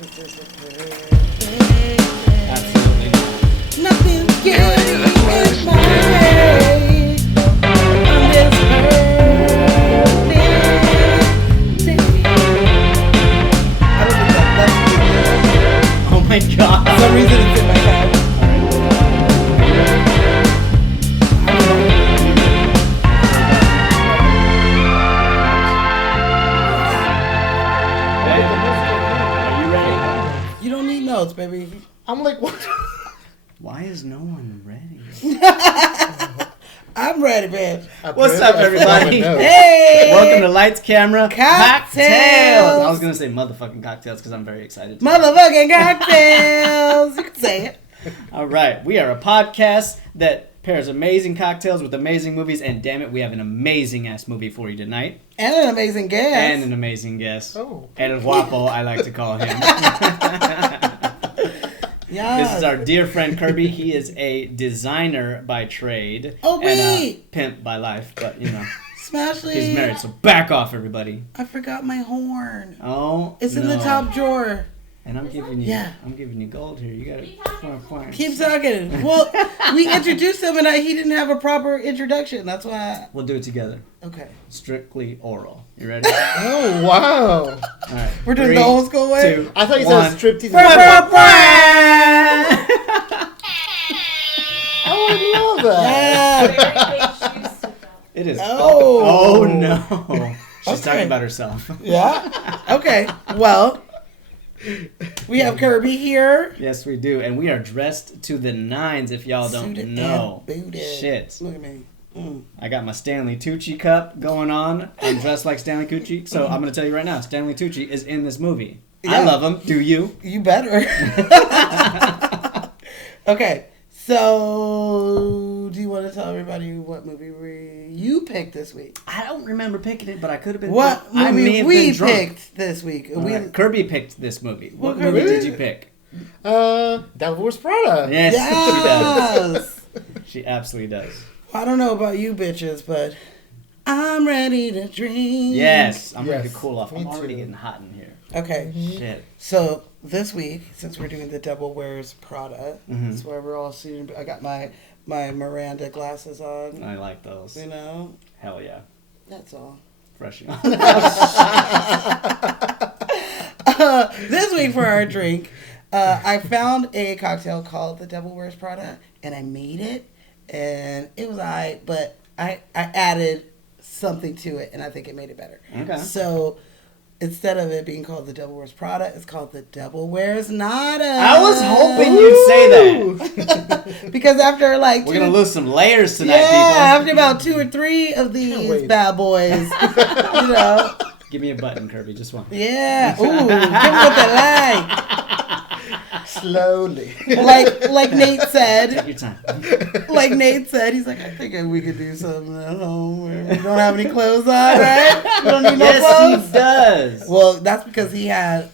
Absolutely not. Nothing's getting in my way. I'm just hurting. I don't think that's Oh my god. for some reason it's in my head. Are you ready? You don't need notes, baby. I'm like, what? Why is no one ready? I'm ready, man. What's up, everybody? Hey! Welcome to Lights, Camera, Cocktails. I was gonna say motherfucking cocktails because I'm very excited. Motherfucking cocktails. You can say it. All right, we are a podcast that pairs amazing cocktails with amazing movies, and damn it, we have an amazing ass movie for you tonight. And an amazing guest. And an amazing guest. Oh. El Guapo, I like to call him. Yes. This is our dear friend Kirby. He is a designer by trade. Oh, and a wait. pimp by life, but you know, Smashley. he's married, so back off, everybody. I forgot my horn. Oh, It's in the no. top drawer. And I'm giving you, Yeah. I'm giving you gold here. You gotta Keep talking. Well, we introduced him and he didn't have a proper introduction. That's why. We'll do it together. Okay. Strictly oral. You ready? Oh, wow. All right. We're doing 3, the old school way? 2, I thought you 1. said striptease. Oh, I love that. Yeah. It is. Oh. Oh no. She's Okay. talking about herself. Yeah. Okay. Well, we have Kirby here. Yes, we do, and we are dressed to the nines. If y'all don't Suited know, and booted. shit. Look at me. I got my Stanley Tucci cup going on. I'm dressed like Stanley Tucci, so I'm gonna tell you right now, Stanley Tucci is in this movie. I Yeah. love him. Do you? You better. Okay. So, do you want to tell everybody what movie you picked this week? I don't remember picking it, but I could have been. What I may movie have we been drunk. picked this week? All We right, Kirby picked this movie. What Well, movie Kirby- did you pick? Devil Wears Prada. Yes, Yes. she does. She absolutely does. I don't know about you bitches, but I'm ready to drink. Yes, I'm ready to Yes, cool off. me I'm already too. getting hot in here. Okay. Shit. So this week, since we're doing the Devil Wears Prada, Mhm. that's why we're all sitting. I got my Miranda glasses on. I like those. You know, Hell yeah. that's all. Fresh. This week for our drink, I found a cocktail called the Devil Wears Prada, and I made it, and it was alright, but I added something to it, and I think it made it better. Okay. So instead of it being called the Devil Wears Prada, it's called the Devil Wears Nada. I was hoping you'd say that. Because after like We're gonna lose some layers tonight, yeah, after people. about 2 or 3 of these wait. bad boys, you know. Give me a button, Kirby. Just one. Yeah. Ooh, give them what they Slowly. like. Like Nate Take said. your time. Like Nate said, he's like, I think we could do something at home where we don't have any clothes on, right? We don't need no Yes, clothes. he does. Well, that's because he had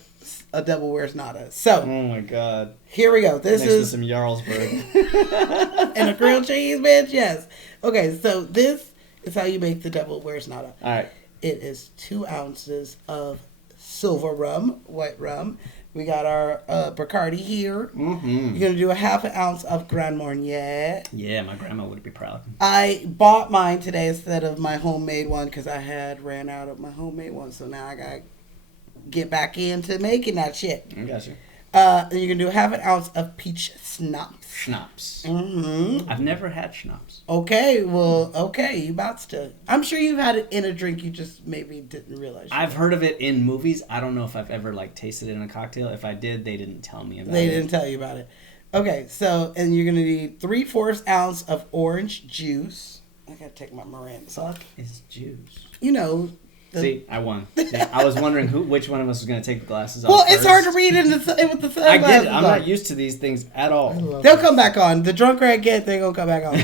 a Devil Wears Nada. So Oh my god. here we go. This Next to is some Jarlsberg. and a grilled cheese, bitch. Yes. Okay, so this is how you make the Devil Wears Nada. All right. It is 2 ounces of silver rum, white rum. We got our Bacardi here. Mm-hmm. You're gonna do a half an ounce of Grand Marnier. Yeah, my grandma would be proud. I bought mine today instead of my homemade one because I had ran out of my homemade one. So now I gotta get back into making that shit. I got you. And you're gonna do half an ounce of peach schnapps. Schnapps. Mm-hmm. I've never had schnapps. Okay, well, okay, you about to. I'm sure you've had it in a drink. You just maybe didn't realize. I've heard of it in movies. I don't know if I've ever like tasted it in a cocktail. If I did, they didn't tell me about They it. didn't tell you about it. Okay, so, and you're going to need 3/4 ounce of orange juice. I got to take my Miranda off. It's juice. You know. See, I won. See, I was wondering which one of us was going to take the glasses off. Well, it's first. hard to read with the sunglasses I get it. I'm on. not used to these things at all. They'll come back on. The drunker I get, they're going to come back on.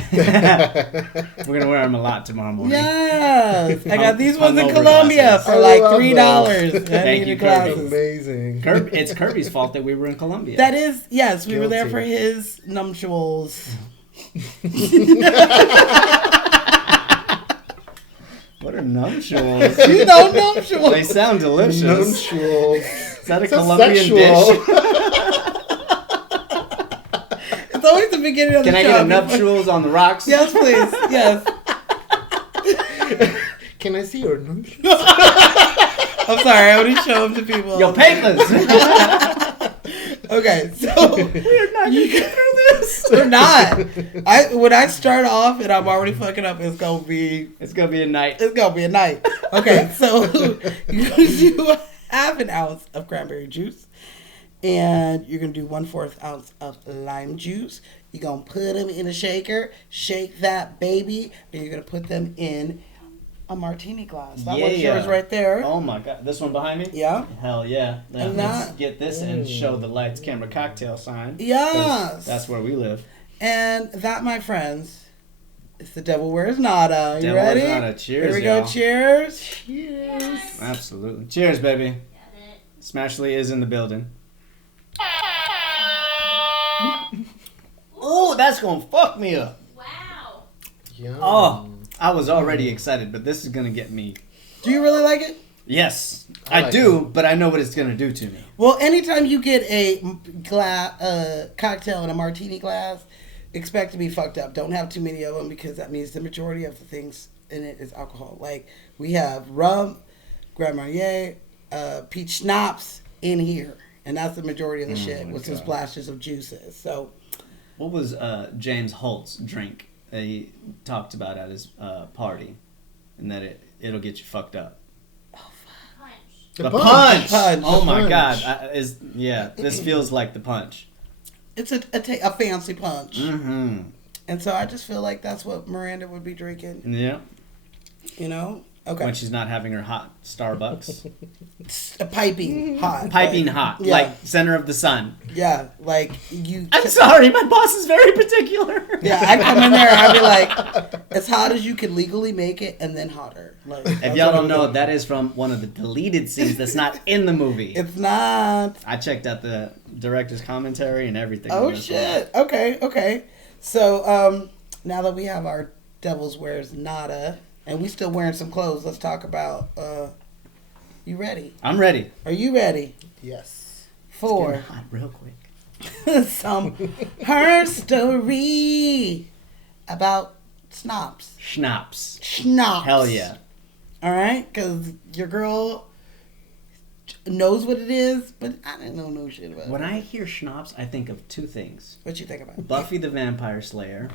We're going to wear them a lot tomorrow morning. Yes. I got these ones in Hungover Colombia glasses. for I like love $3. Thank you, Kirby. Amazing. It's Kirby's fault that we were in Colombia. That is, yes, we were there Guilty. for his nuptials. What are nuptials? You know, nuptials. They sound delicious. Nuptials. Is that a So Colombian sexual. dish? It's always the beginning of Can the I show. get a nuptials on the rocks? Yes, please. Yes. Can I see your nuptials? I'm sorry. I only show them to people. Yo, papers! Okay, so We're not gonna get through this. we're not. When I start off and I'm already fucking up, it's gonna be a night. It's gonna be a night. Okay, so you're gonna do half an ounce of cranberry juice, and you're gonna do 1/4 ounce of lime juice. You're gonna put them in a shaker, shake that baby, and you're gonna put them in a martini glass. That one's yours right there. Oh my god, this one behind me? Yeah. Hell yeah. Now, And let's that- get this and show the lights, camera, cocktail sign. Yes. That's where we live. And that, my friends, is the Devil Wears Nada. You Devil Wears ready? Nada. Cheers, Here we go. y'all. Cheers. Cheers. Absolutely. Cheers, baby. Smashley is in the building. Oh, that's gonna fuck me up. Wow. Yum. Oh, I was already excited, but this is gonna get me. Do you really like it? Yes, I I like do, it. but I know what it's gonna do to me. Well, anytime you get a cocktail in a martini glass, expect to be fucked up. Don't have too many of them because that means the majority of the things in it is alcohol. Like we have rum, Grand Marnier, peach schnapps in here, and that's the majority of the shit with some splashes of juices. So What was James Holt's drink that he talked about at his party, and that it'll get you fucked up? Punch. The The punch. punch. Oh The my punch. god! This feels like the punch. it's a fancy punch, Mm-hmm. and so I just feel like that's what Miranda would be drinking. Yeah. You know? Okay. When she's not having her hot Starbucks. Piping hot. Piping like, hot. yeah. Like center of the sun. Yeah, like you. I'm sorry, my boss is very particular. Yeah, I'd come in there and I'd be like, as hot as you could legally make it, and then hotter. Like, If y'all don't know, that is from one of the deleted scenes that's not in the movie. it's not. I checked out the director's commentary and everything. Oh on this one. shit. Okay. So now that we have our Devil's Wears Nada, and we still wearing some clothes, let's talk about. You ready? I'm ready. Are you ready Yes. for Getting hot real quick. some her story about snobs? Schnapps. Schnapps. Hell yeah. All right, because your girl knows what it is, but I didn't know no shit about When it. I hear schnapps, I think of two things. What you think about? Buffy the Vampire Slayer.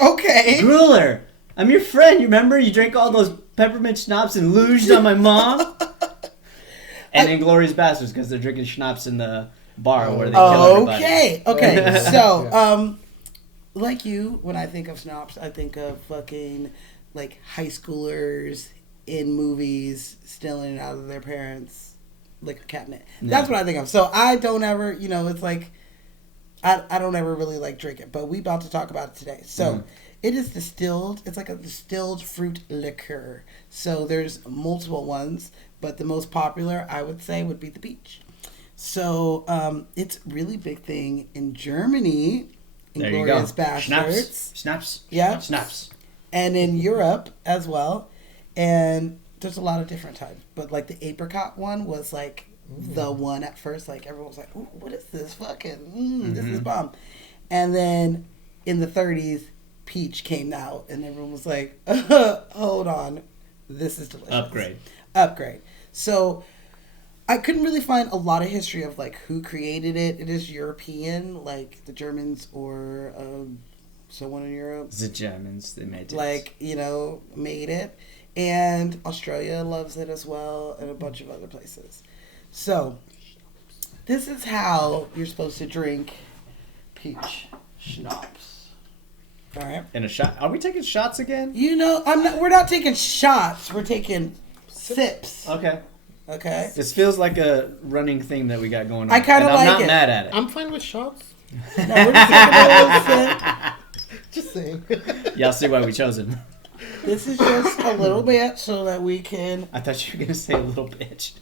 Okay. Drooler! I'm your friend, you remember? You drank all those peppermint schnapps and luged on my mom? And Inglourious Bastards, because they're drinking schnapps in the bar where they kill everybody. Okay. So, like you, when I think of snobs, I think of fucking like high schoolers in movies stealing it out of their parents' liquor cabinet. That's Yeah. what I think of. So I don't ever, it's like I don't ever really like drink it, but we about to talk about it today. So it is distilled. It's like a distilled fruit liquor. So there's multiple ones, but the most popular I would say would be the peach. So it's really big thing in Germany. There you go. Inglourious Bastards. Schnapps. Yeah. Schnapps. And in Europe as well. And there's a lot of different types. But like the apricot one was like the one at first. Like everyone was like, ooh, what is this? Fucking, this is bomb. And then in the 30s, peach came out. And everyone was like, hold on. This is delicious. Upgrade. So I couldn't really find a lot of history of like who created it. It is European, like the Germans or someone in Europe. The Germans, they made it. Like, made it. And Australia loves it as well, and a bunch of other places. So, this is how you're supposed to drink peach schnapps. All right. In a shot. Are we taking shots again? We're not taking shots. We're taking sips. Okay. Okay. This feels like a running theme that we got going on. I kinda and I'm like not it. mad at it. I'm fine with shots. No, we're just taking a little sip. Just saying. Y'all see why we chose him. This is just a little bit so that we can I thought you were going to say a little bitch.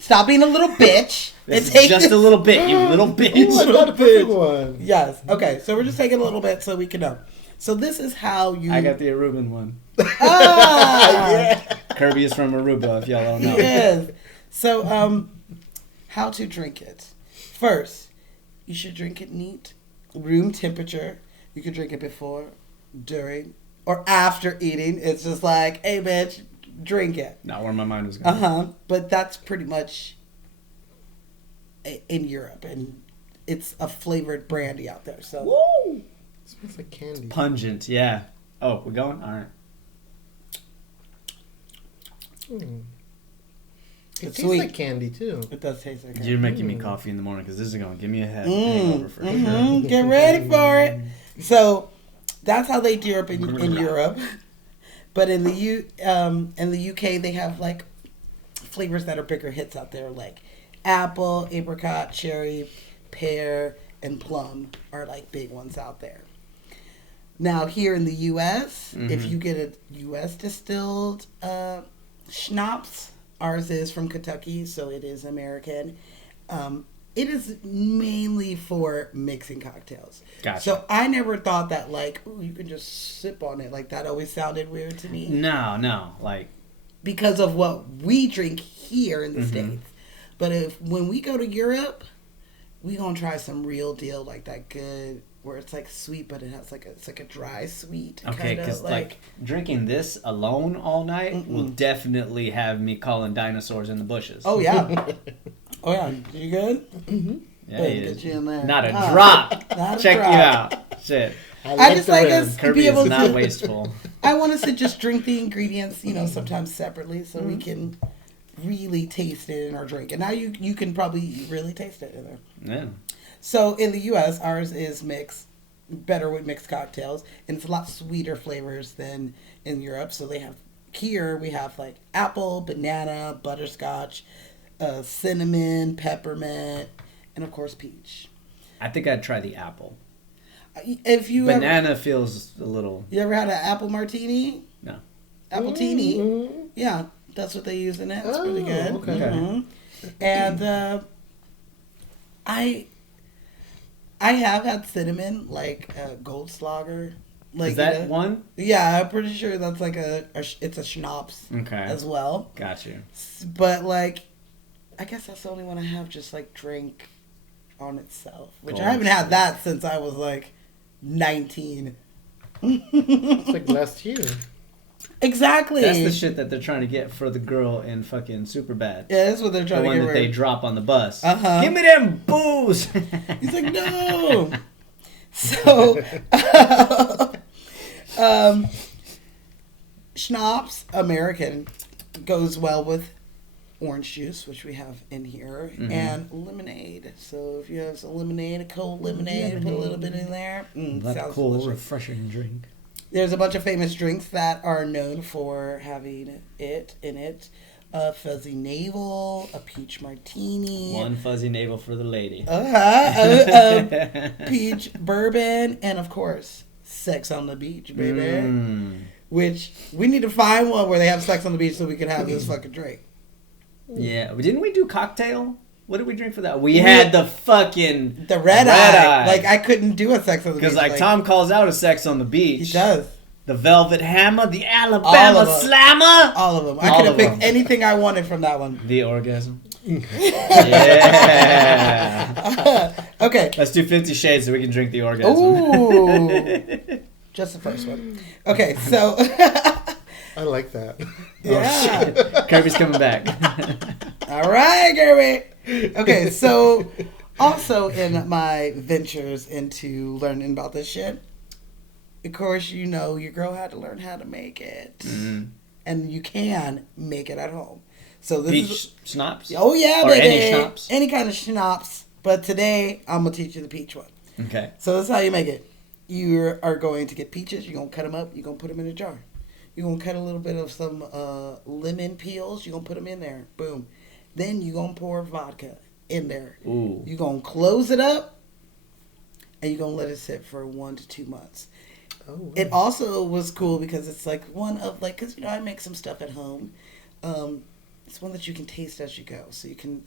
stop being a little bitch. This and take is just this. a little bit, you little Ooh, I bitch. got a perfect one. Yes. Okay. So we're just taking a little bit so we can know. So this is how you. I got the Aruban one. Ah. Kirby is from Aruba, if y'all don't know. Yes. So How to drink it. First, you should drink it neat, room temperature. You can drink it before, during, or after eating. It's just like, hey, bitch, drink it. Not where my mind was going. But that's pretty much in Europe, and it's a flavored brandy out there. So, Woo! It smells like candy. Pungent, yeah. Oh, we're going? All right. Mm. It it's tastes sweet. like candy too. It does taste like You're it. making me coffee in the morning because this is going to give me a hangover for sure. Get ready for it. So that's how they do it in Europe. But in the UK, they have like flavors that are bigger hits out there, like apple, apricot, cherry, pear, and plum are like big ones out there. Now here in the U.S., if you get a U.S. distilled schnapps, ours is from Kentucky, so it is American. It is mainly for mixing cocktails. Gotcha. So I never thought that like, ooh, you can just sip on it. Like that always sounded weird to me. No. Like, Because of what we drink here in the States. But when we go to Europe, we gonna try some real deal, like that good, where it's like sweet, but it has it's like a dry sweet. okay, kinda, because like drinking this alone all night will definitely have me calling dinosaurs in the bushes. Oh yeah. Oh yeah. You good? yeah, Boom, he get is. you in there. Not a drop. Not a Check drop. you out. Shit. I just the like rim. us to Kirby be able is not to. wasteful. I want us to just drink the ingredients, sometimes separately, so we can really taste it in our drink. And now you can probably really taste it in there. Yeah. So in the U.S., ours is better with mixed cocktails, and it's a lot sweeter flavors than in Europe. So we have like apple, banana, butterscotch, cinnamon, peppermint, and of course peach. I think I'd try the apple. If you Banana feels a little. you ever had an apple martini? No. Apple teeny? Yeah, that's what they use in it. It's pretty good. Okay. Mhm. And I have had cinnamon, like Goldschlager. Like Is that one? Yeah, I'm pretty sure that's like it's a schnapps Okay. as well. Got you. But like, I guess that's the only one I have just like drink on itself, which I haven't had that since I was like 19. It's like last year. Exactly. That's the shit that they're trying to get for the girl in fucking Superbad. Yeah, that's what they're The trying one to get that rid they of. drop on the bus. Uh-huh. Give me them booze. He's like, no. So, schnapps, American, goes well with orange juice, which we have in here, and lemonade. So if you have some lemonade, a cold lemonade, put a little bit in there. Sounds cool, delicious. refreshing drink. There's a bunch of famous drinks that are known for having it in it. A fuzzy navel, a peach martini. One fuzzy navel for the lady. Peach bourbon, and of course, sex on the beach, baby. Which we need to find one where they have sex on the beach so we can have this fucking drink. Yeah, didn't we do cocktail? What did we drink for that? We had the fucking The red eye. Like I couldn't do a sex on the beach. because like Tom calls out a sex on the beach. He does. The Velvet Hammer, the All Alabama of 'em. Slammer, All of them. I All could have of picked 'em. anything I wanted from that one. the orgasm. Yeah. Okay. Let's do 50 Shades so we can drink the orgasm. Ooh. Just the first one. Okay, so I like that. yeah. Kirby's coming back. All right, Kirby. Okay, so also in my ventures into learning about this shit, of course, your girl had to learn how to make it, and you can make it at home. So this Peach is schnapps? oh yeah, Or baby, any schnapps? any kind of schnapps. But today I'm gonna teach you the peach one. Okay. So this is how you make it. You are going to get peaches. You're gonna cut them up. You're gonna put them in a jar. You're gonna cut a little bit of some lemon peels. You're gonna put them in there. Boom. Then you're gonna pour vodka in there. Ooh. You're gonna close it up, and you're gonna let it sit for 1 to 2 months. Oh, wow. It also was cool because it's like one of like, because I make some stuff at home. It's one that you can taste as you go, so you can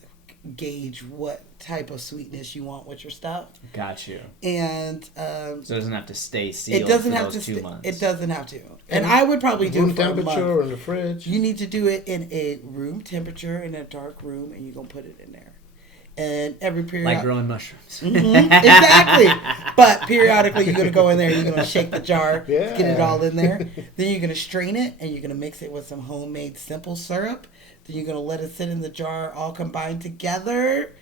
gauge what type of sweetness you want with your stuff. Got you. And So it doesn't have to stay sealed it doesn't for have those to. 2 months. It doesn't have to. And I would probably do room it for a temperature month. or in the fridge. You need to do it in a room temperature in a dark room, and you're gonna put it in there. And every period, Like growing mushrooms. exactly. But periodically, you're gonna go in there. You're gonna shake the jar, Yeah. get it all in there. Then you're gonna strain it, and you're gonna mix it with some homemade simple syrup. Then you're gonna let it sit in the jar, all combined together,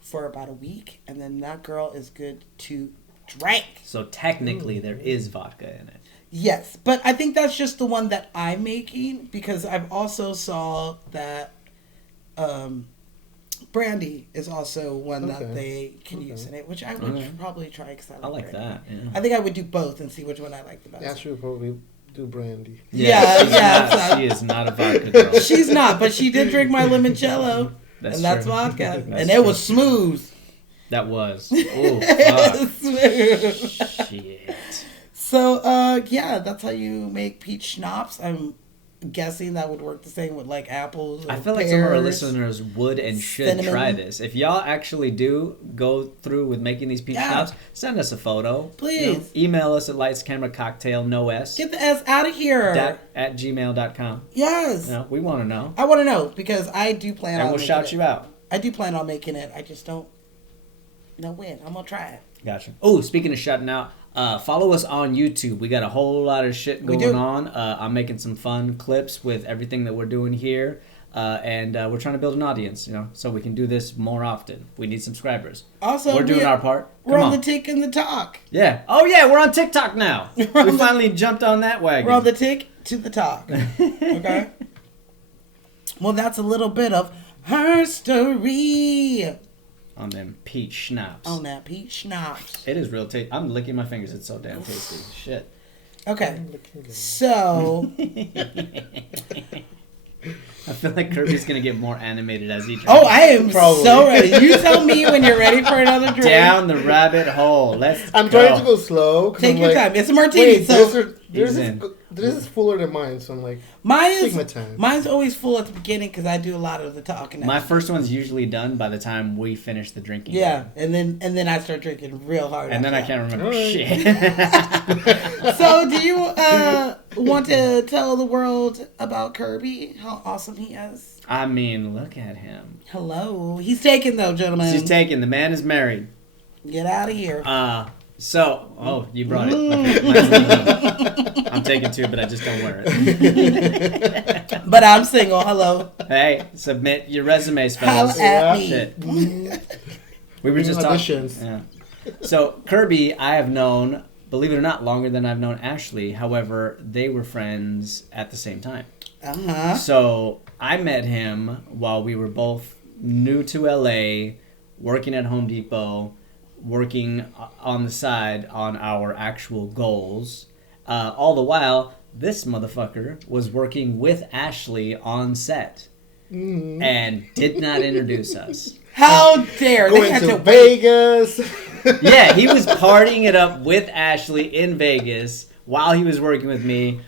for about a week, and then that girl is good to drink. So technically, there is vodka in it. Yes, but I think that's just the one that I'm making because I've also saw that brandy is also one that they can use in it, which I would probably try because I like that. Yeah. I think I would do both and see which one I like the best. Ashley would probably do brandy. Yeah. She is not a vodka girl. She's not, but she did drink my limoncello, That's and that's true. vodka, That's and it true. was smooth. That was. Oh, fuck. Smooth. Shit. So, yeah, that's how you make peach schnapps. I'm guessing that would work the same with like apples. Or I feel like some of our pears. listeners would and should Cinnamon. try this. If y'all actually do go through with making these peach schnapps, send us a photo. Please. Email us at lightscameracocktail, no S, Get the S out of here. at gmail.com. Yes. We want to know. I want to know because I do plan And on we'll making shout it. you out. I do plan on making it. I just don't know when. I'm going to try it. Gotcha. Oh, speaking of shutting out, follow us on YouTube. We got a whole lot of shit We going do. on. I'm making some fun clips with everything that we're doing here. And we're trying to build an audience, so we can do this more often. We need subscribers. Also, we're doing our part. We're Come on the tick and the talk. Yeah. Oh, yeah, we're on TikTok now. We finally jumped on that wagon. We're on the tick to the talk. Okay? Well, that's a little bit of her story. On them peach schnapps. On that peach schnapps. It is real tasty. I'm licking my fingers. It's so damn tasty. Shit. Okay. So, I feel like Kirby's going to get more animated as he drinks. oh, I am Probably. so ready. You tell me when you're ready for another drink. Down the rabbit hole. I'm trying to go slow. 'Cause Take I'm your like, time. It's a martini. Wait, So this is fuller than mine, so I'm like, mine take is my time. mine's always full at the beginning because I do a lot of the talking. My first one's usually done by the time we finish the drinking. yeah, game. and then I start drinking real hard. And then I after can't remember Alright. shit. that. So, do you want to tell the world about Kirby? How awesome he is. I mean, look at him. Hello, he's taken though, gentlemen. She's taken. The man is married. Get out of here. You brought it. Okay, mine's leaving. I'm taking two, but I just don't wear it. But I'm single. Hello. Hey, submit your resumes, Holla fellas. at me. Shit. We were just talking. Auditions. Yeah. So Kirby, I have known, believe it or not, longer than I've known Ashley. However, they were friends at the same time. Uh-huh. So I met him while we were both new to LA, working at Home Depot, working on the side on our actual goals. All the while, this motherfucker was working with Ashley on set and did not introduce us. How dare they Going had to to wait. Vegas. Yeah, he was partying it up with Ashley in Vegas while he was working with me.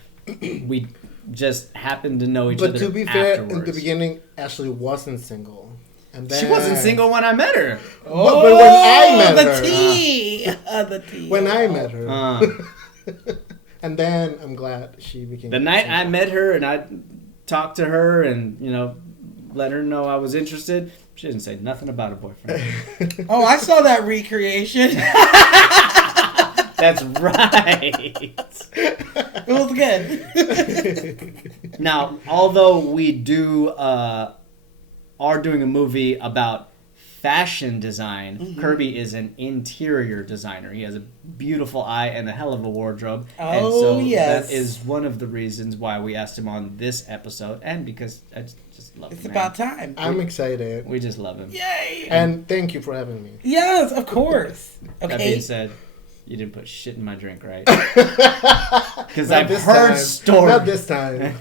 We just happened to know each But other to be fair, afterwards. in the beginning, Ashley wasn't single. And then, She wasn't single when I met her. But when I met the her, tea. The tea. when I met her, Uh, and then I'm glad she became the night I single. met her and I talked to her and, let her know I was interested, she didn't say nothing about a boyfriend. Oh, I saw that recreation. That's right. It was good. Now, although we are doing a movie about fashion design, Kirby is an interior designer. He has a beautiful eye and a hell of a wardrobe. And Oh, so yes. that is one of the reasons why we asked him on this episode, and because I just love It's him. about man. time. I'm excited. We just love him. Yay. And thank you for having me. Yes, of course. That Okay. being said, you didn't put shit in my drink, right? Because Not I've this heard time. stories. Not this time.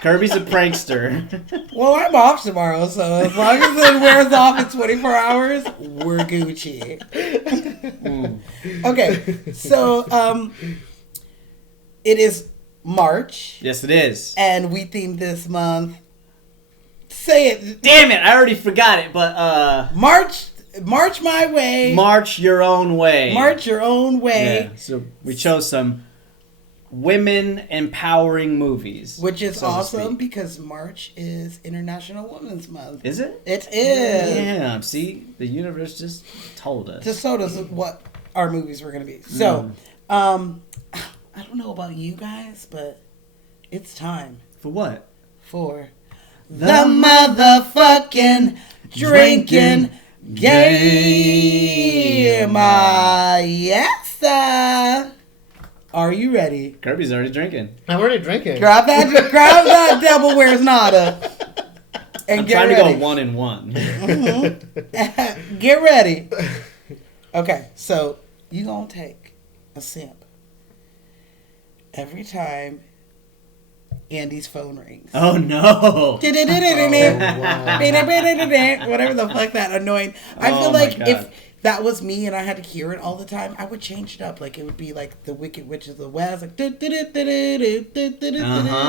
Kirby's a prankster. Well, I'm off tomorrow, so as long as it wears off in 24 hours, we're Gucci. Okay, so it is March, Yes, it is. and we themed this month. Say it, Damn it! I already forgot it, but March my way. march your own way. March your own way. Yeah, so we chose some women empowering movies. Which is so to awesome speak. because March is International Women's Month. Is it? It is. Yeah, see? The universe just told us. Just told us what our movies were going to be. So, I don't know about you guys, but it's time For what? for the motherfucking drinking game. Yes, are you ready? Kirby's already drinking. I'm already drinking. Grab that Devil Wears Nada. And I'm get trying ready. to go 1-1. Get ready. Okay, so you gonna take a sip every time Andy's phone rings. Oh no! Whatever the fuck that annoying. I feel Oh my like God. if that was me and I had to hear it all the time, I would change it up. Like it would be like the Wicked Witch of the West, like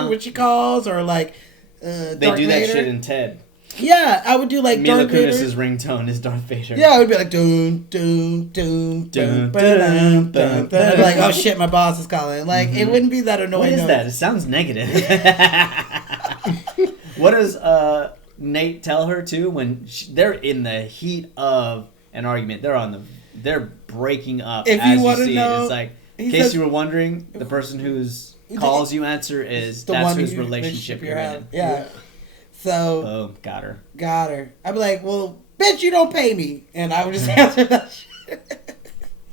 what she calls, or like They Darth do that Vader. shit in Ted. Yeah, I would do like Mila Darth Vader. Kunis's ringtone is Darth Vader. Yeah, it would be like doom doom doom Dun, doom dun, dun, dun, dun. Like oh shit, my boss is calling. Like it wouldn't be that annoying. What is noise. that? It sounds negative. What does Nate tell her too when they're in the heat of an argument? They're breaking up. If as you wanna see know, it. It's like he in case says- you were wondering, the person whose calls you answer is The that's one whose you- relationship you're in. Yeah. So Boom, got her. got her. I'd be like, well, bitch, you don't pay me, and I would just answer that shit.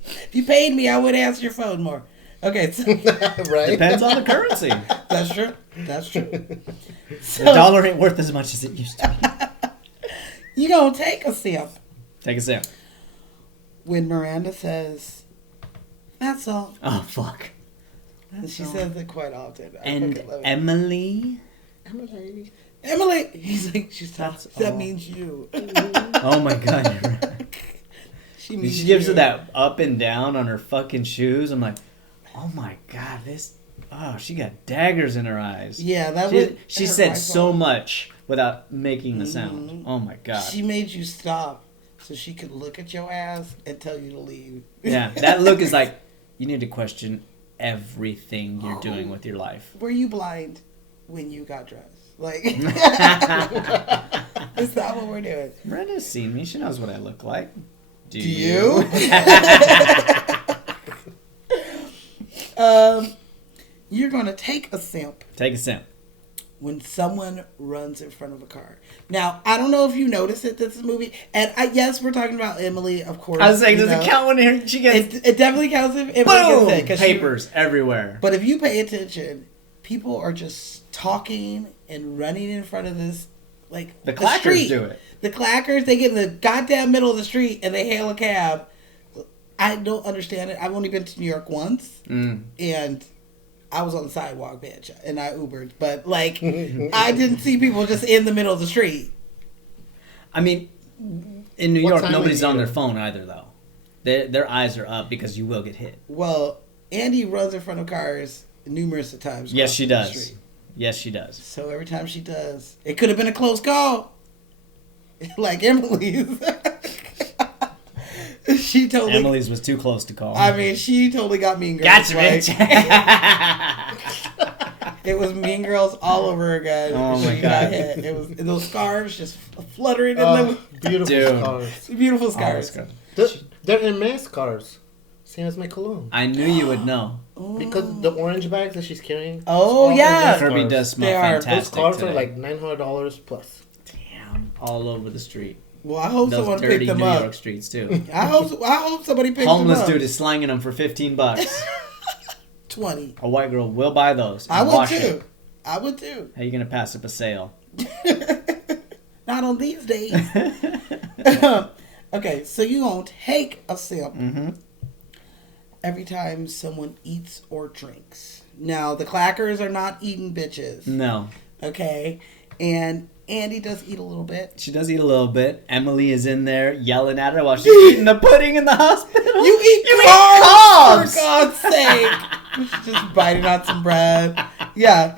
If you paid me, I would answer your phone more. Okay, so Right? Depends on the currency. that's true. That's true. The dollar ain't worth as much as it used to be. You gonna take a sip Take a sip. when Miranda says, "That's all." Oh fuck. And she says it quite often. I And fucking love it. Emily. Emily, he's like, That's that all. means you. Oh my god. You're right. She means She gives you. her that up and down on her fucking shoes. I'm like, oh my god, she got daggers in her eyes. Yeah, that She, would. she her said eyes so all- much without making the sound. Oh my god. She made you stop so she could look at your ass and tell you to leave. Yeah, that look is like, you need to question everything you're doing with your life. Were you blind when you got dressed? Like, is that what we're doing? Miranda's seen me. She knows what I look like. Do you? You're gonna take a sip Take a sip. when someone runs in front of a car. Now, I don't know if you noticed it this movie, and yes, we're talking about Emily, of course. I was saying, you does it know. count when she gets It definitely counts if Emily boom, gets it. 'cause she- papers everywhere? But if you pay attention, people are just talking and running in front of this, like The clackers street. do it. The clackers, they get in the goddamn middle of the street and they hail a cab. I don't understand it. I've only been to New York once, and I was on the sidewalk, bitch, and I Ubered. But like, I didn't see people just in the middle of the street. I mean, in New What York, time nobody's is it? on their phone either, though. Their eyes are up because you will get hit. Well, Andy runs in front of cars numerous of times. Yes, across she the does. street. Yes, she does. So every time she does, it could have been a close call, like Emily's. She totally. Emily's was too close to call. I mean, she totally got Mean Girls. Gotcha, like, bitch. It was Mean Girls all over again. Oh my She God. got hit. It was those scarves just fluttering in Beautiful Dude. scars. the beautiful Oh, scars. that's good. They're Hermes scars. Same as my cologne. I knew you would know. Because the orange bags that she's carrying. Oh, all yeah. Hermes Kirby scars. does smell They are. Those fantastic scars today. are like $900 plus. Damn, all over the street. Well, I hope Those someone dirty picked them New up. York streets too. I hope somebody picked Homeless them up. dude is slanging them for $15. 20. A white girl will buy those. I and would wash too. it. I would too. How you gonna pass up a sale? Not on these days. Okay, so you gonna take a sip every time someone eats or drinks. Now the clackers are not eating bitches. No, Okay, and Andy does eat a little bit. she does eat a little bit. Emily is in there yelling at her while she's eating the pudding in the hospital. You eat carbs, for God's sake. She's just biting on some bread. Yeah.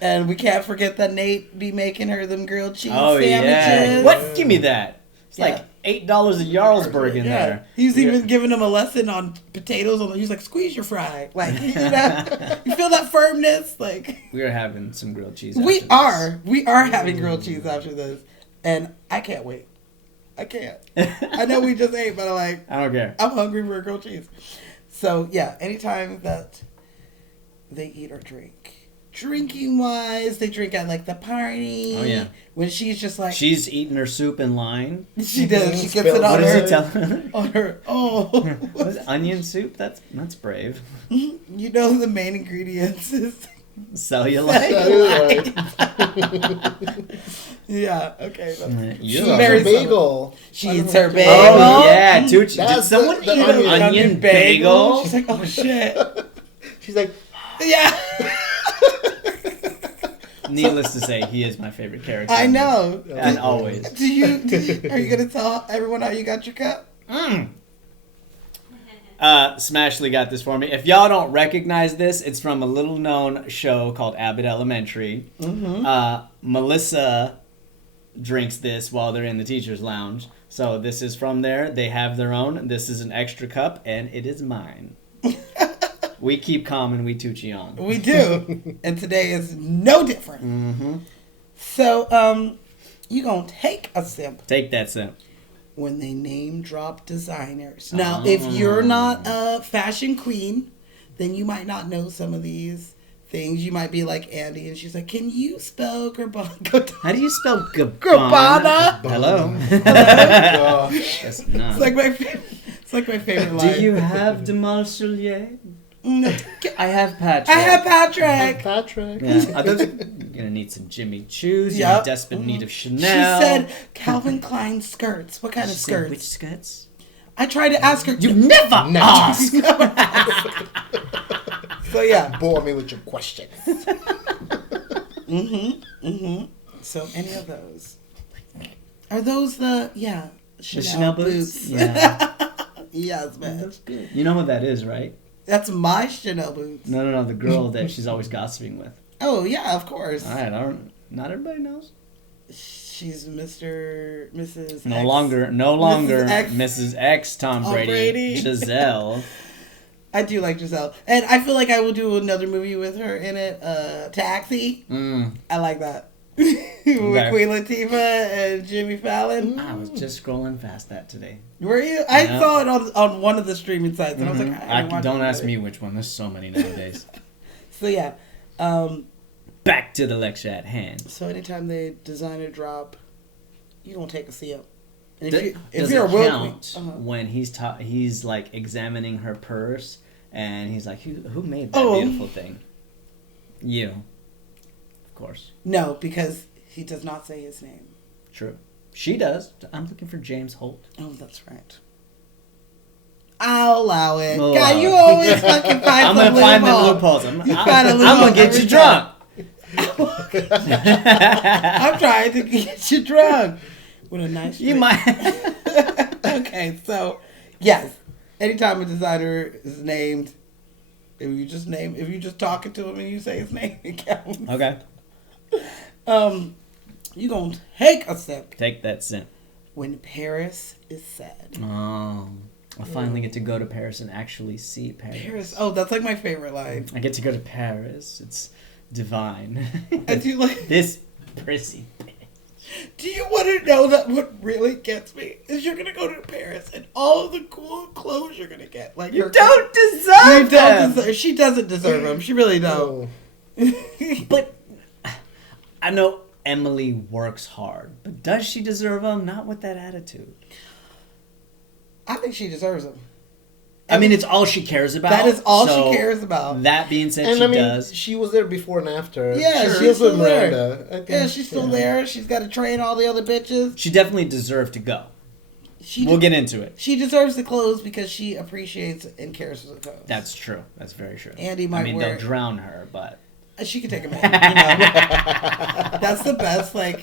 And we can't forget that Nate be making her them grilled cheese Oh sandwiches. yeah. What? Give me that. It's Yeah. like $8 a Jarlsberg in Yeah, there. he's even giving him a lesson on potatoes. He's like, squeeze your fry, like you know, you feel that firmness. Like We are having some grilled cheese. we after this. are having grilled cheese after this, and I can't wait. I can't. I know we just ate, but I don't care. I'm hungry for grilled cheese. So yeah, anytime that they eat or drink. Drinking wise, they drink at like the party. Oh, yeah. When she's just like She's eating her soup in line. she does. She gets Spills it on What does her. it tell her? On her. Oh. What is it, onion soup? That's brave. You know the main ingredients is Cellulite. yeah. Okay. That's, She Yeah. eats Very her bagel. she I don't eats know her what bagel. Oh yeah, dude. Did That's someone the eat an onion. onion bagel? She's like, oh shit. She's like, Yeah. Needless to say, he is my favorite character. I know. And always. Are you gonna tell everyone how you got your cup? Smashley got this for me. If y'all don't recognize this, it's from a little known show called Abbott Elementary. Mm-hmm. Melissa drinks this while they're in the teacher's lounge. So this is from there. They have their own. This is an extra cup, and it is mine. We keep calm and we Tucci on. We do, and today is no different. Mm-hmm. So, you gonna take a sip Take that sip. when they name drop designers. Now, if you're not a fashion queen, then you might not know some of these things. You might be like Andy, and she's like, "Can you spell Gabbana?" How do you spell Gabbana? Gabbana? Hello. gosh. That's not. It's like my favorite line. Do you have de Marchelier? No. I have Patrick. I have Patrick. Patrick. Yeah. You're gonna need some Jimmy Choos. You're Yep. in desperate need of She Chanel. said Calvin Klein skirts. What kind of She said, skirts? which skirts? I tried to ask her. You never Never. ask. So yeah. Bore me with your questions. So any of those? Are those the The Chanel, Chanel boots. Yeah. Yes, man. That's good. You know what that is, right? That's my Chanel boots. No. The girl that she's always gossiping with. Oh yeah, of course. All right. Not everybody knows. She's Mrs. No X. longer X. Mrs. X. Tom Tom Brady. Brady. Giselle. I do like Giselle, and I feel like I will do another movie with her in it. Taxi. I like that. With Queen Latifah and Jimmy Fallon. I was just scrolling past that today. Were you? I Yeah. saw it on one of the streaming sites, and I was like, I haven't watched Don't it ask yet. me which one. There's so many nowadays. So yeah. Back to the lecture at hand. So anytime they design a drop, you gonna take a sip. And Does if it you're a will count queen, when he's like examining her purse and he's like, who made that Oh. beautiful thing? You, of course. no, because he does not say his name. True. She does. I'm looking for James Holt. Oh, that's right. I'll allow it. We'll God, allow you it. always fucking find I'm gonna some find the loophole. loopholes. You find a I'm loophole gonna get every you time. drunk. I'm trying to get you drunk with a nice. You drink. might. Okay, so yes, anytime a designer is named, if you just talking to him and you say his name, it counts. Okay. You gonna take a sip Take that sip. when Paris is said. Oh, I finally get to go to Paris and actually see Paris. Paris. Oh, that's like my favorite line. I get to go to Paris. It's divine. I do like. This prissy bitch. Do you want to know that what really gets me is you're gonna go to Paris and all the cool clothes you're gonna get. Like You her- don't You deserve them. don't deserve. She doesn't deserve them. She really don't. Oh. But I know Emily works hard, but does she deserve them? Not with that attitude. I think she deserves them. I mean, it's all she cares about. That is all so she cares about. That being said, And she I mean, does. she was there before and after. Yeah, she's she's with still there. Miranda. I think, Yeah, she's still there. She's got to train all the other bitches. She definitely deserved to go. She We'll get into it. She deserves the clothes because she appreciates and cares for the clothes. That's true. That's very true. Andy might I mean, wear they'll it. drown her, but She could take a minute. You know? That's the best, like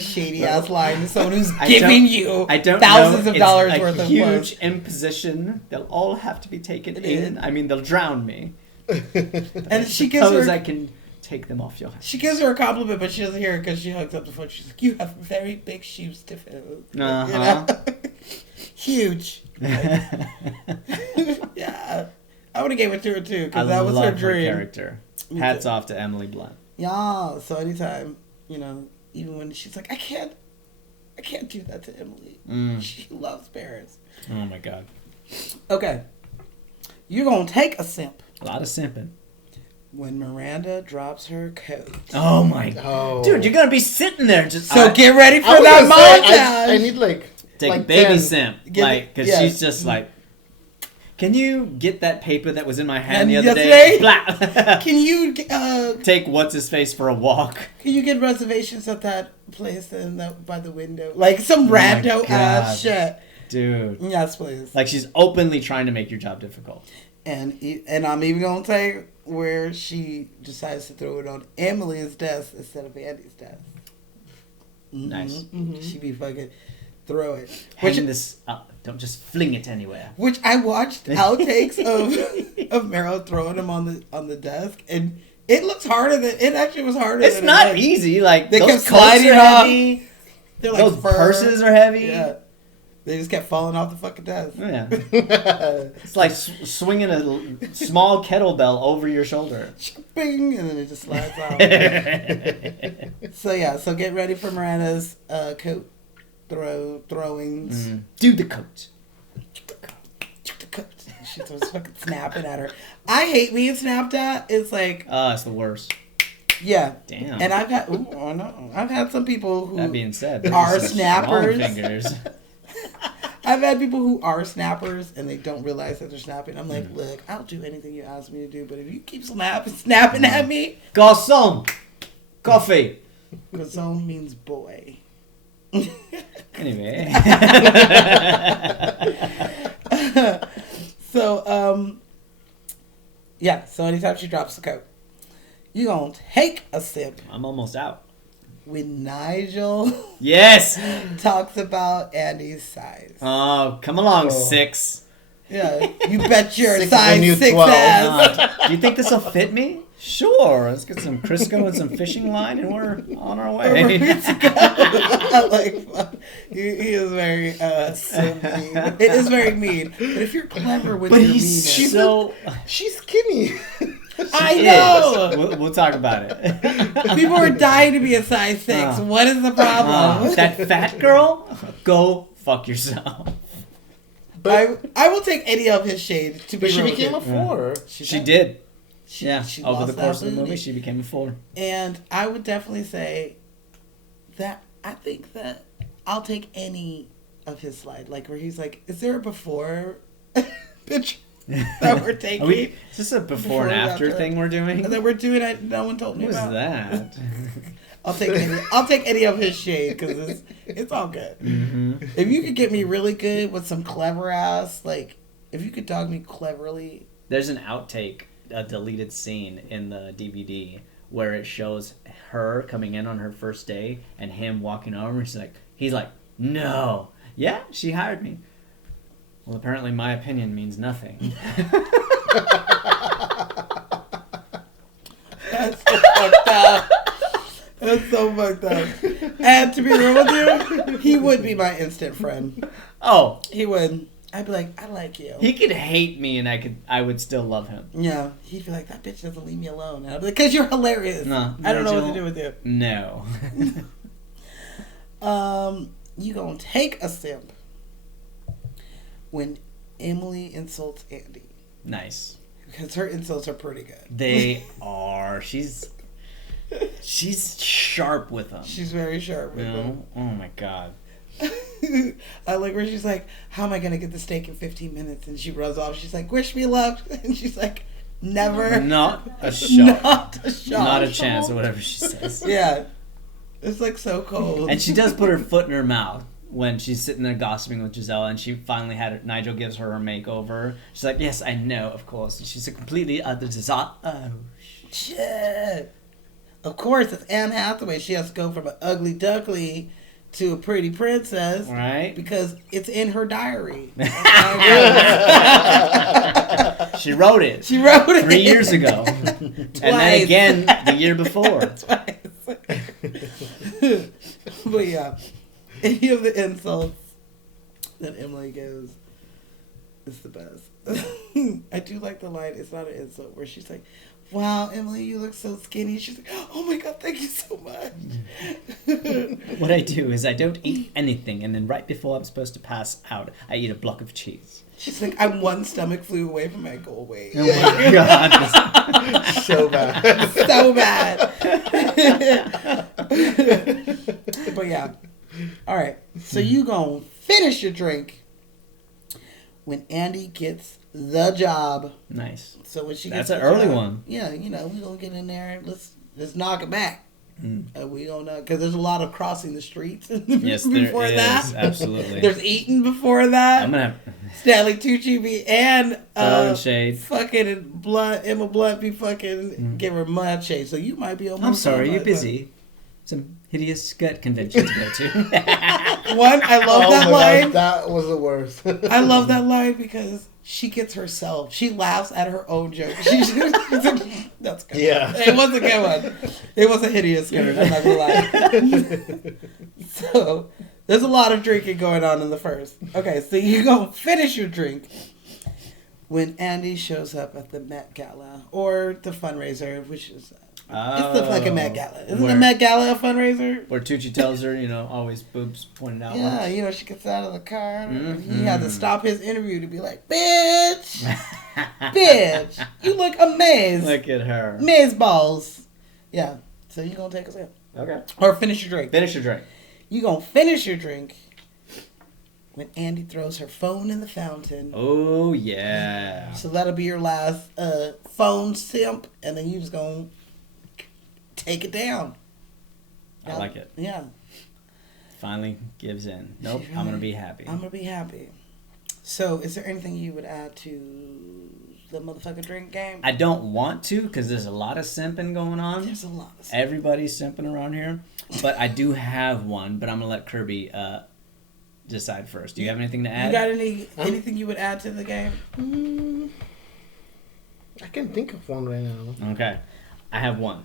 shady ass line to someone who's giving you I don't thousands know. of It's dollars a worth of huge clothes. imposition. They'll all have to be taken It in. is. I mean, they'll drown me. And she gives Suppose her I can take them off your hands. She gives her a compliment, but she doesn't hear it because she hugs up the phone. She's like, "You have very big shoes to fill." Uh-huh. You know? huge. Yeah. I would have gave it to her too, I because that was love her her dream. character. Me Hats too. off to Emily Blunt. Yeah. So anytime, even when she's like, I can't do that to Emily. She loves Paris. Oh my god. Okay. You're gonna take a simp A lot of simping. when Miranda drops her coat. Oh my Oh. Dude, you're gonna be sitting there just So get ready for I was that gonna say, montage. I need take like baby 10. simp. Give Like, it- because yeah. she's just like, can you get that paper that was in my hand And the other yesterday? day? Blah. Can you Take what's his face for a walk. get reservations at that place by the window? Like some Oh my rando God. ass shit. Dude. Yes, please. Like she's openly trying to make your job difficult. And I'm even gonna take where she decides to throw it on Emily's desk instead of Andy's desk. Nice. She be fucking throw it. Hang this up. Don't just fling it anywhere. Which I watched outtakes of Meryl throwing them on the desk, and it looks harder than it actually was harder. It's than not it looked. easy. Like They those kept coats sliding are off. heavy. They're like Those fur. purses are heavy. Yeah, they just kept falling off the fucking desk. Yeah. It's like swinging a small kettlebell over your shoulder. Bing, and then it just slides off. So get ready for Miranda's coat throwings. Do the coat. The coat. She was fucking snapping at her. I hate being snapped at. It's like, It's the worst. yeah. Damn. And I've had some people who That being said, are some snappers. strong fingers. I've had people who are snappers and they don't realize that they're snapping. I'm like, look, I'll do anything you ask me to do, but if you keep snapping at me, Garçon, coffee. Gazon means boy. Anyway. So, so anytime she drops the coat, you gonna take a sip I'm almost out. when Nigel Yes. talks about Andy's size. Oh, come along, 6. Yeah, you bet your 6 size and you 6 12. ass. Do you think this will fit me? Sure. Let's get some Crisco and some fishing line, and we're on our way. Like, he is very mean. It is very mean. But if you're clever with But your he's meanness, so. She's skinny. I know. We'll talk about it. People are dying to be a size 6. What is the problem? That fat girl, go fuck yourself. I will take any of his shade to be But she real with became you. a 4. She did. She Over lost the that course of the booty. movie, she became a 4. And I would definitely say that I think that I'll take any of his slide. Like where he's like, is there a before picture that we're taking? Is this a before and after thing we're doing? And then we're doing it. No one told me What was about. that? I'll take any of his shade because it's all good. Mm-hmm. If you could get me really good with some clever ass, like if you could dog me cleverly. There's an outtake, a deleted scene in the DVD where it shows her coming in on her first day and him walking over. He's like, no, yeah, she hired me. Well, apparently my opinion means nothing. That's so fucked up. That's so fucked up. And to be real with you, he would be my instant friend. Oh, He would. I'd be like, I like you. he could hate me and I would still love him. Yeah. He'd be like, that bitch doesn't leave me alone. And I'd be like, because you're hilarious. No, I don't know what to Nigel. do with you. No. You gonna take a simp when Emily insults Andy. Nice. Because her insults are pretty good. They are. She's sharp with them. She's very sharp with them. Oh my god. I like where she's like, how am I going to get the steak in 15 minutes? And she runs off. She's like, wish me luck. And she's like, never. Not a shot. Not a shot. Not a chance, or whatever she says. Yeah. It's like so cold. And she does put her foot in her mouth when she's sitting there gossiping with Giselle, and she finally Nigel gives her makeover. She's like, yes, I know, of course. And she's a completely other disaster. Oh, Shit. Of course, it's Anne Hathaway. She has to go from an ugly duckling to a pretty princess. right? Because it's in her diary. She wrote it. She wrote it 3 years ago. And then again the year before. But yeah, any of the insults that Emily gives is the best. I do like the line. It's not an insult where she's like, "Wow, Emily, you look so skinny." She's like, "Oh my God, thank you so much." What I do is I don't eat anything, and then right before I'm supposed to pass out, I eat a block of cheese. She's like, "I'm one stomach flu away from my goal weight." Oh my God. So bad. So bad. But yeah. All right. So you gonna finish your drink when Andy gets the job. Nice. So when she That's gets an the early job, one. Yeah, we gonna get in there and let's knock it back. Mm. We gonna because there's a lot of crossing the streets. Yes, before there is. that. Absolutely. There's eating before that. I'm gonna Stanley Tucci be and throwing shade. fucking Emma Blunt be fucking give her mud shade. So you might be almost. I'm sorry, on you're mud, busy. Some hideous skirt convention to go to. One, I love that my line. God, that was the worst. I love that line because she gets herself. She laughs at her own joke. She's like, that's good. Yeah. It was a good one. It was a hideous skirt. I'm not gonna lie. So there's a lot of drinking going on in the first. Okay, so you gonna finish your drink when Andy shows up at the Met Gala or the fundraiser, which is it's the fucking Met Gala. Isn't the Met Gala a fundraiser? Where Tucci tells her, always boobs pointed out. Yeah, she gets out of the car. And he had to stop his interview to be like, "Bitch, bitch, you look amazing. Look at her. Maze balls." Yeah. So you gonna take a sip Okay. or finish your drink? Finish your drink. You gonna finish your drink when Andy throws her phone in the fountain. Oh yeah. So that'll be your last phone simp, and then you just gonna take it down. I like it. Yeah. Finally gives in. Nope. I'm gonna be happy. I'm gonna be happy. So, is there anything you would add to the motherfucking drink game? I don't want to because there's a lot of simping going on. There's a lot of stuff. Everybody's simping around here, but I do have one. But I'm gonna let Kirby decide first. Do you have anything to add? You got anything you would add to the game? I can think of one right now. Okay, I have one.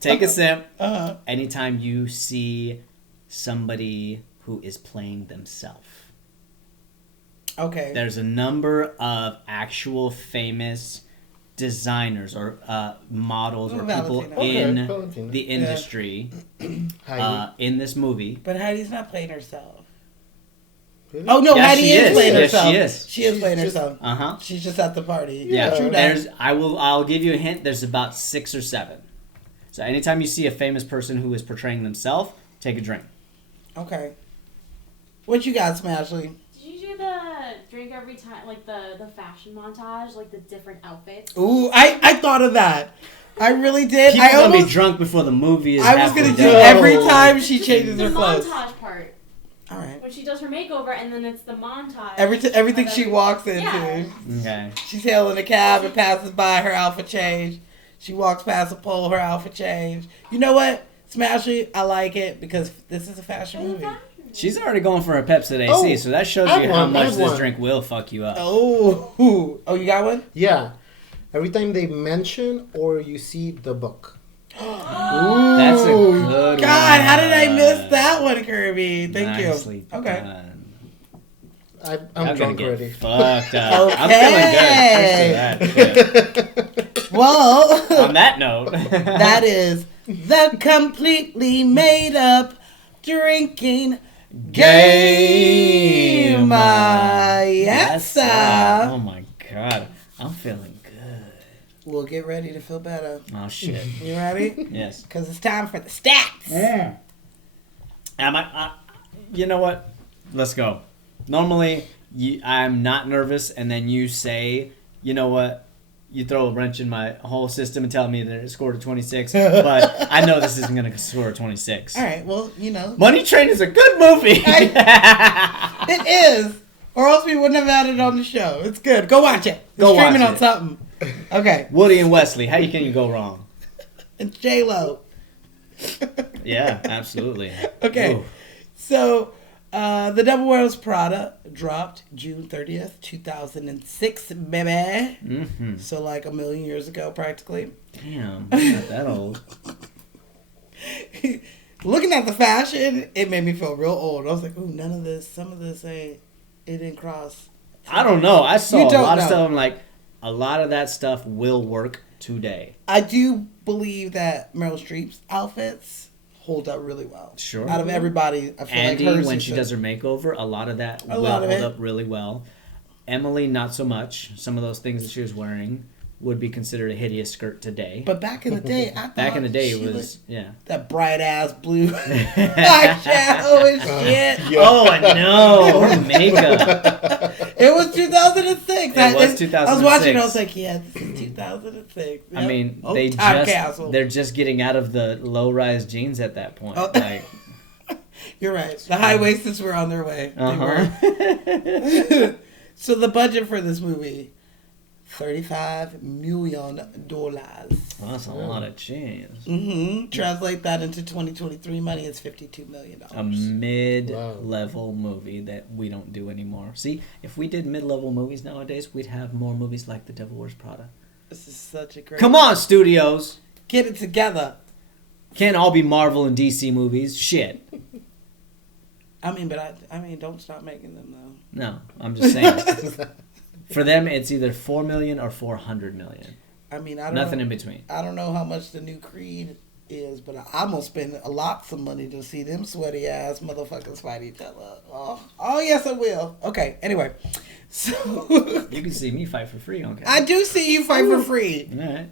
Take a sip. Anytime you see somebody who is playing themselves. Okay. There's a number of actual famous designers or models or people Valentino. in Valentino. the industry Heidi. in this movie. But Heidi's not playing herself. Really? Oh no, Yeah, Heidi she is is. playing Yes, herself. she is. She is She's playing just- herself. Uh-huh. She's just at the party. Yeah, True that. I'll give you a hint. There's about 6 or 7. So anytime you see a famous person who is portraying themselves, take a drink. Okay. What you got, Smashley? Did you do the drink every time, like the fashion montage, like the different outfits? Ooh, I thought of that. I really did. People I gonna be almost, drunk before the movie is I was halfway gonna do done. every time she changes The her clothes. montage part. All right. When she does her makeover, and then it's the montage. Everything of she walks into. Yeah. Okay. She's hailing a cab and passes by, her outfit change. She walks past a pole, her outfit change. You know what? Smashy, I like it because this is a fashion movie. She's already going for her Pepsi AC, Oh, so that shows I have you how one, I much have this one. drink will fuck you up. Oh, you got one? Yeah. Every time they mention or you see the book. That's a good God, how did I one. miss that one, Kirby? Thank Nicely you. Okay. done. I'm Y'all drunk gonna get already. fucked up. I'm Okay. feeling good. Cheers to Well, that. On that note, that is the completely made up drinking game. Yes, sir. Oh my god, I'm feeling good. We'll get ready to feel better. Oh shit. You ready? Yes. Because it's time for the stats. You know what? Let's go. Normally, I'm not nervous, and then you say, you know what? You throw a wrench in my whole system and tell me that it scored a 26, but I know this isn't going to score a 26. All right, well, you know. Money Train is a good movie. It is. Or else we wouldn't have had it on the show. It's good. Go watch it. It's Go streaming watch on it. something. Okay. Woody and Wesley, how can you go wrong? And J-Lo. Yeah, absolutely. Okay. Ooh. So, The Devil Wears Prada dropped June 30th, 2006, baby. Mm-hmm. So, like a million years ago, practically. Damn, not that old. looking at the fashion, it made me feel real old. I was like, ooh, some of this ain't, it didn't cross. I don't know. I saw You a don't lot of know. stuff. I'm like, a lot of that stuff will work today. I do believe that Meryl Streep's outfits hold up really well. Sure. Out of everybody, I feel Andy, like hers when is she a- does her makeover, a lot of that A will lot of hold it. up really well. Emily, not so much. Some of those things that she was wearing would be considered a hideous skirt today. But back in the day, I thought Back in the day, she it was, looked- yeah. that bright ass blue eyeshadow and shit. Yeah. Oh, I know. Her makeup. It was 2006. It was I was watching it. I 2006. was like, yeah, this is 2006. I mean, Oh, they Time just, Capsule. they're just getting out of the low-rise jeans at that point. Oh. Like, You're right. The high waists were on their way. They uh-huh. were. So the budget for this movie, $35 million. Well, that's a lot of cheese. Translate that into 2023 money, it's $52 million. A mid-level movie that we don't do anymore. See, if we did mid-level movies nowadays, we'd have more movies like The Devil Wears Prada. This is such a great. Come on, studios! Get it together. Can't all be Marvel and DC movies. Shit. I mean, don't stop making them though. No, I'm just saying. For them, it's either 4 million or 400 million. I mean, I don't Nothing know, in between. I don't know how much the new Creed is, but I'm gonna spend a lot of money to see them sweaty ass motherfuckers fight each other. Oh yes, I will. Okay, anyway, so You can see me fight for free on camera. I do see you fight for free, All right.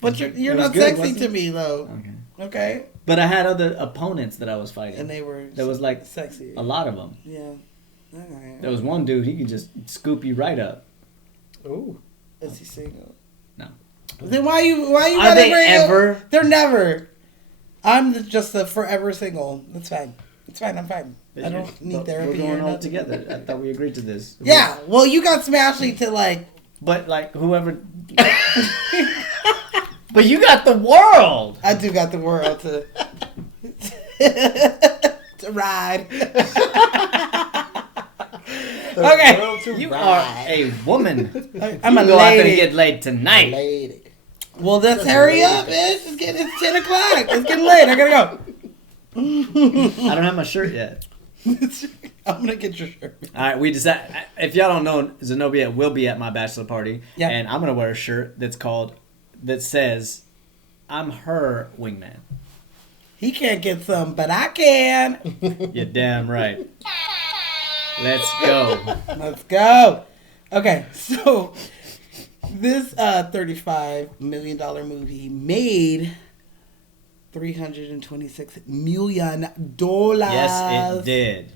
but you're It was not good, sexy wasn't to it? me though. Okay. Okay, But I had other opponents that I was fighting. and they were There was like sexy. a lot of them. Yeah. Alright. There was one dude, he could just scoop you right up. Ooh. Is he single? No. Then why you Are gotta they bring it- ever? They're never. Just a forever single. That's fine. It's fine. I'm fine. I don't need But therapy. We're going or all nothing. together. I thought we agreed to this. Yeah. Well, you got Smashy to like. But like whoever. But you got the world. I do got the world to to ride. Okay. You are a woman. I'm You a go out there and lady. get laid tonight. Lady. Well, let's hurry up, man. It's 10 o'clock. It's getting late. I gotta I don't have my shirt yet. go. I'm gonna get your shirt. All right, we decided. If y'all don't know, Zenobia will be at my bachelor party, Yeah. and I'm gonna wear a shirt that says, "I'm her wingman." He can't get some, but I can. You're damn right. Let's go. Let's go. Okay, so this $35 million movie made $326 million. Yes, it did.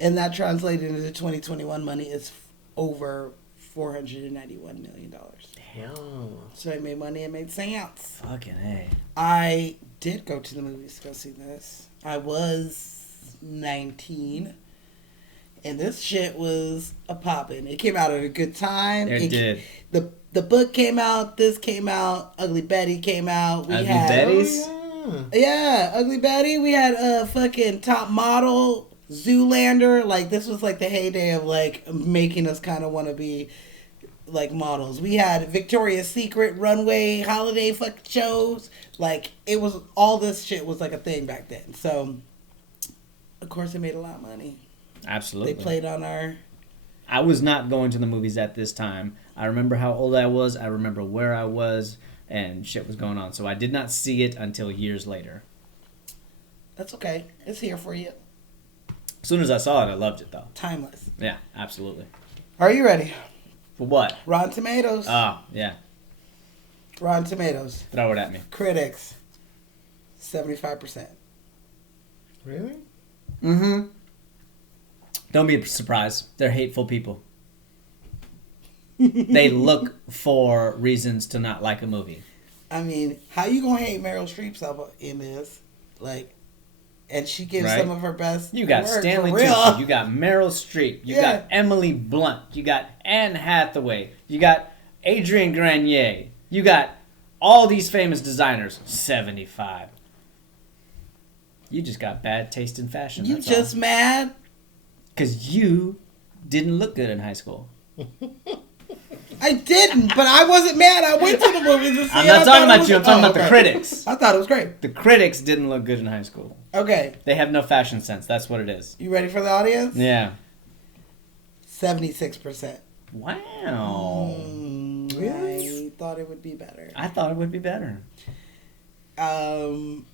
And that translated into 2021 money is over $491 million. Damn. So it made money, it made sense. Fucking A. I did go to the movies to go see this. I was 19. And this shit was a poppin'. It came out at a good time. It did. The book came out. This came out. Ugly Betty came out. Ugly Betty's? Yeah, Ugly Betty. We had a fucking Top Model, Zoolander. Like, this was like the heyday of like making us kind of want to be like models. We had Victoria's Secret runway holiday fuck shows. Like, it was all this shit was like a thing back then. So, of course, it made a lot of money. Absolutely. They played on our. I was not going to the movies at this time. I remember how old I was. I remember where I was, and shit was going on. So I did not see it until years later. That's okay. It's here for you. As soon as I saw it, I loved it, though. Timeless. Yeah, absolutely. Are you ready? For what? Rotten Tomatoes. Oh, yeah. Rotten Tomatoes. Throw it at me. Critics. 75%. Really? Mm-hmm. Don't be surprised. They're hateful people. They look for reasons to not like a movie. I mean, how you gonna hate Meryl Streep's up in this? Like, and she gives Right. some of her best. You got work, Stanley for real. Tucci. You got Meryl Streep. You Yeah. got Emily Blunt. You got Anne Hathaway. You got Adrian Grenier. You got all these famous designers. 75. You just got bad taste in fashion. You just mad? Because you didn't look good in high school. I didn't, but I wasn't mad. I went to the movies to see I'm it. I not thought talking it about was- you. I'm talking oh, about the okay. critics. I thought it was great. The critics didn't look good in high school. Okay, They have no fashion sense. That's what it is. you ready for the audience? Yeah. 76%. Wow. I thought it would be better. I thought it would be better. Um,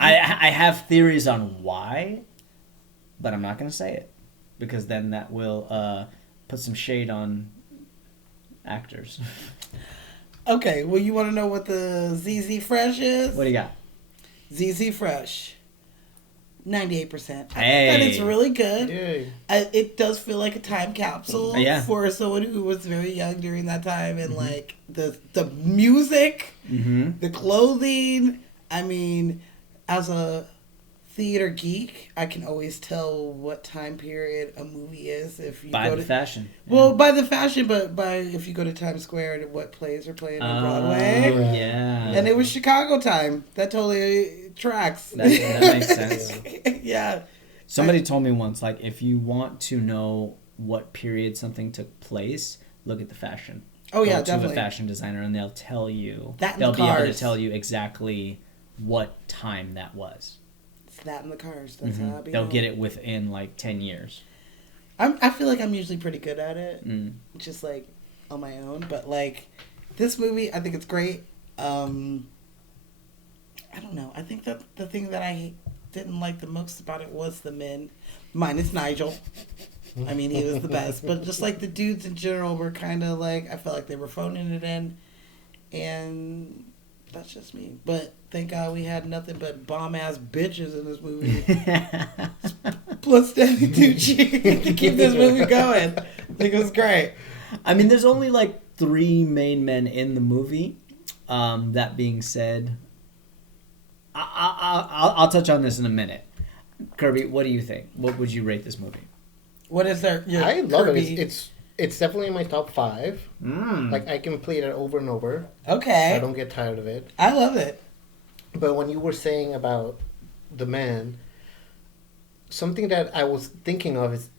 I have theories on why, but I'm not going to say it because then that will put some shade on actors. okay, well, you want to know what the ZZ Fresh is? What do you got? ZZ Fresh. 98%. I think Hey. that it's really good. Yay. It does feel like a time capsule Yeah. for someone who was very young during that time, and like the music, Mm-hmm. the clothing. I mean, as a theater geek, I can always tell what time period a movie is if you By go the to fashion. well, by the fashion, but by if you go to Times Square and what plays are playing on Broadway. Oh, yeah. And it was Chicago time. That totally tracks. That makes sense. Yeah. Somebody told me once, like, if you want to know what period something took place, look at the fashion. Oh yeah, Go to definitely. a fashion designer and they'll tell you. That and They'll the be able to cars. tell you exactly what time that was. It's that in the cars. That's how I be. They'll known. get it within like 10 years. I feel like I'm usually pretty good at it, just like on my own. But like this movie, I think it's great. I don't know. I think that the thing that I didn't like the most about it was the men, minus Nigel. I mean, he was the best, but just like the dudes in general were kind of like I felt like they were phoning it in, and that's just me. But thank God we had nothing but bomb ass bitches in this movie. Plus Stanley Tucci to keep this movie going. I think it was great. I mean, there's only like 3 main men in the movie. That being said, I'll touch on this in a minute. Kirby, what do you think? What would you rate this movie? What is there? I love Kirby? it. It's definitely in my top 5. Like I can play it over and over. Okay. I don't get tired of it. I love it. But when you were saying about the man, something that I was thinking of is,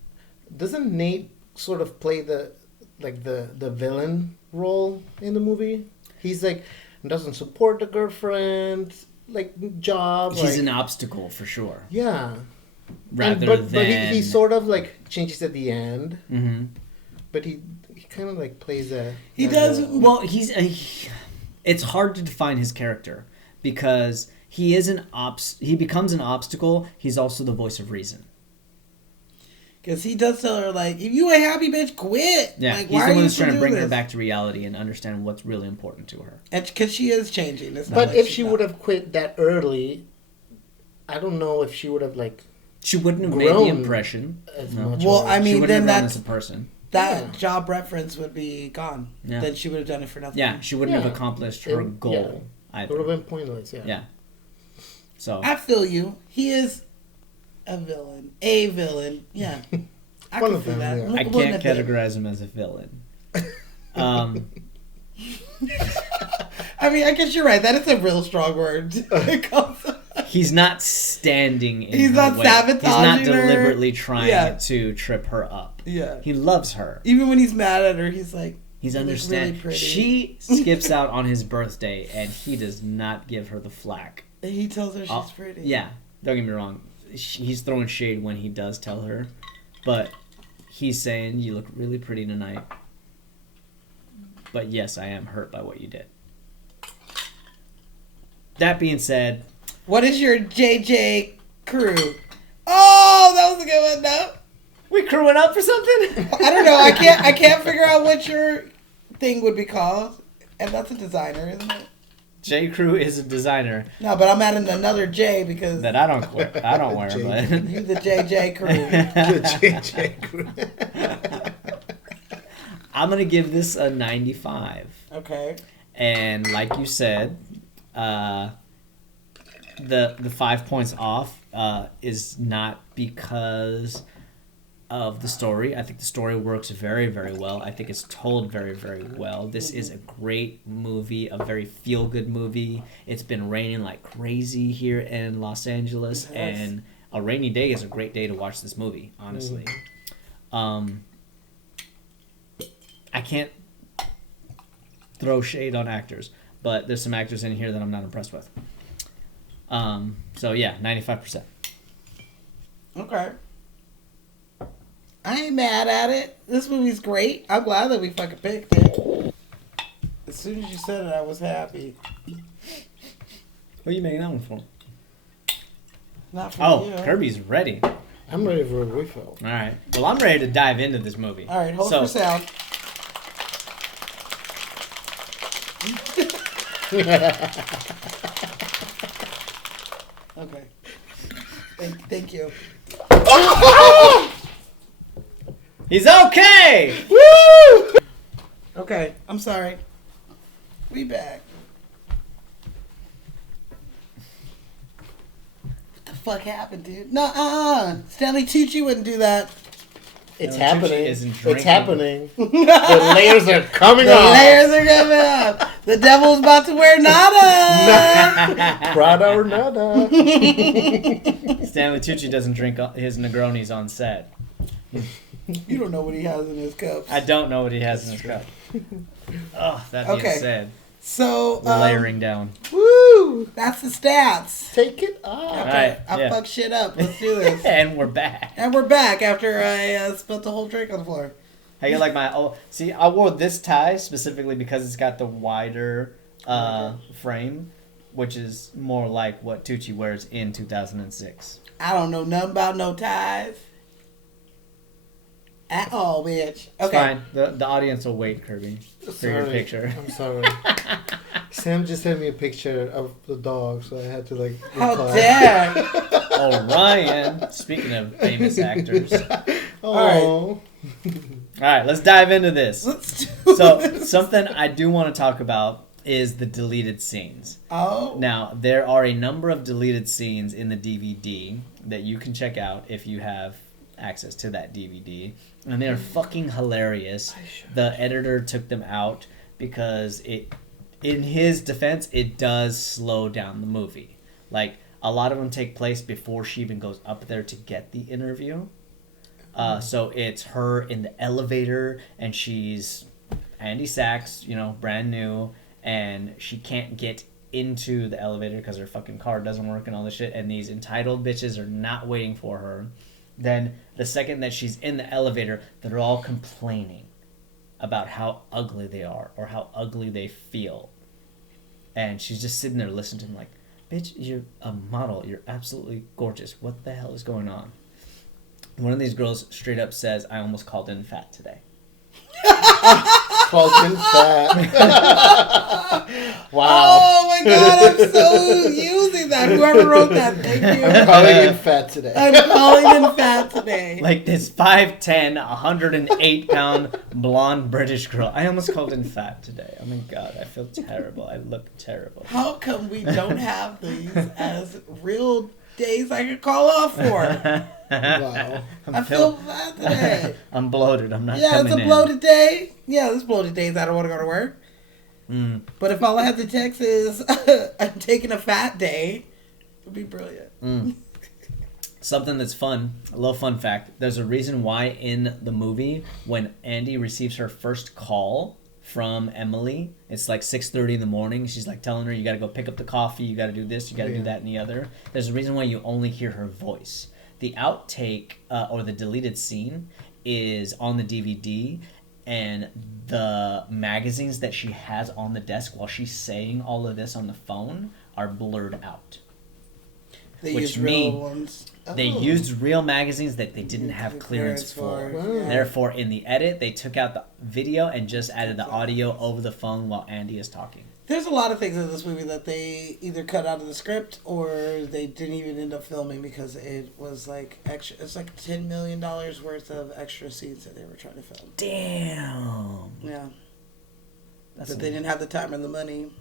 doesn't Nate sort of play the villain role in the movie? He's like doesn't support the girlfriend job. He's an obstacle for sure. Yeah. Rather But than he sort of like changes at the end. Mm-hmm. But he kind of like plays a. He does. Well, it's hard to define his character because he is he becomes an obstacle. He's also the voice of reason. Because he does tell her, like, if you ain't happy, bitch, quit. Yeah, like, he's why the are one you who's still trying to bring doing her this? back to reality and understand what's really important to her. And because she is changing. It's not But like if she's she not. would have quit that early, I don't know if she would have like She wouldn't have made the grown impression. as No. much. Well, or- I She mean, wouldn't then have grown that's as a person. that Yeah. job reference would be gone. Yeah. Then she would have done it for nothing. Yeah, she wouldn't have Yeah. accomplished her It- goal yeah. it either. would have been pointless. Yeah. Yeah. So I feel you. He is a villain. A villain. Yeah. I One can of see them, that. yeah. I One can't of them. categorize him as a villain. I mean, I guess you're right. That is a real strong word. He's not standing in He's her not way. He's not sabotaging her. deliberately trying Yeah. to trip her up. Yeah. He loves her. Even when he's mad at her, he's like, He's "You look understand. really pretty." She skips out on his birthday, and he does not give her the flack. And he tells her she's Oh, pretty. Yeah, don't get me wrong. He's throwing shade when he does tell her, but he's saying, "You look really pretty tonight." But yes, I am hurt by what you did. That being said, What is your JJ crew? Oh, that was a good one. No, we crewing up for something. I don't know. I can't figure out what your thing would be called. And that's a designer, isn't it? J. Crew is a designer No, but I'm adding another J because that I don't wear, but you the JJ crew. The JJ crew. I'm gonna give this a 95. Okay. And like you said, the 5 points off is not because of the story. I think the story works very, very well. I think it's told very, very well. This is a great movie, a very feel-good movie. It's been raining like crazy here in Los Angeles, Yes. and a rainy day is a great day to watch this movie, honestly. I throw shade on actors, but there's some actors in here that I'm not impressed with. So yeah, 95%. Okay. I ain't mad at it. This movie's great. I'm glad that we fucking picked it. As soon as you said it, I was happy. What are you making that one for? Not for you. Kirby's ready. I'm ready for a refill. All right. Well, I'm ready to dive into this movie. All right, hold for sound. Okay. Thank you. He's okay! Woo! Okay, I'm sorry. We back. What the fuck happened, dude? No, Stanley Tucci wouldn't do that. It's No, happening. isn't It's drinking. happening. The layers are coming The off. layers are coming up. The devil's about to wear nada. Prada or nada. Stanley Tucci doesn't drink his Negronis on set. You don't know what he has in his cups. I don't know what he has in his cup. Oh, that being Okay. said, So, layering down. woo! That's the stats. Take it off. All right, I yeah. fucked shit up. Let's do this. And we're back. And we're back after I spilled the whole drink on the floor. How you like my? Oh, see, I wore this tie specifically because it's got the wider frame, which is more like what Tucci wears in 2006. I don't know nothing about no ties. At all, bitch. It's Okay. fine. The audience will wait, Kirby, for your Sorry. picture. I'm sorry. Sam just sent me a picture of the dog, so I had to like. How reply. dare. Oh, Ryan. Speaking of famous actors. Oh. All right, let's dive into this. Let's do So, this. something I do want to talk about is the deleted scenes. Oh. Now, there are a number of deleted scenes in the DVD that you can check out if you have access to that DVD, and they're fucking hilarious. The editor took them out because in his defense, it does slow down the movie. Like, a lot of them take place before she even goes up there to get the interview. So it's her in the elevator, and she's Andy Sachs, brand new, and she can't get into the elevator because her fucking car doesn't work and all this shit, and these entitled bitches are not waiting for her. Then the second that she's in the elevator, they're all complaining about how ugly they are or how ugly they feel. And she's just sitting there listening to them like, bitch, you're a model. You're absolutely gorgeous. What the hell is going on? One of these girls straight up says, I almost called in fat today. Called in fat. Wow. Oh my god, I'm so using that. Whoever wrote that, thank you. I'm calling in fat today. I'm calling in fat today. Like this 5'10", 108-pound blonde British girl. I almost called in fat today. Oh my god, I feel terrible. I look terrible. How come we don't have these as real days I could call off for? Wow. I feel fat today. I'm bloated. I'm not Yeah, coming it's a in. bloated day. Yeah, this bloated days I don't want to go to work. Mm. But if all I have to text is I'm taking a fat day, it would be brilliant. Mm. Something that's fun, a little fun fact. There's a reason why in the movie when Andy receives her first call from Emily, it's like 6:30 in the morning. She's like telling her, you got to go pick up the coffee, you got to do this, you got to do that and the other. There's a reason why you only hear her voice. The outtake or the deleted scene is on the DVD, and the magazines that she has on the desk while she's saying all of this on the phone are blurred out. They Which use real mean ones. They Oh. used real magazines that they didn't have clearance for. Yeah. Therefore, in the edit, they took out the video and just added the audio over the phone while Andy is talking. There's a lot of things in this movie that they either cut out of the script or they didn't even end up filming because it was like extra. It's like $10 million worth of extra scenes that they were trying to film. Damn. Yeah, That's but they didn't have the time or the money.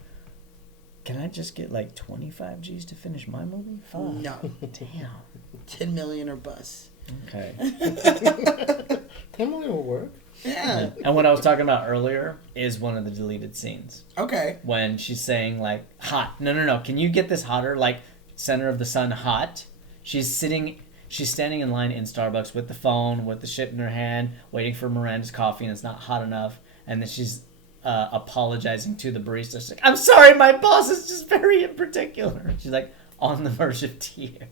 Can I just get like 25 G's to finish my movie? Fuck. No, Damn. 10 million or bust. Okay. 10 million will work. Yeah. And what I was talking about earlier is one of the deleted scenes. Okay. When she's saying, like, hot. No. Can you get this hotter? Like, center of the sun hot. She's standing in line in Starbucks with the phone, with the shit in her hand, waiting for Miranda's coffee, and it's not hot enough. And then she's apologizing to the barista. She's like, I'm sorry, my boss is just very in particular. She's like on the verge of tears.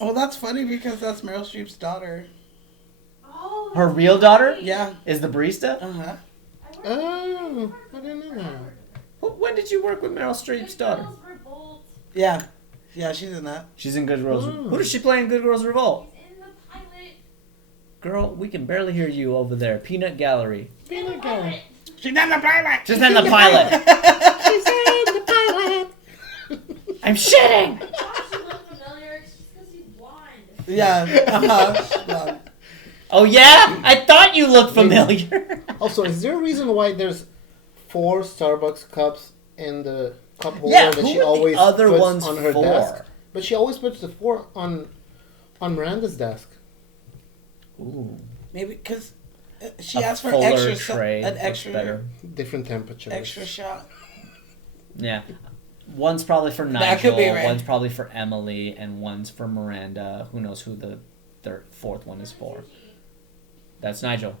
Oh, that's funny because that's Meryl Streep's daughter. Oh, Her real daughter Yeah. is the barista? Uh-huh. Oh, I didn't know that. When did you work with Meryl Streep's daughter? Yeah. Yeah, she's in that. She's in Good Girls. Oh. Who does she play in Good Girls Revolt? She's in the pilot. Girl, we can barely hear you over there. Peanut Gallery. Peanut Gallery. She's in the pilot. She's in the pilot. She's in the pilot. I'm shitting. Gosh, she looked familiar. It's just because she's blonde. Yeah. Uh-huh. Oh yeah? I thought you looked familiar. Also, is there a reason why there's 4 Starbucks cups in the cup holder Yeah, that who she are the always other puts ones on her for? desk? But she always puts the 4 on Miranda's desk. Ooh. Maybe because she A asked for fuller extra tray an looks extra better. Different temperatures. extra shot. Yeah. One's probably for Nigel, That could be right. one's probably for Emily, and one's for Miranda. Who knows who the fourth one is for? That's Nigel.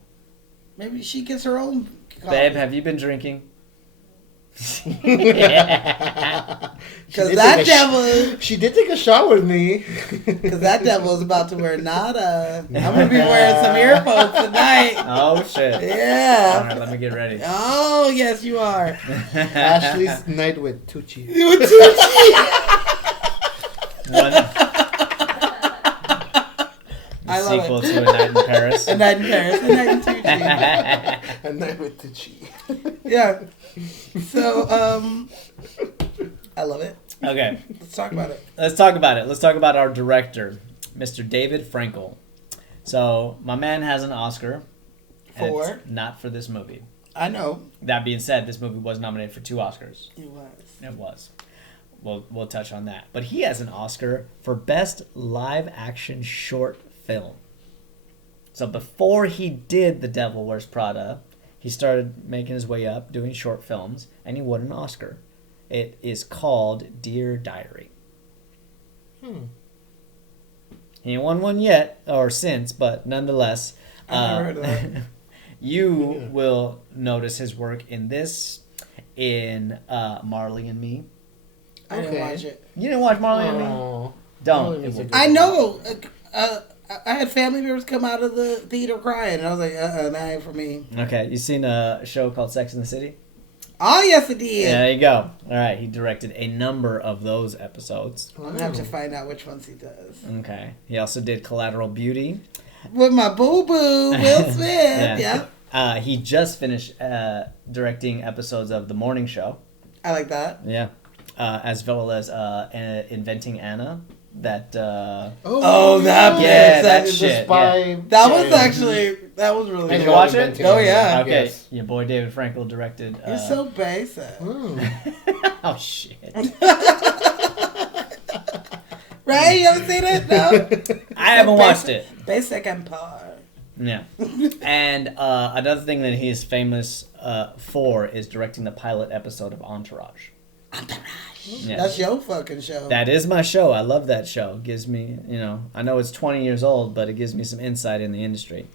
Maybe she gets her own coffee. Babe, have you been drinking? Because that devil, She did take a shot with me. because that devil is about to wear nada. I'm gonna be wearing some earphones tonight. Oh shit! All Yeah. right, let me get ready. Oh yes, you are. Ashley's night with Tucci. One I love sequel it. to A Night in Paris. A night in Paris, a night in Tucci. A night with Tucci. Yeah. So I love it. Okay, Let's talk about it. let's talk about it. Let's talk about our director, Mr. David Frankel. So my man has an Oscar. and For? it's not for this movie. I know That being said, this movie was nominated for 2 Oscars. it was. It was. We'll touch on that. But he has an Oscar for Best Live Action Short Film. So before he did The Devil Wears Prada, he started making his way up, doing short films, and he won an Oscar. It is called Dear Diary. He ain't won one yet, or since, but nonetheless, I've never heard of that. you will notice his work in this, in Marley and Me. I didn't Okay. watch it. You didn't watch Marley and Me? Oh. Don't. Marley It and Me's a will- good I one. know. I had family members come out of the theater crying, and I was like, that ain't for me. Okay, you seen a show called Sex and the City? Oh, yes, it Yeah, did. there you go. All right, he directed a number of those episodes. I'm going to have to find out which ones he does. Okay. He also did Collateral Beauty. With my boo-boo, Will Smith. Yeah. Yeah. He just finished directing episodes of The Morning Show. I like that. Yeah. As well as Inventing Anna. That. Oh, that bitch. Yeah, that is shit, the spy. That was actually, that was really I Did good. you watch it? Inventing Oh, Anna. yeah. Okay. Yes. Your boy David Frankel directed. You're so basic. Oh. Oh, shit. Right? You haven't seen it? No? I haven't watched it. Basic Empire. Yeah. And another thing that he is famous for is directing the pilot episode of Entourage. Yeah. That's your fucking show. That is my show. I love that show. It gives me, I know it's 20 years old, but it gives me some insight in the industry.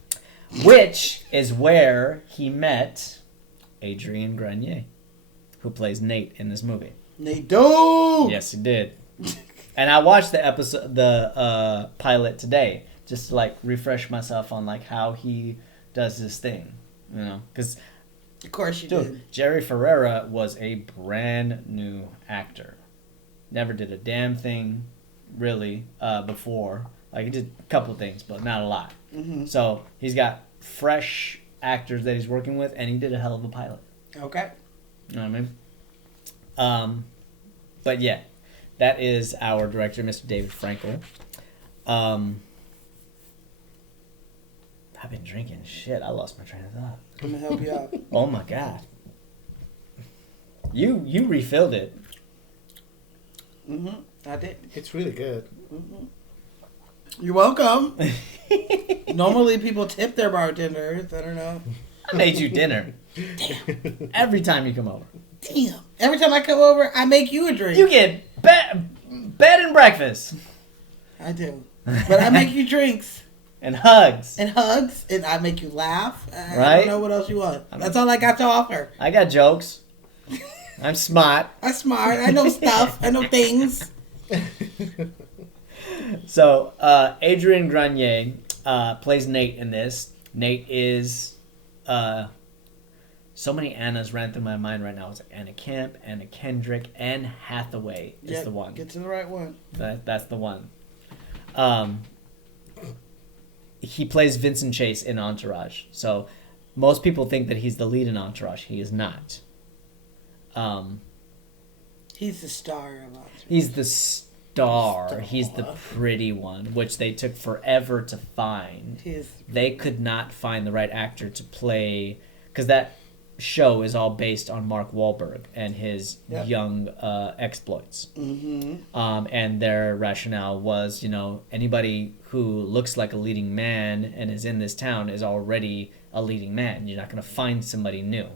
Which is where he met Adrian Grenier, who plays Nate in this movie. Nate do. Yes, he did. And I watched the pilot today, just to refresh myself on how he does his thing, because Of course you dude, did. Jerry Ferrera was a brand new actor. Never did a damn thing, really, before. He did a couple things, but not a lot. Mm-hmm. So he's got fresh actors that he's working with, and he did a hell of a pilot. Okay. You know what I mean? But yeah, that is our director, Mr. David Frankel. I've been drinking. Shit, I lost my train of thought. I'm going to help you out. Oh my god. You refilled it. Mm-hmm. I did. It's really good. Mm-hmm. You're welcome. Normally people tip their bartenders. I don't know. I made you dinner. Damn. Every time you come over. Damn. Every time I come over, I make you a drink. You get bed and breakfast. I do. But I make you drinks. And hugs. and I make you laugh. I Right? don't know what else you want. That's all I got to offer. I got jokes. I'm smart. I'm smart. I know stuff. I know things. So, Adrian Grenier plays Nate in this. Nate is... so many Annas ran through my mind right now. It's like Anna Kemp, Anna Kendrick, Anne Hathaway is the one. Get to the right one. That's the one. He plays Vincent Chase in Entourage. So most people think that he's the lead in Entourage. He is not. He's the star of Entourage. He's the star. He's the pretty one, which they took forever to find. They could not find the right actor to play, because that show is all based on Mark Wahlberg and his young exploits. Mm-hmm. And their rationale was, anybody who looks like a leading man and is in this town is already a leading man. You're not going to find somebody new.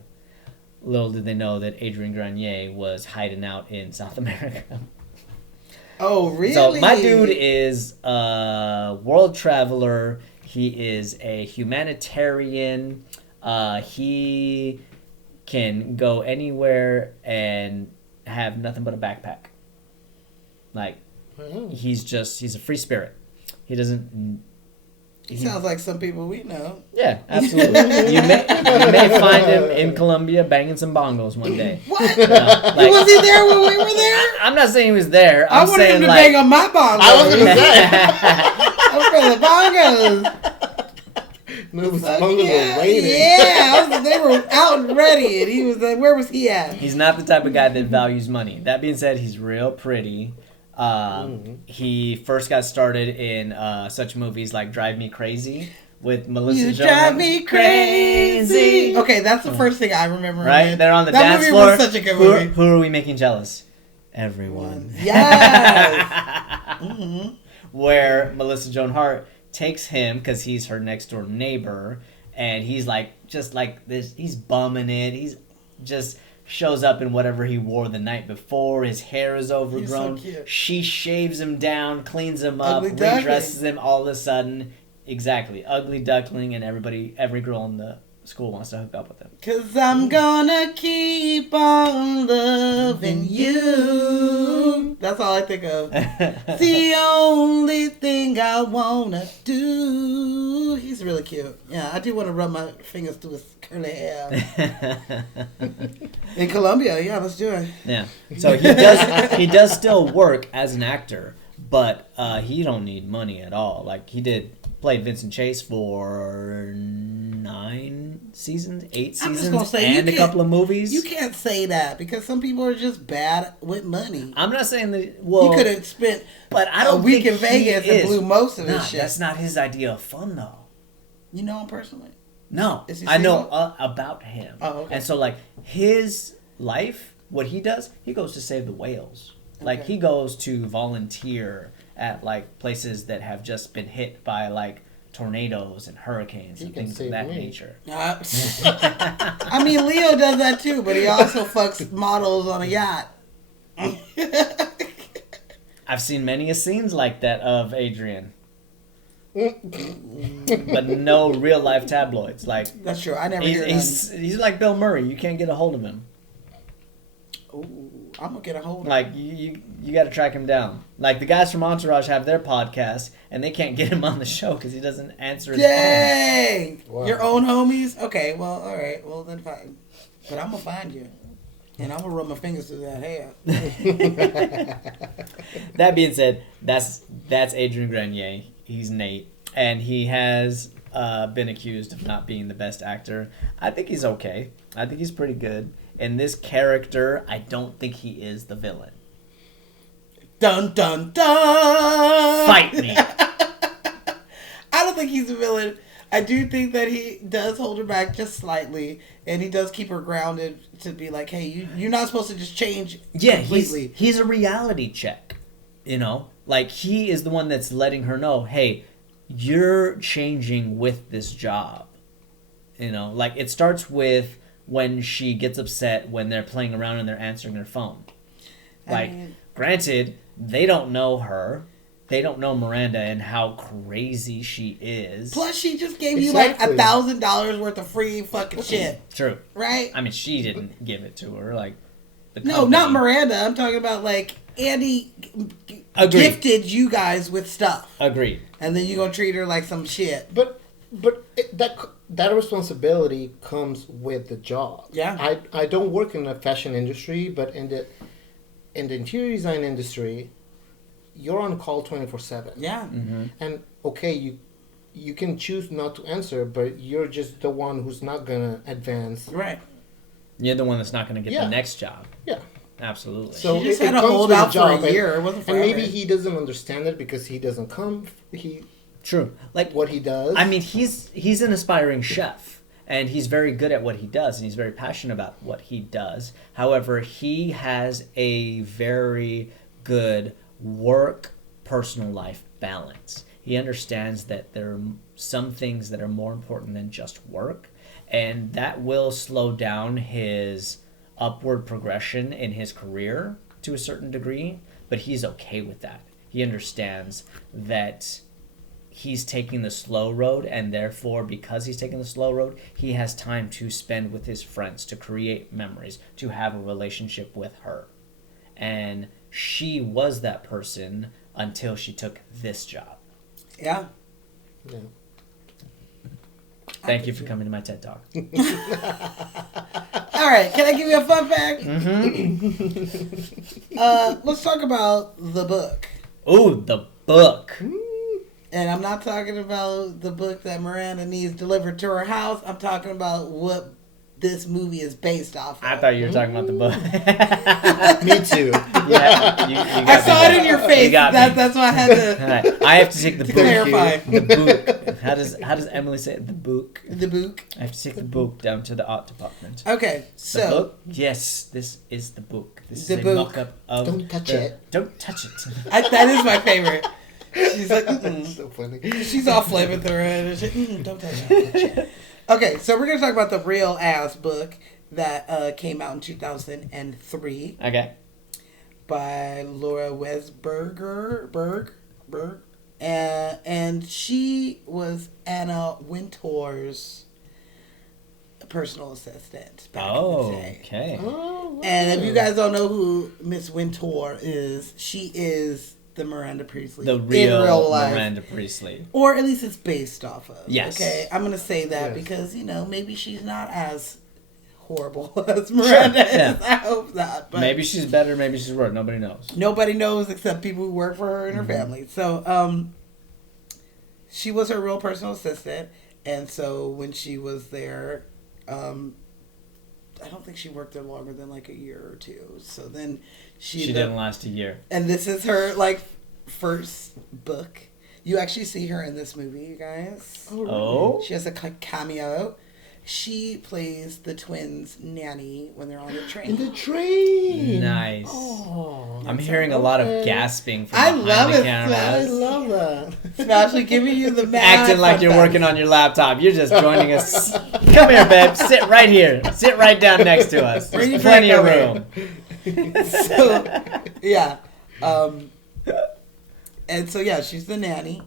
Little did they know that Adrian Grenier was hiding out in South America. Oh, really? So my dude is a world traveler. He is a humanitarian. He can go anywhere and have nothing but a backpack. Like, he's a free spirit. He doesn't... He sounds like some people we know. Yeah, absolutely. you may find him in Colombia banging some bongos one day. What? Was he there when we were there? I'm not saying he was there. I wanted him to bang on my bongos. I was going to say. I'm for the bongos. No, the bongos were waiting. Yeah, they were out and ready, and he was like, where was he at? He's not the type of guy that values money. That being said, he's real pretty. He first got started in such movies like Drive Me Crazy with Melissa Joan. You drive me crazy. Okay, that's the first thing I remember. Right? They're on the that dance movie floor. Was such a good movie. Who are we making jealous? Everyone. Yes. Mm-hmm. Where Melissa Joan Hart takes him because he's her next door neighbor, and he's like just like this. He's bumming it. He's just shows up in whatever he wore the night before. His hair is overgrown. He's so cute. She shaves him down, cleans him up, Ugly duckling. redresses him. All of a sudden, exactly, ugly duckling, and every girl in the school wants to hook up with him. 'Cause I'm gonna keep on loving you. That's all I think of. The only thing I wanna do. He's really cute. Yeah, I do want to rub my fingers through his curly hair. In Colombia, yeah, let's do it. Yeah. So he does still work as an actor, but he don't need money at all. Like he played Vincent Chase for 8 seasons, I'm just gonna say, and a couple of movies. You can't say that because some people are just bad with money. I'm not saying that. Well, he could have spent I don't a week think in Vegas he and is. blew most of his Nah, shit. that's not his idea of fun, though. You know him personally? No, Is he I know single? about him. Oh, okay. And so, like, his life, what he does, he goes to save the whales. Like, Okay. he goes to volunteer at, like, places that have just been hit by, like, tornadoes and hurricanes and can things of save that me. nature. I mean, Leo does that too, but he also fucks models on a yacht. I've seen many scenes like that of Adrian. But no real life tabloids. Like, That's true. I never hear that. he's like Bill Murray. You can't get a hold of him. Ooh, I'm gonna get a hold of Like, you got to track him down. Like, the guys from Entourage have their podcast, and they can't get him on the show because he doesn't answer his phone. Dang! Wow. Your own homies? Okay, well, all right. Well, then fine. But I'm gonna find you, and I'm gonna rub my fingers through that hair. That being said, that's Adrian Grenier. He's Nate, and he has been accused of not being the best actor. I think he's okay. I think he's pretty good. In this character, I don't think he is the villain. Dun dun dun! Fight me! I don't think he's a villain. I do think that he does hold her back just slightly, and he does keep her grounded to be like, "Hey, you're not supposed to just change completely." He's a reality check. You know, like he is the one that's letting her know, "Hey, you're changing with this job." You know, like it starts with when she gets upset when they're playing around and they're answering their phone. Like, granted, they don't know her. they don't know Miranda and how crazy she is. Plus, she just gave you like Exactly. $1,000 worth of free fucking shit, True. right? I mean, she didn't give it to her. Like, the No, company. not Miranda. I'm talking about like Andy Agreed. gifted you guys with stuff, Agreed. and then you gonna treat her like some shit. But that responsibility comes with the job. Yeah. I don't work in the fashion industry, but in the interior design industry, you're on call 24/7. Yeah. Mm-hmm. And okay, you can choose not to answer, but you're just the one who's not gonna advance. Right. You're the one that's not going to get Yeah. the next job. Yeah. Absolutely. So She just it had to comes hold with a out for job, a year. It wasn't and maybe forever. he doesn't understand it because he doesn't come. True. Like, What he does. I mean, he's an aspiring chef, and he's very good at what he does, and he's very passionate about what he does. However, he has a very good work personal life balance. He understands that there are some things that are more important than just work, and that will slow down his upward progression in his career to a certain degree, but he's okay with that. He understands that he's taking the slow road, and therefore, because he's taking the slow road, he has time to spend with his friends, to create memories, to have a relationship with her. And she was that person until she took this job. Yeah. Yeah. Thank you for coming to my TED Talk. All right. Can I give you a fun fact? Mm-hmm. Let's talk about the book. Ooh, the book. And I'm not talking about the book that Miranda needs delivered to her house. I'm talking about what this movie is based off of. I thought you were talking about the book. Me too. Yeah, you got I saw me. it in your face. You got me. That's why I had All to, right, I have to take the to book. clarify. The book. How does Emily say it? The book. The book. I have to take the book down to the art department. Okay, The so book? Yes, this is the book. This The is a book. mock-up of Don't touch the- it. Don't touch it. that is my favorite. She's like, mm-mm. So funny. She's all flamethrower and shit. Don't touch it. Okay, so we're gonna talk about the real ass book that came out in 2003 Okay. by Laura Wesberger. And she was Anna Wintour's personal assistant back in the day. Okay. Oh, And if you guys don't know who Miss Wintour is, she is the Miranda Priestley The in real life. Miranda Priestley. Or at least it's based off of. Yes. Okay, I'm going to say that Yes. because, maybe she's not as horrible as Miranda is. yeah. I hope not. But Maybe she's better, maybe she's worse. Nobody knows. nobody knows except people who work for her and her Mm-hmm. family. So, she was her real personal assistant. And so when she was there, I don't think she worked there longer than like a year or two. So then She ended didn't up- last a year. And this is her like first book. You actually see her in this movie, you guys. Oh? She has a cameo. She plays the twins' nanny when they're on the train. in the train. Nice. Oh, I'm hearing a lot of okay. gasping from I behind love the it, I cameras. love that. Especially giving you the mad Acting like fun you're facts. working on your laptop. You're just joining us. Come here, babe. Sit right here. Sit right down next to us. Bring There's your plenty of drink room. So, yeah. And so, yeah, she's the nanny.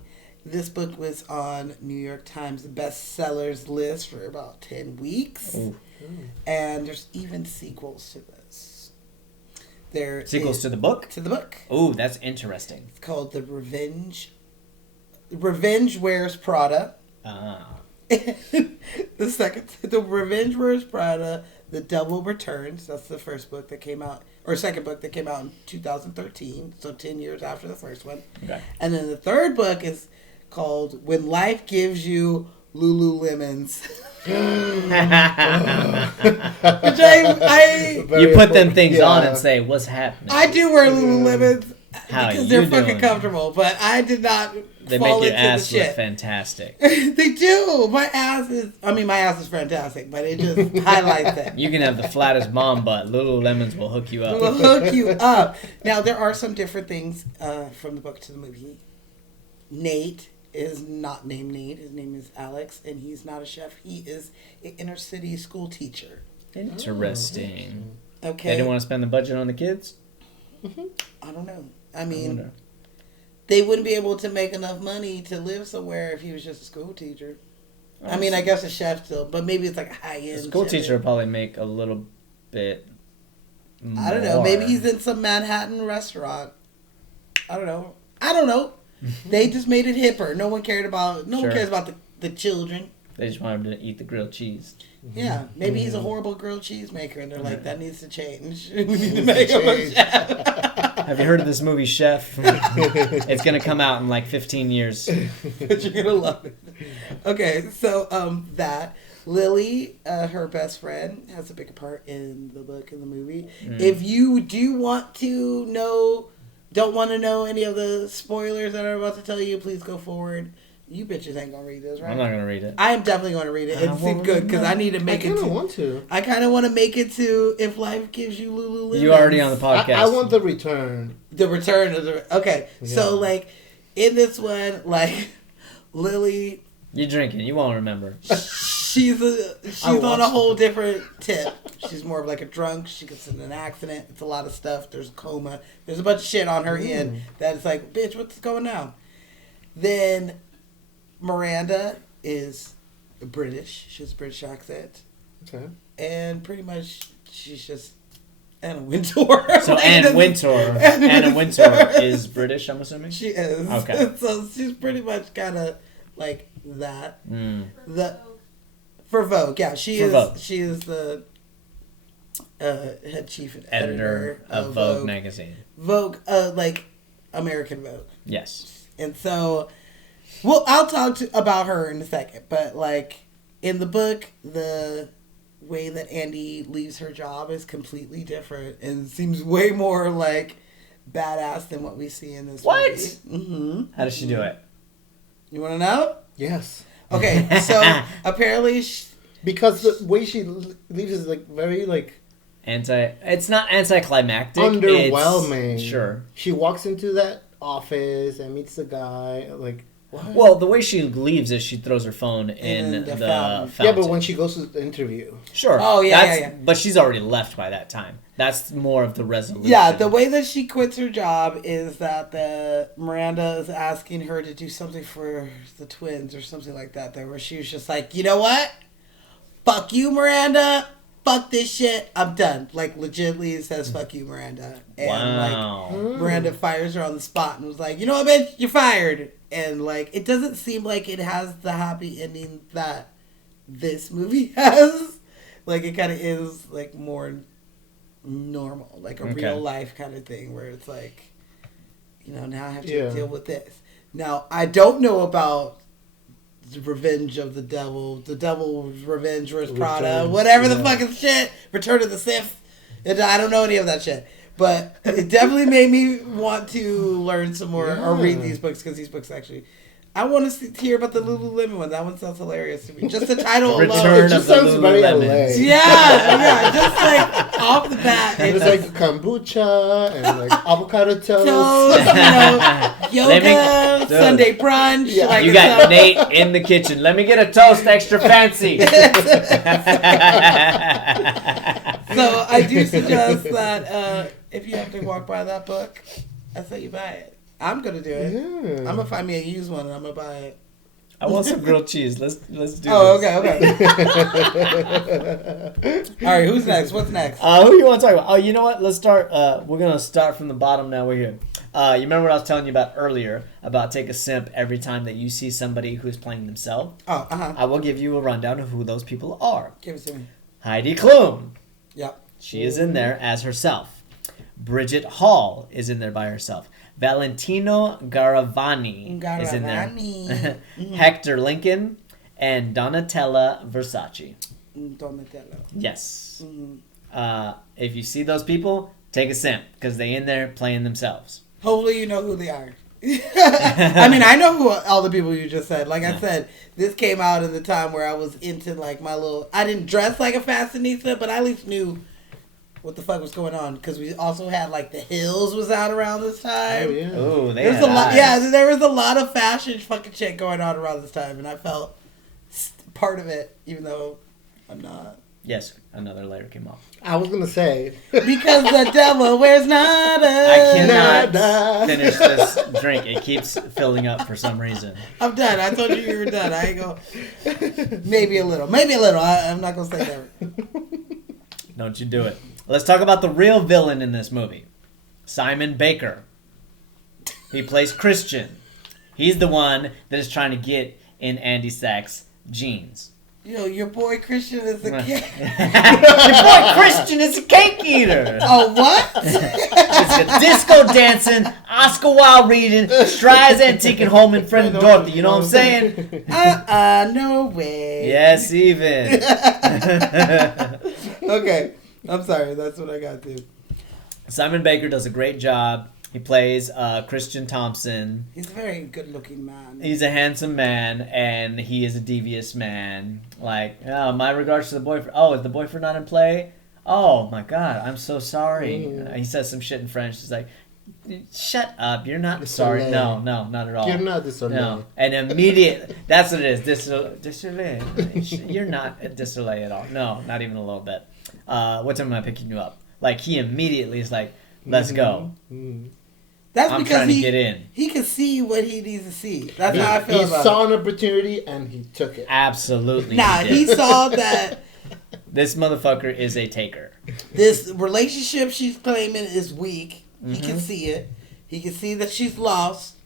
This book was on New York Times bestsellers list for about 10 weeks. Ooh. And there's even sequels to this. There Sequels is- to the book? to the book. Ooh, that's interesting. It's called The Revenge Wears Prada. Ah. The Revenge Wears Prada, The Devil Returns. That's the first book that came out, or second book that came out in 2013, so 10 years after the first one. Okay. And then the third book is called When Life Gives You Lululemons. Which I You put them things on Yeah. and say, what's happening? I do wear Lululemons How because you they're fucking doing? comfortable, but I did not They fall make your into ass the look shit. fantastic. They do. My ass is fantastic, but it just highlights it. You can have the flattest mom butt. Lululemons will hook you It will up. hook you up. Now, there are some different things from the book to the movie. Nate is not named Nate. His name is Alex, and he's not a chef. He is an inner city school teacher. Interesting. Okay. They didn't want to spend the budget on the kids? I don't know. I I mean, wonder. they wouldn't be able to make enough money to live somewhere if he was just a school teacher. I mean, I guess a chef still, but maybe it's like a high end. A school teacher would probably make a little bit more. I don't know. Maybe he's in some Manhattan restaurant. I don't know. They just made it hipper. No one cared about. No one cares about the children. They just want him to eat the grilled cheese. Yeah, maybe he's a horrible grilled cheese maker, and they're like, that needs to change. We need to make him a chef. Have you heard of this movie, Chef? It's gonna come out in like 15 years. But you're gonna love it. Okay, so that Lily, her best friend, has a big part in the book and the movie. If you do want to know, don't want to know any of the spoilers that I'm about to tell you, please go forward. You bitches ain't gonna read this, right? I'm not gonna read it. I am definitely gonna read it. It's good because I need to make it. I kind of want to. I kind of want to make it to If Life Gives You Lululemon. You already on the podcast. I want the return. The return of the. Okay, so like in this one, like Lily. You're drinking. You won't remember. She's on a whole different tip. She's more of like a drunk. She gets in an accident. It's a lot of stuff. There's a coma. There's a bunch of shit on her end that's like, bitch, what's going on? Then Miranda is British. She has a British accent. Okay. And pretty much she's just Anna Wintour. So Anna Wintour is British, I'm assuming? She is. Okay. So she's pretty much kind of like that. For For Vogue. Vogue, yeah. She Vogue. is the head chief and Editor of Vogue magazine. Vogue, like American Vogue. Yes. And so, well, I'll talk about her in a second. But like in the book, the way that Andy leaves her job is completely different and seems way more like badass than what we see in this movie. Mm-hmm. How does she do it? You want to know? Yes. Okay, so apparently, because the way she leaves is like very like It's not anticlimactic. underwhelming. Sure. She walks into that office and meets the guy. Like, what? Well, the way she leaves is she throws her phone in the fountain. Yeah, but when she goes to the interview. Sure. Oh, yeah. But she's already left by that time. That's more of the resolution. Yeah, the way that she quits her job is that Miranda is asking her to do something for the twins or something like that. Where she was just like, you know what? Fuck you, Miranda. Fuck this shit. I'm done. Like, legitimately says, fuck you, Miranda. And, wow. like, Miranda fires her on the spot and was like, you know what, bitch? You're fired. And, like, it doesn't seem like it has the happy ending that this movie has. Like, it kind of is, like, more normal. Like, a real life kind of thing where it's like, you know, now I have to deal with this. Now, I don't know about the Revenge of the Devil's Revenge vs. Prada, whatever the fucking shit, Return of the Sith. I don't know any of that shit. But it definitely made me want to learn some more or read these books because these books actually... I want to hear about the Lululemon one. That one sounds hilarious to me. Just the title alone. Return It just of the sounds very Lululemon. LA. Yeah, just like off the bat. And it's like kombucha and like avocado toast. Toast, yoga, Sunday brunch. Yeah. Like You got Nate in the kitchen. Let me get a toast extra fancy. So I do suggest that if you have to walk by that book, I say you buy it. I'm gonna do it. Yeah. I'm gonna find me a used one and I'm gonna buy it. I want some grilled cheese. Let's do this. Okay. All right, who's next? What's next? Who you want to talk about? Oh, you know what? Let's start. We're gonna start from the bottom. Now we're here. You remember what I was telling you about earlier about take a simp every time that you see somebody who's playing themselves? Oh, I will give you a rundown of who those people are. Give it to me. Heidi Klum. Yep. She is in there as herself. Bridget Hall is in there by herself. Valentino Garavani is in there. Hector Lincoln and Donatella Versace. Donatello. Yes. If you see those people, take a simp because they in there playing themselves. Hopefully you know who they are. I mean, I know who all the people you just said. Like I said, this came out in the time where I was into like my little... I didn't dress like a fashionista, but I at least knew what the fuck was going on because we also had like The Hills was out around this time. Oh yeah. Oh, There was a lot. Yeah, there was a lot of fashion fucking shit going on around this time, and I felt part of it, even though I'm not. Yes, another layer came off. I was gonna say Because the devil wears nada. I cannot Nada. finish this drink. It keeps filling up for some reason. I'm done. I told you were done. I ain't gonna. Maybe a little. Maybe a little. I'm not gonna say never. Don't you do it. Let's talk about the real villain in this movie. Simon Baker. He plays Christian. He's the one that is trying to get in Andy Sack's jeans. Yo, your boy Christian is a cake. Your boy Christian is a cake eater. Oh, what? It's a disco dancing, Oscar Wilde reading, Streisand taking home in front of Dorothy. You know what I'm saying? No way. Yes, even. Okay, I'm sorry. That's what I got to. Simon Baker does a great job. He plays Christian Thompson. He's a very good-looking man. He's a handsome man, and he is a devious man. Like, oh, my regards to the boyfriend. Oh, is the boyfriend not in play? Oh, my God, I'm so sorry. He says some shit in French. He's like, shut up. You're not sorry. No, not at all. You're not désolé. No. And immediate, that's what it is. Désolé. You're not désolé at all. No, not even a little bit. What time am I picking you up? Like, he immediately is like, let's go. That's I'm because trying to get in. He can see what he needs to see. That's how I feel He about saw it. an opportunity and he took it. Absolutely. Nah, he saw that This motherfucker is a taker. this relationship she's claiming is weak. He Mm-hmm. can see it. He can see that she's lost.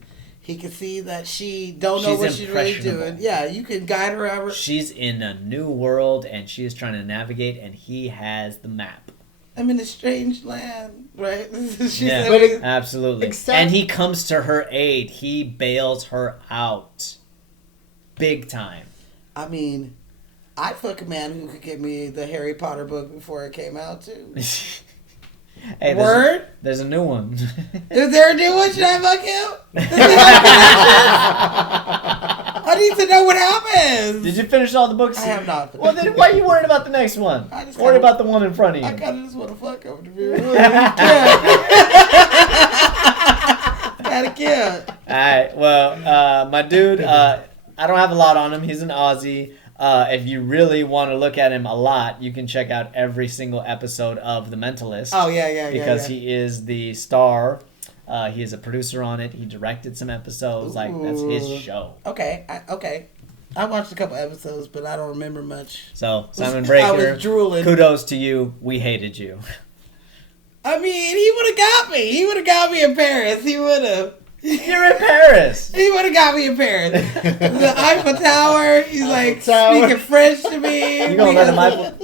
He can see that she don't know She's what she's really impressionable. doing. Yeah, you can guide her over. She's in a new world, and she is trying to navigate, and he has the map. I'm in a strange land, right? She Yeah, said But we- it- absolutely. Except- And he comes to her aid. He bails her out. Big time. I mean, I'd fuck a man who could get me the Harry Potter book before it came out, too. Hey, Word? There's a new one. Is there a new one? Should I fuck him? Does he have connections? I need to know what happens. Did you finish all the books? I have not. Well, then why are you worried about the next one? I just Worry kinda- about the one in front of you. I kind of just want to fuck him to be real. Got a kid. Alright, well, my dude, I don't have a lot on him. He's an Aussie. If you really want to look at him a lot, you can check out every single episode of The Mentalist. Oh, yeah. Because he is the star. He is a producer on it. He directed some episodes. Like, that's his Ooh. show. Okay. I watched a couple episodes, but I don't remember much. So, Simon I Breaker, was drooling. kudos to you. We hated you. I mean, he would have got me. He would have got me in Paris. He would have. You're in Paris. He would have got me in Paris. The Eiffel Tower. He's like Tower. speaking French to me. You gonna let him Eiffel?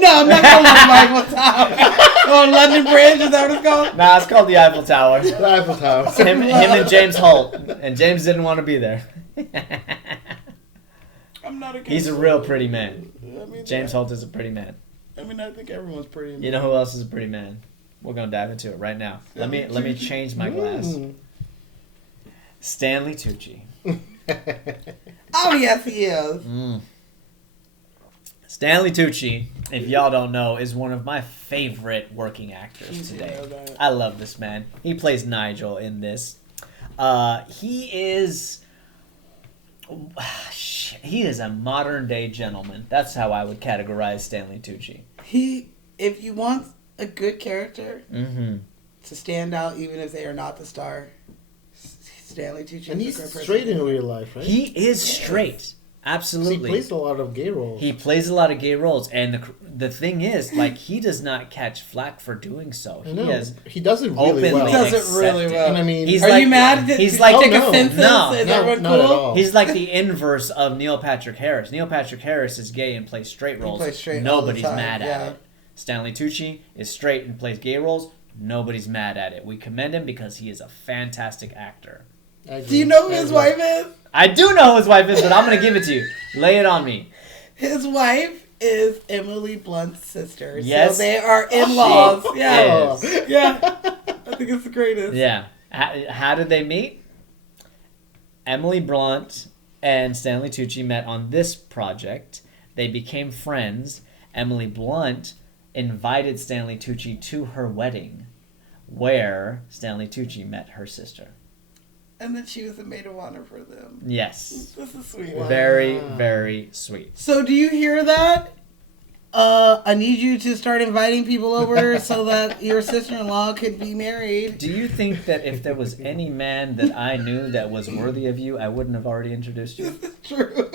No, I'm not going to the Eiffel Tower. On London Bridge, is that what it's called? Nah, it's called the Eiffel Tower. The Eiffel Tower. Him and James Holt. And James didn't want to be there. I'm not against He's a real pretty man. I mean, James Holt is a pretty man. I mean, I think everyone's pretty. You know who else is a pretty man? We're gonna dive into it right now. Let me change my glass. Stanley Tucci. Oh, yes, he is. Stanley Tucci, if y'all don't know, is one of my favorite working actors today. I love this man. He plays Nigel in this. He is a modern day gentleman. That's how I would categorize Stanley Tucci. If you want a good character Mm-hmm. to stand out, even if they are not the star, Stanley Tucci. And is he's a great person. straight in real life, right? He is straight. Absolutely. He plays a lot of gay roles. He plays a lot of gay roles, and the thing is, like, he does not catch flack for doing so. I know. He He does it really openly well. He does it really accepted. well. And I mean, He's Are like, you mad? He's like, take no, offense? no, Is no, everyone not at cool? all. he's like the inverse of Neil Patrick Harris. Neil Patrick Harris is gay and plays straight roles. plays straight all the Nobody's time, mad yeah. at it. Stanley Tucci is straight and plays gay roles. Nobody's mad at it. We commend him because he is a fantastic actor. I agree. Do you know who I his agree. wife is? I do know who his wife is, but I'm going to give it to you. Lay it on me. His wife is Emily Blunt's sister. Yes. So they are in-laws. She Yeah. is. Yeah. I think it's the greatest. Yeah. How did they meet? Emily Blunt and Stanley Tucci met on this project. They became friends. Emily Blunt invited Stanley Tucci to her wedding, where Stanley Tucci met her sister. And then she was the maid of honor for them. Yes. This is sweet. Very, very sweet. So do you hear that? I need you to start inviting people over so that your sister-in-law can be married. Do you think that if there was any man that I knew that was worthy of you, I wouldn't have already introduced you? True.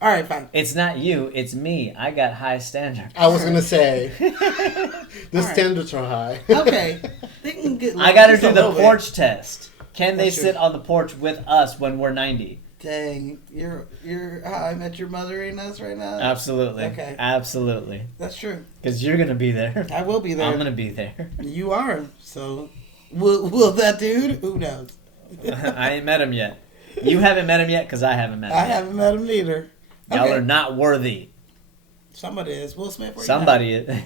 All right, fine. It's not you, it's me. I got high standards. I was gonna say the Alright. standards are high. Okay. They can get I gotta just a do the little bit. porch test. Can they That's true. sit on the porch with us when we're 90? Dang, you're How I Met Your Mothering us right now. Absolutely. Okay. Absolutely. That's true. Because you're gonna be there. I will be there. I'm gonna be there. You are. So, will that dude? Who knows? I ain't met him yet. You haven't met him yet because I haven't met him. I yet. haven't met him neither. Y'all Okay. are not worthy. Somebody is. Will Smith. where you Somebody is.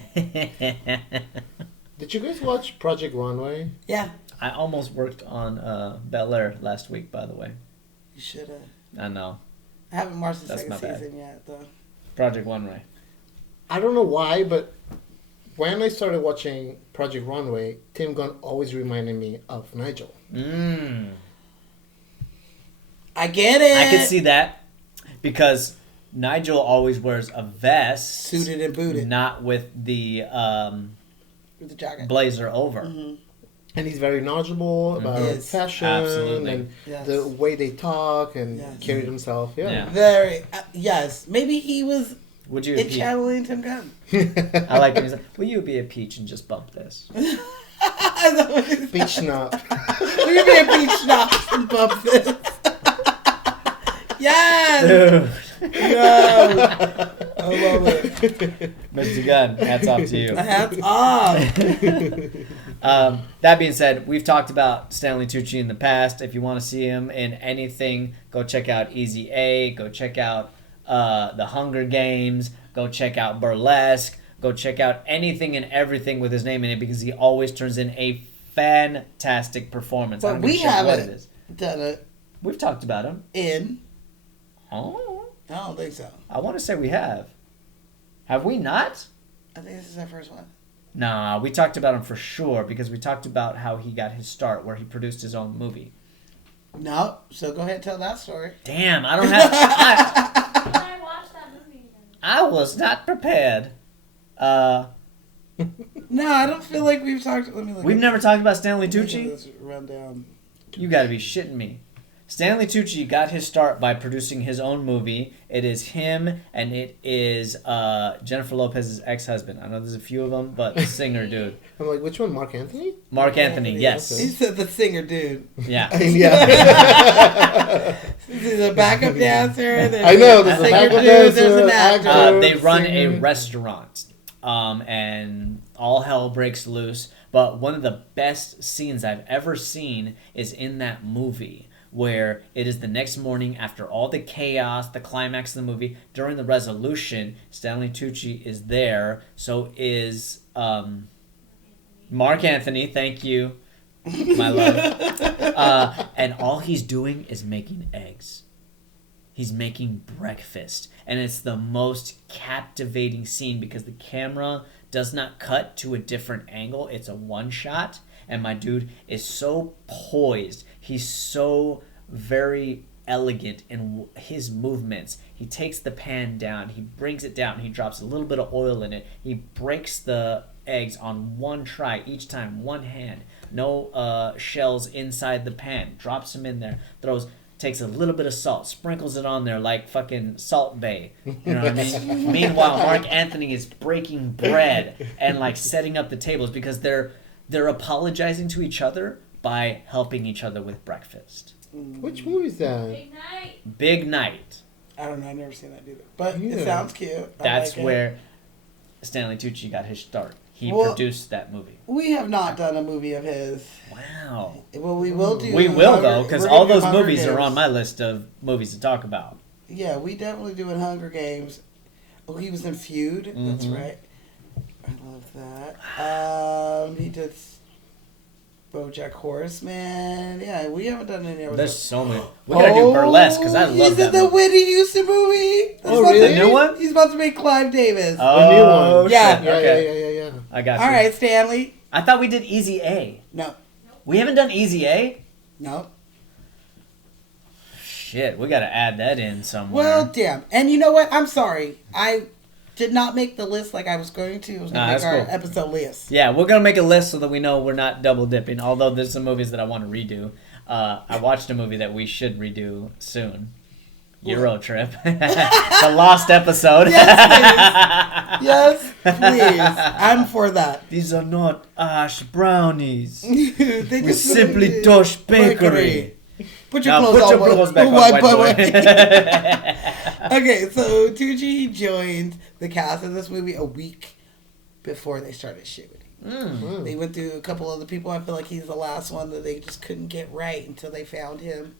Did you guys watch Project Runway? at? Yeah. I almost worked on Bel Air last week, by the way. You should have. I know. I haven't watched the That's second my bad. season yet, though. Project One Way. I don't know why, but when I started watching Project Runway, Tim Gunn always reminded me of Nigel. I get it. I can see that because Nigel always wears a vest, Suited and booted. not with the With the jacket. blazer over. Mm-hmm. And he's very knowledgeable about Yes. fashion Absolutely. and Yes. the way they talk and Yes. carry themselves. Yeah. Yeah. Very. Yes. Maybe he was Would you? channeling Tim Gunn. I like when he's like, "Will you be a peach and just bump this?" Beach snap. Will you be a beach schnapps and bump this? Yes. Dude, Yes. I love it. Mr. Gunn, hats off to you. Hats off. That being said, we've talked about Stanley Tucci in the past. If you want to see him in anything, go check out Easy A. Go check out The Hunger Games. Go check out Burlesque. Go check out anything and everything with his name in it because he always turns in a fantastic performance. I But don't give we a shit what haven't it is. done it We've talked about him. in. Oh, I don't think so. I want to say we have. Have we not? I think this is our first one. Nah, we talked about him for sure because we talked about how he got his start where he produced his own movie. No. So go ahead and tell that story. Damn, I don't have... I watched that movie again. I was not prepared. No, I don't feel like we've talked. Let me look. We've at- never talked about Stanley let me look Tucci? at this rundown. You gotta be shitting me. Stanley Tucci got his start by producing his own movie. It is him and it is Jennifer Lopez's ex-husband. I know there's a few of them, but the singer dude. I'm like, which one? Mark Anthony? Mark Anthony, yes. He said the singer dude. Yeah. Yeah. He's a backup dancer. There's I know, a there's a singer backup dude. There's an dancer, actor. They run a singer. restaurant, and all hell breaks loose. But one of the best scenes I've ever seen is in that movie, where it is the next morning after all the chaos, the climax of the movie. During the resolution, Stanley Tucci is there. So is Mark Anthony. Thank you, my love. And all he's doing is making eggs. He's making breakfast. And it's the most captivating scene because the camera does not cut to a different angle. It's a one shot. And my dude is so poised. He's so very elegant in his movements. He takes the pan down. He brings it down. He drops a little bit of oil in it. He breaks the eggs on one try each time, one hand. No shells inside the pan. Drops them in there. Takes a little bit of salt, sprinkles it on there like fucking Salt Bay. You know what I mean? Meanwhile, Mark Anthony is breaking bread and like setting up the tables because they're apologizing to each other by helping each other with breakfast. Which movie is that? Big night. Big Night. I don't know. I've never seen that either. But Yeah. it sounds cute. I That's like it. where Stanley Tucci got his start. He Well- produced that movie. We have not done a movie of his. Wow. Well, we will do. We will Hunger- though, because we're all gonna do those Hunger movies are Games. on my list of movies to talk about. Yeah, we definitely doing Hunger Games. Oh, he was in Feud. That's Mhm. right. I love that. He did BoJack Horseman. Yeah, we haven't done any other There's stuff. so many. We gotta do Burlesque because I love He's that in the movie. Whitney Houston movie. He's Oh, about to really? The new make- one? He's about to make Clive Davis. Oh, new one. Yeah. shit. Yeah, Okay. yeah. I got you. All right, Stanley. I thought we did Easy A. No, We haven't done Easy A? no. Shit, we gotta add that in somewhere. Well, damn. And you know what? I'm sorry. did not make the list like I was going to. I was going to make our episode list. Yeah, we're going to make a list so that we know we're not double dipping. Although there's some movies that I want to redo. I watched a movie that we should redo soon. Euro Trip. The lost episode. Yes, please. I'm for that. These are not Ash brownies. They We just simply Dosh Bakery. Put your Now, clothes put on. your clothes back on, white boy. Okay, so Tucci joined the cast of this movie a week before they started shooting. They went through a couple other people. I feel like he's the last one that they just couldn't get right until they found him.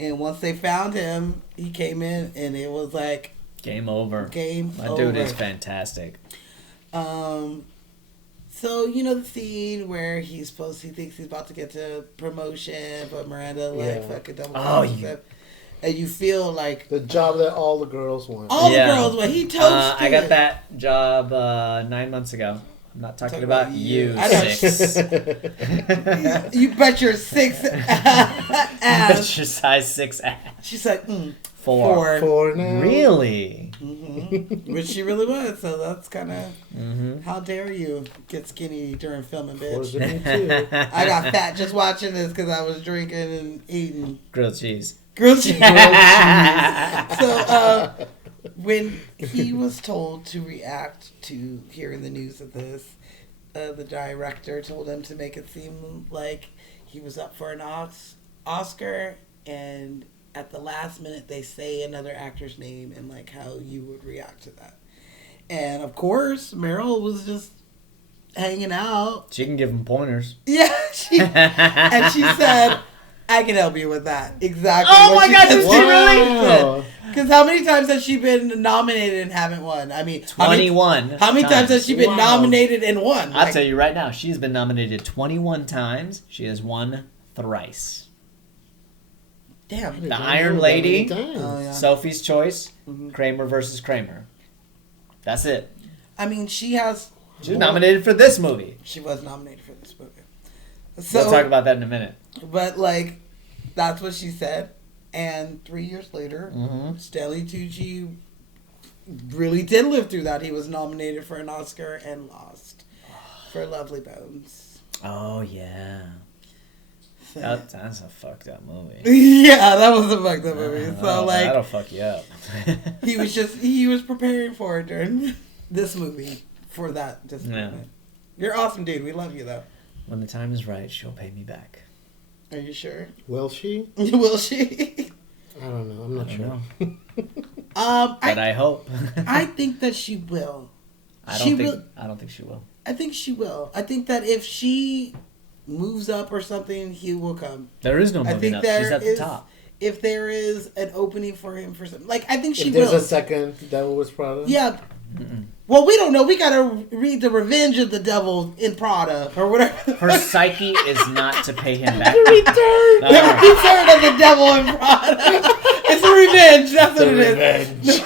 And once they found him, he came in and it was like... Game over. My dude is fantastic. So, you know the scene where he thinks he's about to get to promotion, but Miranda, fucking double stuff. And you feel like... The job that all the girls want. All the girls want. He toasted. I got that job 9 months ago. I'm not talking about you, I know. 6. You bet your 6 ass. Bet your size 6 ass. She's like, 4. 4 now. Really? Mm-hmm. Which she really was. So that's kind of... How dare you get skinny during filming, bitch. I got fat just watching this because I was drinking and eating. Grilled cheese. So, when he was told to react to hearing the news of this, the director told him to make it seem like he was up for an Oscar, and at the last minute they say another actor's name and like how you would react to that. And of course, Meryl was just hanging out. She can give him pointers. Yeah, and she said, I can help you with that. Exactly. Oh my God, does she really? Because how many times has she been nominated and haven't won? I mean, 21. How many times has she been nominated and won? I'll tell you right now, she's been nominated 21 times. She has won thrice. Damn. The Iron Lady, Sophie's Choice, Mm-hmm. Kramer versus Kramer. That's it. I mean, she has... She was nominated for this movie. She was nominated for this movie. So, We'll talk about that in a minute. But, like, that's what she said. And 3 years later, Stanley Tucci really did live through that. He was nominated for an Oscar and lost for Lovely Bones. Oh, yeah. So, That's a fucked up movie. yeah, that was a fucked up movie. So, like... That'll fuck you up. he was preparing for it during this movie for that disappointment. Yeah. You're awesome, dude. We love you, though. When the time is right, she'll pay me back. Are you sure? Will she? Will she? I don't know. I'm not sure. But I hope. I think that she will. I don't think she will. I think she will. I think that if she moves up or something, he will come. There is no moving up. She's at the top. If there is an opening for him for something, like I think she if will. There's a second Devil Wears Prada. Yeah. Well, we don't know. We gotta read The Revenge of the Devil in Prada or whatever. Her psyche is not to pay him back. The Return of the Devil in Prada. It's a revenge. That's what it is.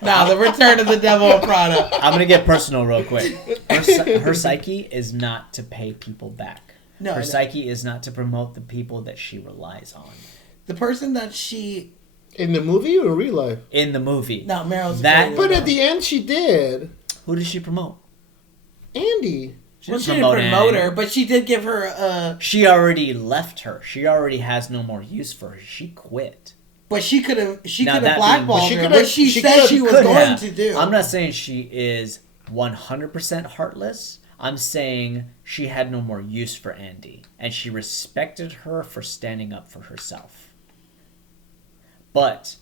The Return of the Devil in Prada. I'm gonna get personal real quick. Her psyche is not to pay people back. No, her psyche is not to promote the people that she relies on. The person that she... In the movie or real life? In the movie. No, Meryl's... But at the end she did. Who did she promote? Andy. She didn't promote her, but she did give her a... She already left her. She already has no more use for her. She quit. But she could have blackballed her, which she said said she was going to do. I'm not saying she is 100% heartless. I'm saying she had no more use for Andy. And she respected her for standing up for herself. But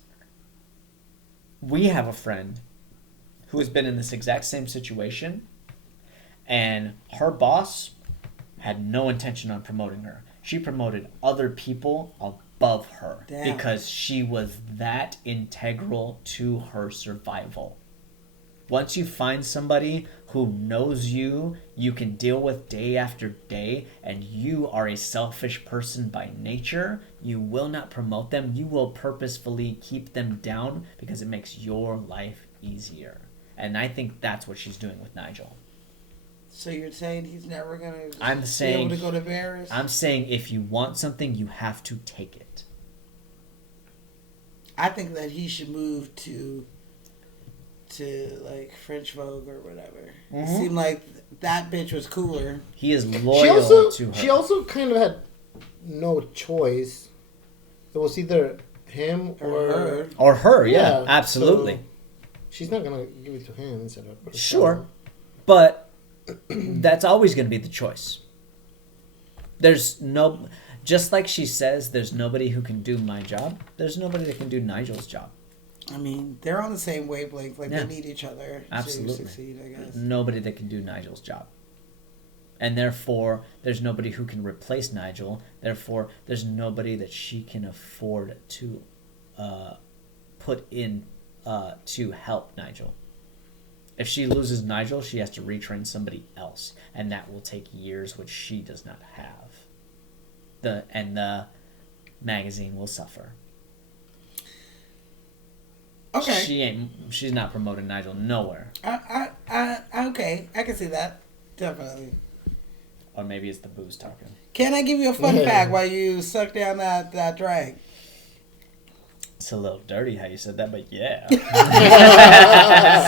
we have a friend who has been in this exact same situation, and her boss had no intention on promoting her. She promoted other people above her because she was that integral to her survival. Once you find somebody who knows you, you can deal with day after day, and you are a selfish person by nature, you will not promote them. You will purposefully keep them down because it makes your life easier. And I think that's what she's doing with Nigel. So you're saying he's never going to be able to go to Paris? I'm saying if you want something, you have to take it. I think that he should move to to like French Vogue or whatever. Mhm. It seemed like that bitch was cooler. He is She loyal also to her. she also kind of had no choice. It was either him or Her. Or her, yeah, Yeah, absolutely. so she's not gonna give it to him instead of herself. Sure. But that's always going to be the choice. There's no... Just like she says, there's nobody who can do my job. There's nobody that can do Nigel's job. I mean, they're on the same wavelength. Like Yeah. they need each other Absolutely. to succeed, I guess. Nobody that can do Nigel's job. And therefore, there's nobody who can replace Nigel. Therefore, there's nobody that she can afford to put in to help Nigel. If she loses Nigel, she has to retrain somebody else. And that will take years, which she does not have. The magazine will suffer. Okay. She's not promoting Nigel nowhere. Okay. I can see that. Definitely. Or maybe it's the booze talking. Can I give you a fun fact while you suck down that drag? It's a little dirty how you said that, but yeah.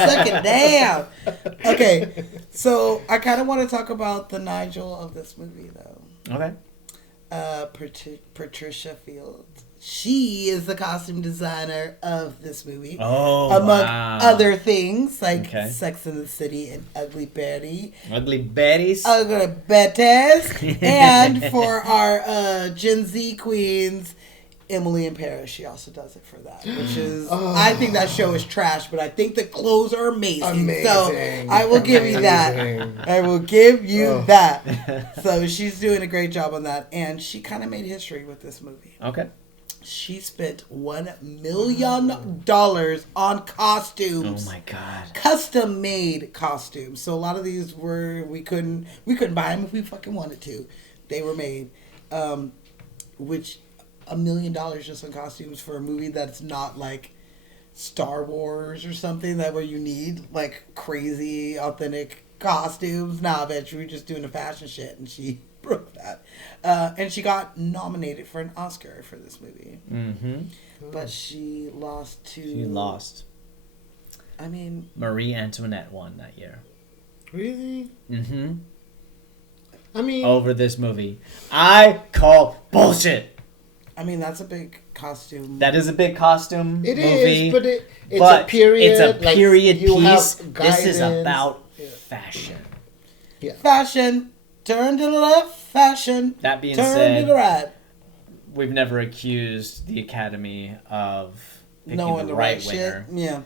Suck it down. Okay. So I kind of want to talk about the Nigel of this movie, though. Okay. Patricia Fields. She is the costume designer of this movie. Oh, among wow. other things like Okay. Sex and the City and Ugly Betty. Ugly Betty's. Ugly Betties. And for our Gen Z queens, Emily in Paris. She also does it for that, which is I think that show is trash, but I think the clothes are amazing. So I will give you that. I will give you that. So she's doing a great job on that, and she kind of made history with this movie. Okay. She spent $1 million on costumes. Oh my god. Custom made costumes. So a lot of these we couldn't buy them if we fucking wanted to. They were made, which $1 million just on costumes for a movie that's not like Star Wars or something that where you need like crazy authentic costumes. Nah, bitch, we're just doing the fashion shit, and she broke that. And she got nominated for an Oscar for this movie. Mm-hmm. But she lost to... She lost. I mean... Marie Antoinette won that year. Really? Mm-hmm. I mean, Over this movie. I call bullshit. I mean, that's a big costume. That is a big costume it movie. is, but it's but a period. It's a period you have piece. This is guidance. about fashion. Yeah. Fashion. Turn to the left. Fashion. That being Turn said, to the right. we've never accused the Academy of picking Knowing the right shit. winner. Yeah.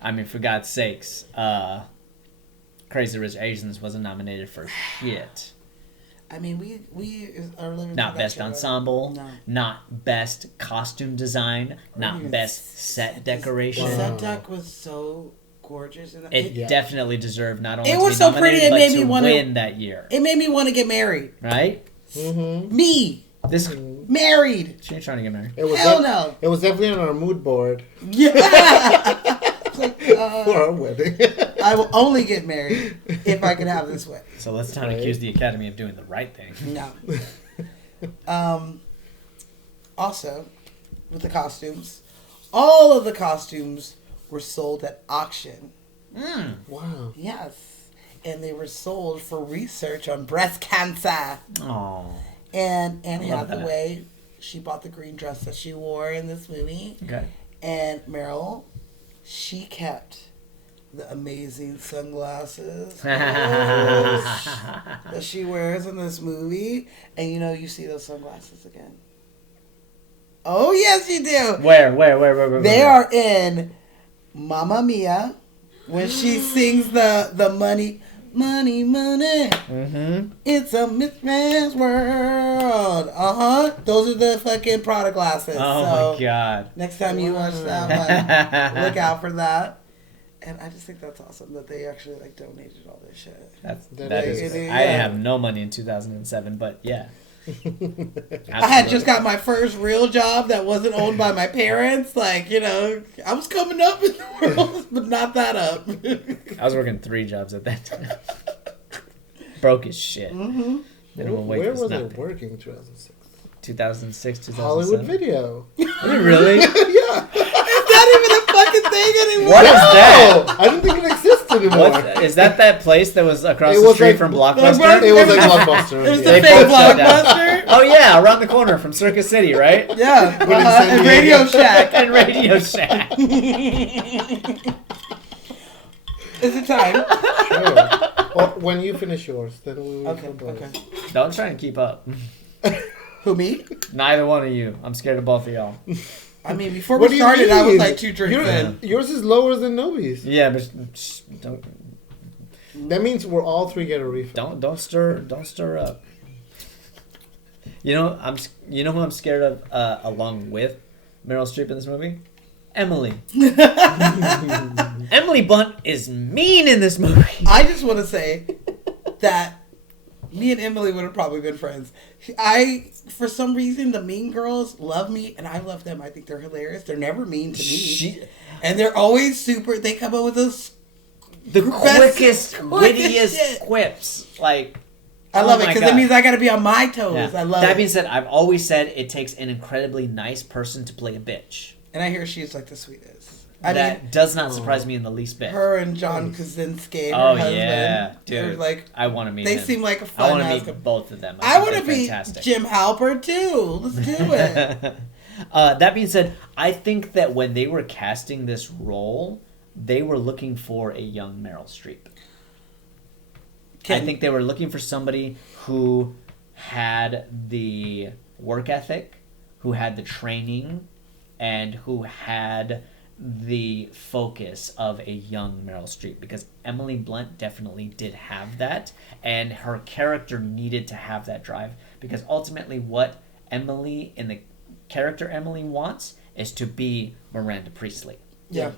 I mean, for God's sakes, Crazy Rich Asians wasn't nominated for shit. I mean, we are living... Not through that best shit, right? ensemble, No. not best costume design, not even best set decoration. The set deck was so gorgeous. And It definitely deserved not only It to was be so nominated, pretty, it but made to me wanna- win that year. It made me want to get married. Right? Mm-hmm. Me. This Married. she ain't trying to get married. It was Hell no. It was definitely on our mood board Yeah. for our wedding. I will only get married if I could have this way. So let's not Right. accuse the Academy of doing the right thing. No. Also, with the costumes, all of the costumes were sold at auction. Wow. Yes. And they were sold for research on breast cancer. Oh. And Anne Love that. Hathaway, she bought the green dress that she wore in this movie. Okay. And Meryl, she kept the amazing sunglasses that she wears in this movie. And you see those sunglasses again. Oh, yes, you do. Where? They are in Mamma Mia when she sings the money. Mm-hmm. It's a mismatched world. Those are the fucking Prada glasses. Oh so my god. next time you watch that one, look out for that. And I just think that's awesome that they actually donated all this shit. That is. is. I have no money in 2007, but yeah. I had just got my first real job that wasn't owned by my parents. I was coming up in the world, but not that up. I was working 3 jobs at that time. Broke as shit. Mm-hmm. Minimum wage Where was was nothing. it working? 2006. 2006, 2007. Hollywood Video. Did it really? Yeah. It's not even a fucking thing anymore. What is that? I didn't think it exists anymore. What is that place that was across It the was street like- from It Blockbuster? was like Blockbuster. It was the They fake both shut down. Blockbuster. Oh yeah, around the corner from Circus City, right? Yeah, But in San and Diego. Radio Shack. And Radio Shack. Is it time? Sure. Well, when you finish yours, then we will. Okay. Don't try and keep up. Who, me? Neither one of you. I'm scared of both of y'all. I mean, before What we do you started, I was mean? like 2 drinks in. Yours is lower than Nobi's. Yeah, but don't That means we're all three get a refill. don't stir up. You know who I'm scared of along with Meryl Streep in this movie? Emily. Emily Blunt is mean in this movie. I just want to say that me and Emily would have probably been friends. For some reason, the Mean Girls love me, and I love them. I think they're hilarious. They're never mean to me. And they're always super, they come up with those The quickest, shit. wittiest quips. Like, I oh love it my because it God. means I got to be on my toes. Yeah. I love that it. being said, I've always said it takes an incredibly nice person to play a bitch. And I hear she's like the sweetest. That does not surprise me in the least bit. Her and John Krasinski, her Oh husband, yeah, they're dude! like, I want to meet. they him. seem like a I fun want to house. meet both of them. I think want to they're meet fantastic. Jim Halpert too. Let's do it. That being said, I think that when they were casting this role, they were looking for a young Meryl Streep. I think they were looking for somebody who had the work ethic, who had the training, and who had the focus of a young Meryl Streep, because Emily Blunt definitely did have that, and her character needed to have that drive, because ultimately what Emily in the character Emily wants is to be Miranda Priestley. Yeah.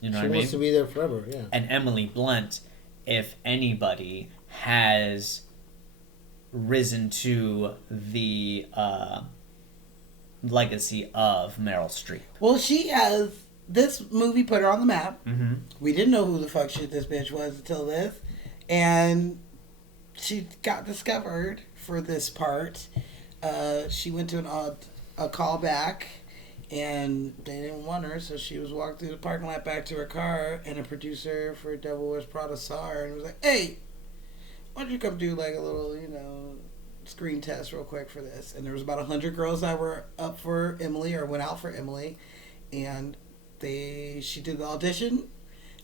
You know She what I mean? wants to be there forever, yeah. And Emily Blunt, if anybody, has risen to the legacy of Meryl Streep. Well, she has. This movie put her on the map. Mm-hmm. We didn't know who the fuck shit this bitch was until this. And she got discovered for this part. She went to a callback, and they didn't want her, so she was walking through the parking lot back to her car, and a producer for Devil Wears Prada saw her and was like, hey, why don't you come do like a little, screen test real quick for this? And there was about 100 girls that were up for Emily or went out for Emily, and she did the audition,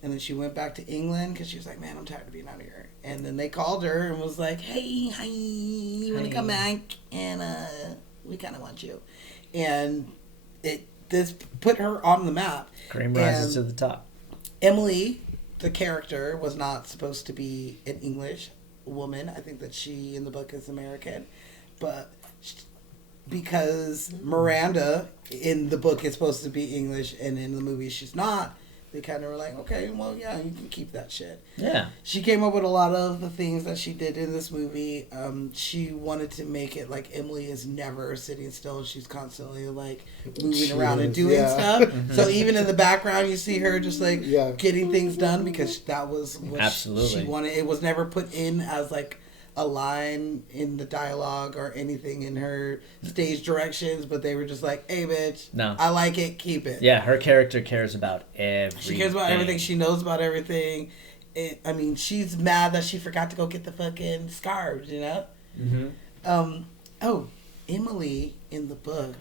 and then she went back to England because she was like, man, I'm tired of being out here. And then they called her and was like, hey, hi, you want to come back? And we kind of want you. And this put her on the map. Cream rises to the top. Emily, the character, was not supposed to be an English woman. I think that she in the book is American, but because Miranda in the book is supposed to be English and in the movie she's not, they kind of were like, okay, well, yeah, you can keep that shit. Yeah. She came up with a lot of the things that she did in this movie. She wanted to make it like Emily is never sitting still. She's constantly like moving around and doing stuff. So even in the background, you see her just like getting things done, because that was what she wanted. It was never put in as like a line in the dialogue or anything in her stage directions, but they were just like, hey bitch, no, I like it, keep it. Yeah, her character cares about everything. She cares about everything. She knows about everything. She's mad that she forgot to go get the fucking scarves, Emily in the book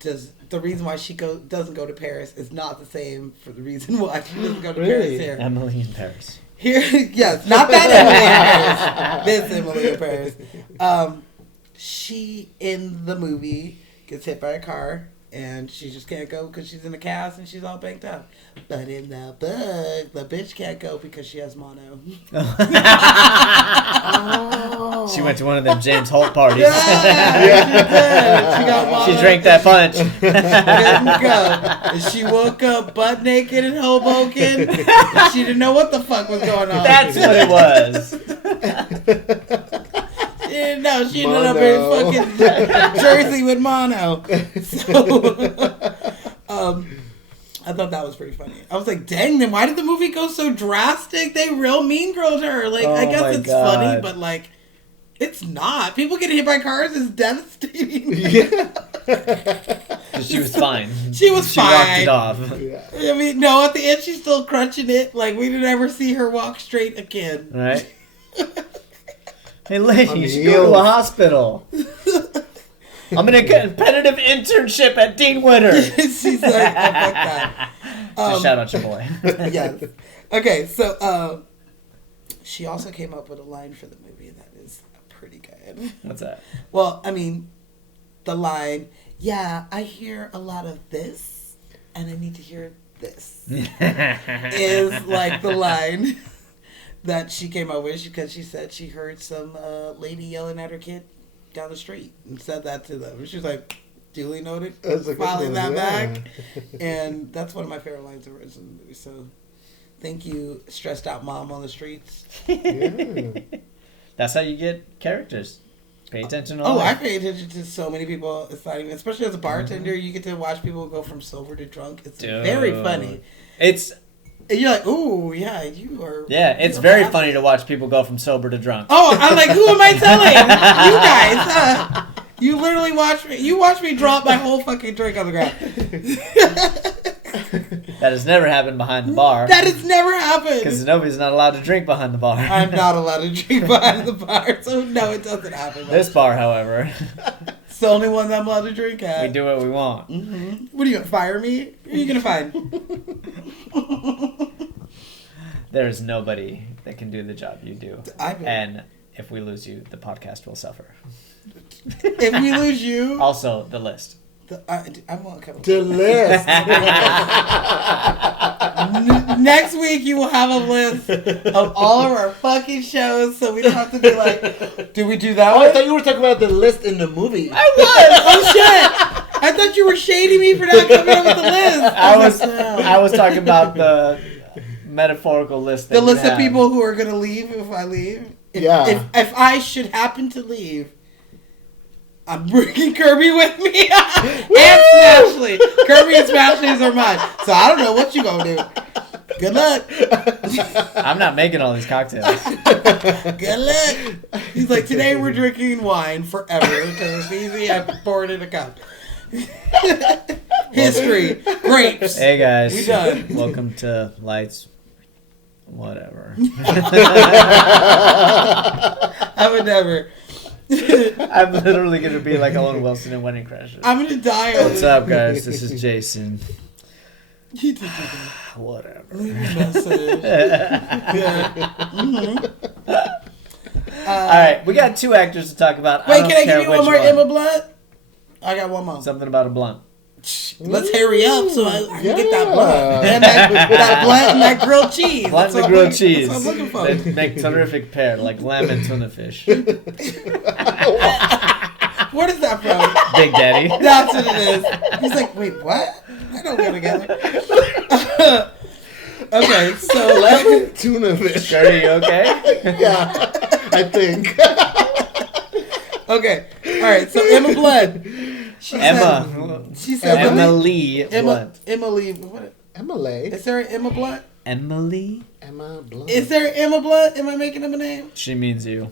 the reason why she doesn't go to Paris is not the same for the reason why she doesn't go to Paris here. Emily in Paris. Here, yes, not that Emily in Paris. This Emily in Paris. She, in the movie, gets hit by a car, and she just can't go because she's in a cast and she's all banked up. But in the book, the bitch can't go because she has mono. She went to one of them James Holt parties. Yeah, she did. She got mono. She drank that punch. Couldn't go. And she woke up butt naked in Hoboken. And she didn't know what the fuck was going on. That's what it was. She didn't know. She ended up in fucking Jersey with mono. So, I thought that was pretty funny. I was like, dang, then why did the movie go so drastic? They real mean girled her. Like, I guess it's funny, but like, it's not. People getting hit by cars is devastating. Yeah. She was fine. She was She walked it fine. off. Yeah. I mean, no, at the end she's still crunching it. Like, we didn't ever see her walk straight again. Right? Hey, lady, On you should the go to a heels. hospital. I'm in a competitive internship at Dean Witter. She's like, oh, fuck that. Just shout out your boy. Yes. Okay, so she also came up with a line for the movie that is pretty good. What's that? Well, I mean, the line, yeah, I hear a lot of this, and I need to hear this, is like the line that she came up with because she said she heard some lady yelling at her kid down the street and said that to them. She was like, duly noted, That's a good filing one, that yeah. back. And that's one of my favorite lines of in the movie. So thank you, stressed out mom on the streets. Yeah. That's how you get characters. Pay attention to Oh, all I that. pay attention to so many people. It's not even, especially as a bartender, you get to watch people go from sober to drunk. It's very Dude. funny. It's And you're like, ooh, yeah, you are. it's you're very fast. funny to watch people go from sober to drunk. Oh, I'm like, who am I telling? You guys. You literally watch me. You watch me drop my whole fucking drink on the ground. That has never happened behind the bar. That has never Because happened. nobody's not allowed to drink behind the bar. I'm not allowed to drink behind the bar, so no, it doesn't happen. This bar, however, It's the only one that I'm allowed to drink at. we do what we want. Mm-hmm. What are you gonna fire me? Who are you gonna find? There is nobody that can do the job you do. I- And if we lose you, the podcast will suffer. If we lose you, Also, the list. I won't come. The list. Next week you will have a list of all of our fucking shows, so we don't have to be like, did we do that Oh, I one? thought you were talking about the list in the movie. I was. Oh shit! I thought you were shading me for not coming up with the list. I was talking about the metaphorical list. That The you list of have. people who are gonna leave if I leave. Yeah. If I should happen to leave, I'm bringing Kirby with me and Smashley. Kirby and Smashley's are mine. So I don't know what you gonna do. Good luck. I'm not making all these cocktails. Good luck. He's like, today we're drinking wine forever because it's easy. I pour it in a cup. History. Grapes. Hey guys, We done. Welcome to Lights. Whatever. I would never. I'm literally gonna be like Owen Wilson in Wedding Crashers. I'm gonna die on What's up, guys? This is Jason. You did that. Whatever. Leave a message. Yeah. Mm-hmm. All right, we got two actors to talk about. Wait, don't can I care give you which one more Emma Blunt? I got one more. Something about a blunt. Let's hurry up so I can get that Yeah. blunt. And that blunt and that grilled cheese. Blunt That's and what grilled I'm- cheese. That's what I'm looking for. They make terrific pair, like lamb and tuna fish. What is that from? Big Daddy. That's what it is. He's like, wait, what? I don't go together. Okay, so Lemon tuna fish. Are you okay? Yeah, I think. okay, all right. So Emma Blunt. She Emma. She said Emily Blunt. Emily. What? Emily. Is there an Emma Blunt? Emily? Emma Blunt. Is there an Emma Blunt? Am I making up a name? She means you.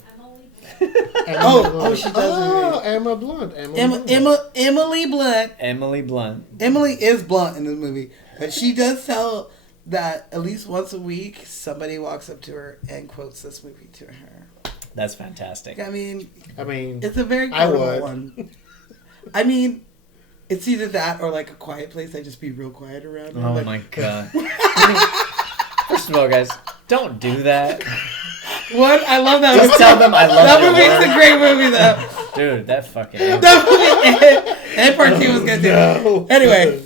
Emma Oh, Blunt. she does Oh, Emma Blunt. Emily Blunt. Emily Blunt. Emily Blunt. Emily is blunt in this movie, but she does tell that at least once a week somebody walks up to her and quotes this movie to her. That's fantastic. I mean, it's a very I quotable would. one. I mean, it's either that or like A Quiet Place. I just be real quiet around her. Oh like, my god. First of all, guys, don't do that. What? I love that Just movie. tell them I love That your movie's work. a great movie, though. Dude, that fucking... That movie, and part 2 was good too. No. Anyway,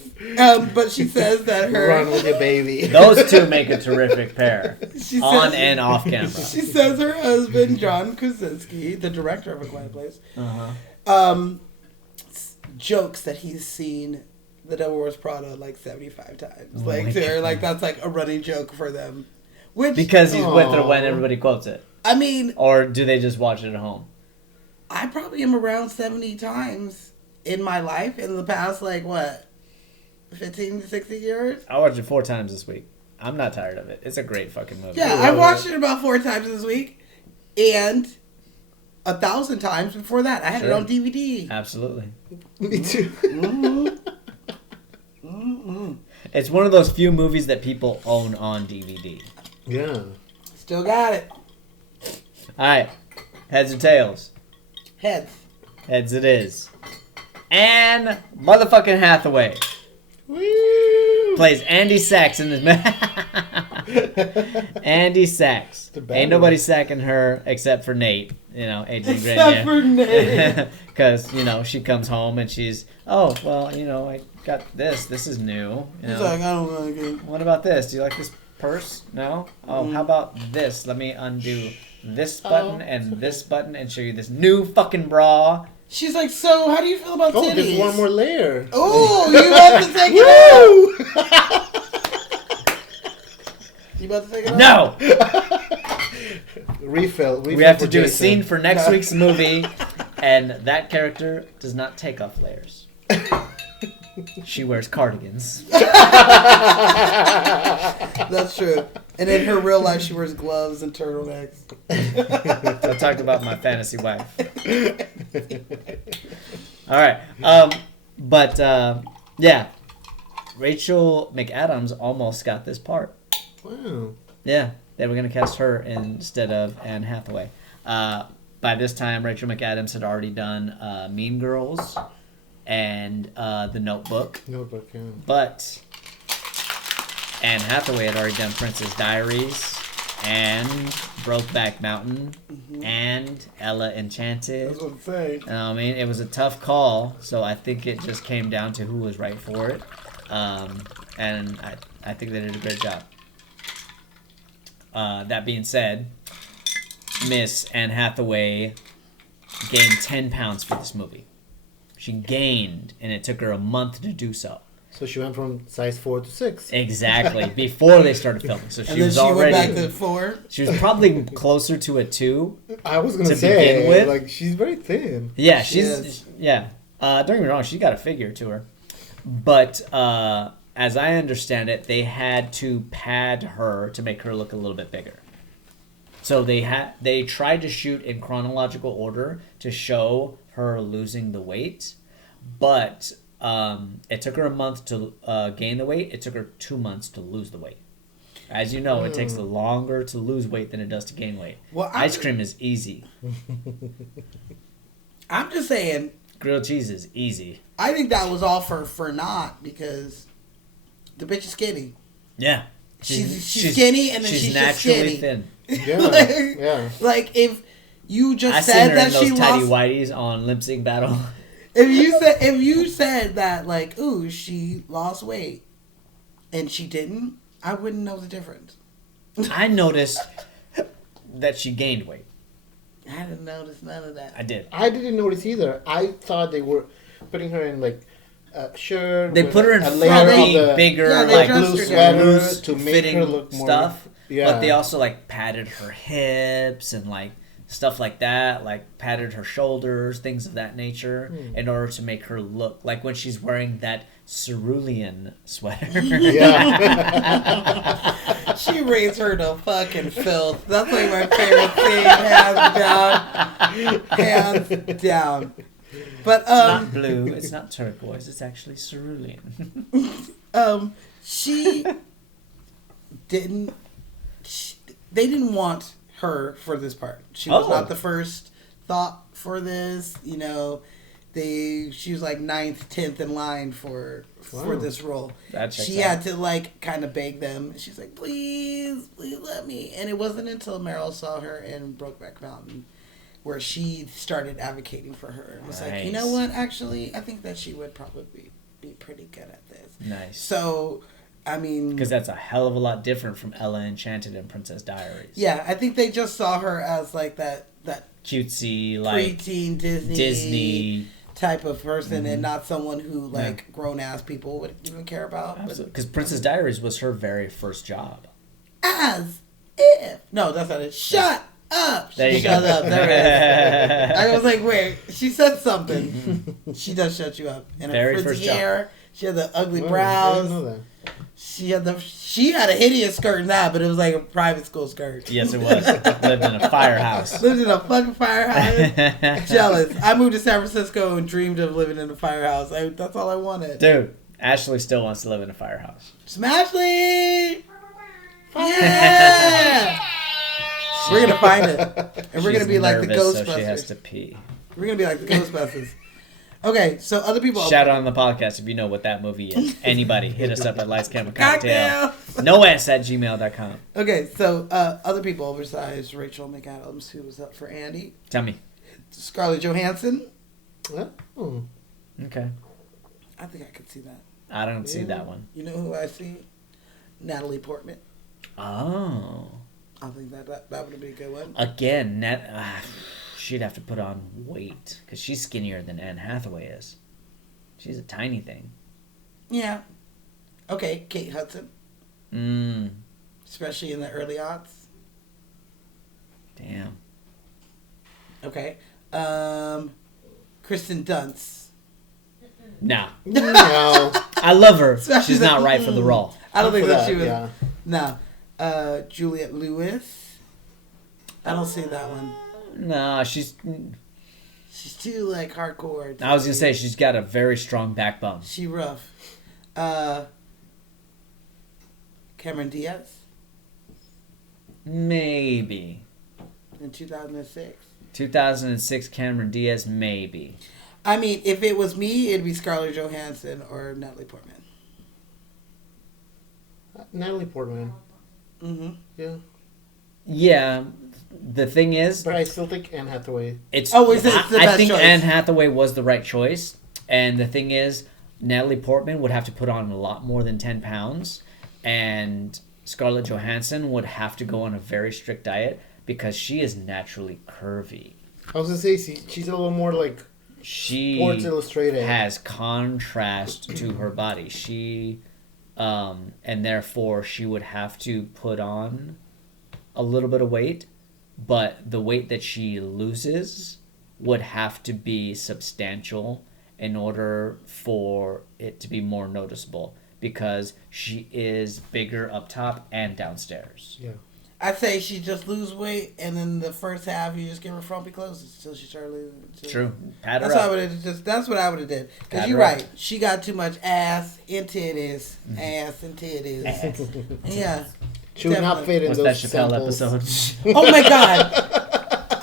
but she says that her... Run with your baby. Those two make a terrific pair. She On says- and off camera. She says her husband, John Krasinski, the director of A Quiet Place, Uh-huh. jokes that he's seen The Devil Wears Prada like 75 times. Oh Like my to her, God. like that's like a running joke for them. Which Because he's with her Aw. when everybody quotes it. I mean, Or do they just watch it at home? I probably am around 70 times in my life in the past, like what, 15 to 60 years? I watched it 4 times this week. I'm not tired of it. It's a great fucking movie. Yeah, I watched it about 4 times this week, and 1,000 times before that. I had it Sure. on DVD. Absolutely. Me too. It's one of those few movies that people own on DVD. Yeah. Still got it. All right. Heads or tails? Heads. Heads it is. And motherfucking Hathaway Woo! plays Andy Sachs in this. Andy Sachs. The bad Ain't nobody one. sacking her except for Nate. You know, Adrian Except for Nate. Because, you know, she comes home and she's, oh, well, you know, I got this. This is new. You He's know. like, I don't like it. What about this? Do you like this purse? No? Oh, how about this? Let me undo this button and this button and show you this new fucking bra. She's like, so how do you feel about Oh, titties? there's one more layer. Oh, you about to take it out? You about to take it out? No! Refill We have to for do a Jason. scene for next week's movie, and that character does not take off layers. She wears cardigans. That's true. And in her real life, she wears gloves and turtlenecks. So I talked about my fantasy wife. All right. Yeah. Rachel McAdams almost got this part. Wow. Yeah. They were going to cast her instead of Anne Hathaway. By this time, Rachel McAdams had already done Mean Girls and The Notebook. Notebook, yeah. But Anne Hathaway had already done Princess Diaries and Brokeback Mountain and Ella Enchanted. That's what I'm saying. I mean, it was a tough call, so I think it just came down to who was right for it. And I think they did a great job. That being said, Miss Anne Hathaway gained 10 pounds for this movie. She gained, and it took her a month to do so. So she went from size 4 to 6. Exactly, before they started filming. So she And then was she already. went back to 4. She was probably closer to a 2. I was gonna To say, begin with? like, she's very thin. Yeah, She she's is. yeah. Don't get me wrong, she got a figure to her, but as I understand it, they had to pad her to make her look a little bit bigger. So they tried to shoot in chronological order to show her losing the weight, but it took her a month to gain the weight. It took her 2 months to lose the weight. As you know, it takes longer to lose weight than it does to gain weight. Well, Ice cream is easy. I'm just saying, Grilled cheese is easy. I think that was all for naught because the bitch is skinny. Yeah. She's skinny and then she's just naturally skinny. thin. Yeah, Like- yeah. Like if you just I seen said her that in those she tidy lost, whities on Lip Sync Battle. if you said that like, ooh, she lost weight, and she didn't, I wouldn't know the difference. I noticed that she gained weight. I didn't notice none of that. I did. I didn't notice either. I thought they were putting her in, like, a shirt. They with put her in a layer of frumpy, the bigger, Yeah, they like dressed blue her sweater loose to make fitting her look more stuff. Yeah. But they also like padded her hips and like stuff like that, like padded her shoulders, things of that nature, in order to make her look like when she's wearing that cerulean sweater. Yeah. She raised her to fucking filth. That's like my favorite thing, hands down. But It's not blue. It's not turquoise. It's actually cerulean. She didn't. They didn't want her for this part. She was Oh. not the first thought for this. You know, she was like 9th, 10th in line for Wow. this role. That checks She out. had to like kind of beg them. She's like, please let me. And it wasn't until Meryl saw her in Brokeback Mountain where she started advocating for her. It was like, you know Nice. what? Actually, I think that she would probably be pretty good at this. Nice. So, I mean, Because that's a hell of a lot different from Ella Enchanted and Princess Diaries. yeah, I think they just saw her as like that Cutesy, like preteen Disney type of person, and not someone who like grown ass people would even care about. Because Princess Diaries was her very first job. As if that's not it. Shut up. There you Shut go. up. There it is. I was like, wait, she said something. She does shut you up. And Very a first frizzy job. hair She had the ugly Oh, I brows. didn't know that. She had a hideous skirt in that, but it was like a private school skirt. Yes, it was. Lived in a firehouse. Lived in a fucking firehouse. Jealous. I moved to San Francisco and dreamed of living in a firehouse. That's all I wanted. Dude, Ashley still wants to live in a firehouse. Smashley! Yeah! We're gonna find it, and we're She's gonna be like the nervous, Ghostbusters. so she has to pee. We're gonna be like the Ghostbusters. Okay, so other people. Shout out on the podcast if you know what that movie is. Anybody, hit us up at Lights Camera Cocktail. Cocktail. noS@gmail.com. Okay, so other people besides Rachel McAdams, who was up for Andy, Tell me. Scarlett Johansson. Oh. Okay. I think I could see that. I don't see that one. You know who I see? Natalie Portman. Oh. I think that would be a good one. Again, she'd have to put on weight because she's skinnier than Anne Hathaway is. She's a tiny thing. Yeah. Okay, Kate Hudson, especially in the early aughts. Damn. Okay. Kristen Dunst. Nah. No. I love her. So She's not right for the role. I don't think For that she was. yeah. No. Juliette Lewis. I don't see that one. No, she's too like hardcore. I was gonna say she's got a very strong backbone. She rough. Cameron Diaz Maybe. in 2006. 2006 Cameron Diaz, maybe. I mean, if it was me, it'd be Scarlett Johansson or Natalie Portman. Natalie Portman. Mm-hmm. Yeah. Yeah. The thing is, But I still think Anne Hathaway. it's. It's the I best think choice. Anne Hathaway was the right choice, and the thing is, Natalie Portman would have to put on a lot more than 10 pounds, and Scarlett Johansson would have to go on a very strict diet because she is naturally curvy. I was gonna say she's a little more like She Sports Illustrated. has contrast to her body. She, and therefore she would have to put on a little bit of weight, but the weight that she loses would have to be substantial in order for it to be more noticeable because she is bigger up top and downstairs. Yeah. I'd say she just lose weight, and then the first half you just give her frumpy clothes until she started losing. True. Pat her That's what I up. would have just. That's what I would have did. Because Pat you're her up. right. She got too much ass and titties, ass and titties. Yeah. She would not fit in What's that those Chappelle samples. episode? Oh my god.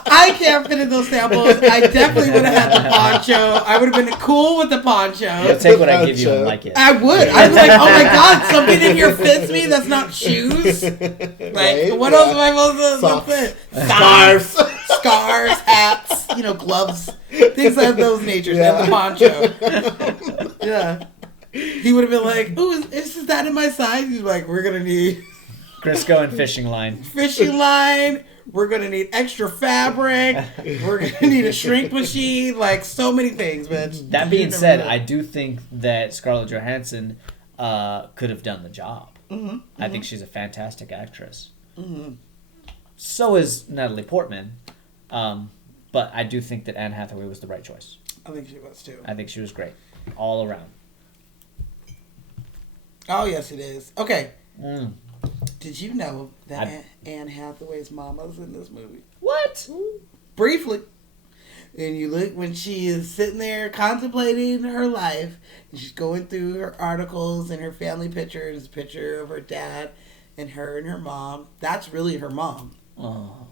I can't fit in those samples. I definitely would have had the poncho. I would have been cool with the poncho. You'll take what I give you and like it. I would. I'd be like, oh my god, something in here fits me that's not shoes. Like, Right? what Yeah. else am I supposed to fit? Scarves. Scarves, hats, gloves, things of those natures, and the poncho. Yeah. He would have been like, ooh, is that in my size? He's like, we're going to need Crisco and fishing line. fishing line. We're going to need extra fabric. We're going to need a shrink machine. Like, so many things, man. That being said, I do think that Scarlett Johansson could have done the job. Mm-hmm, I think she's a fantastic actress. Mm-hmm. So is Natalie Portman. But I do think that Anne Hathaway was the right choice. I think she was, too. I think she was great. All around. Oh, yes, it is. Okay. Mm. Did you know that Anne Hathaway's mama's in this movie? What? Briefly. And you look when she is sitting there contemplating her life, and she's going through her articles and her family pictures, a picture of her dad and her mom. That's really her mom. Oh.